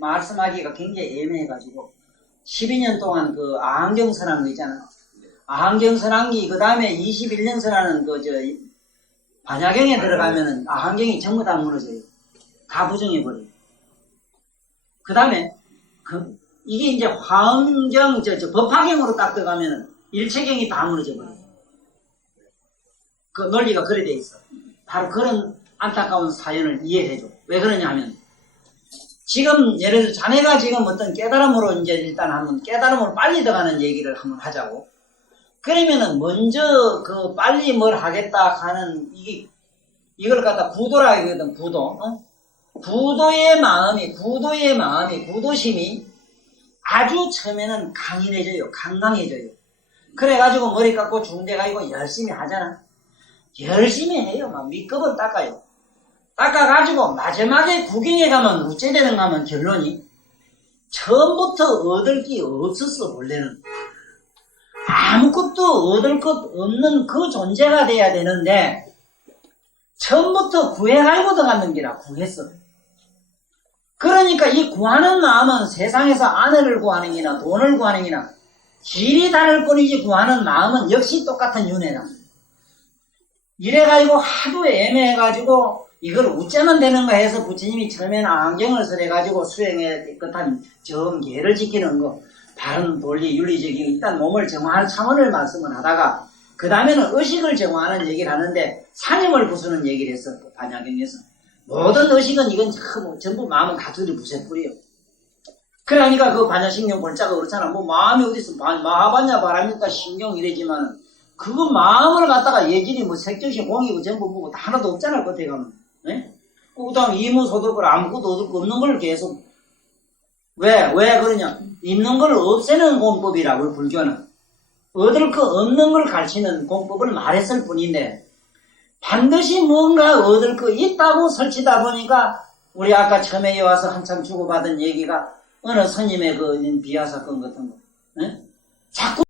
말씀하기가 굉장히 애매해가지고 12년 동안 그 아한경 선한 거 있잖아. 아한경 선한기 그 다음에 21년 선하는 반야경에 들어가면은 아한경이 전부 다 무너져요. 다 부정해버려요. 그 다음에 이게 이제 화엄경 법화경으로 딱 들어가면은 일체경이 다 무너져버려요. 그 논리가 그래 돼 있어. 바로 그런 안타까운 사연을 이해해줘. 왜 그러냐 하면 지금 예를 들어 자네가 지금 어떤 깨달음으로 이제 일단 한번 깨달음으로 빨리 들어가는 얘기를 한번 하자고. 그러면은 먼저 그 빨리 뭘 하겠다 하는 이걸 갖다 구도라 하거든. 구도. 구도의 마음이 구도심이 아주 처음에는 강강해져요. 그래가지고 머리 깎고 중대 가지고 열심히 하잖아. 열심히 해요. 막 밑급을 닦아요. 닦아가지고 마지막에 구경에 가면 어째 되는가 하면 결론이 처음부터 얻을 게 없었어. 원래는 아무것도 얻을 것 없는 그 존재가 돼야 되는데 처음부터 구해가지고 들어가는 게라 구했어. 그러니까 이 구하는 마음은 세상에서 아내를 구하는 게나 돈을 구하는 게나 길이 다를 뿐이지 구하는 마음은 역시 똑같은 윤회다. 이래가지고 하도 애매해가지고 이걸 어쩌면 되는가 해서 부처님이 처음에는 안경을 설해가지고 수행에 깨끗한 정계를 지키는 거, 바른 논리, 윤리적인 일단 몸을 정화하는 차원을 말씀을 하다가 그 다음에는 의식을 정화하는 얘기를 하는데 산임을 부수는 얘기를 했어. 반야경에서. 모든 의식은 이건 전부 마음은 가투리 부세뿌리요. 그러니까 그 반야신경 골자가 그렇잖아. 뭐 마음이 어디서 마하반야 바랍니까 신경 이래지만은 그거 마음을 갖다가 예진이 뭐 색조시 공이고 전부 뭐고 다 하나도 없잖아. 겉에 가면. 네? 그 다음 이무소득을 아무것도 얻을 거 없는 걸 계속 왜 그러냐? 있는 걸 없애는 공법이라고 불교는. 얻을 거 없는 걸 가르치는 공법을 말했을 뿐인데 반드시 뭔가 얻을 거 있다고 설치다 보니까 우리 아까 처음에 와서 한참 주고받은 얘기가 어느 스님의 그 비하 사건 같은 거. 네? 자꾸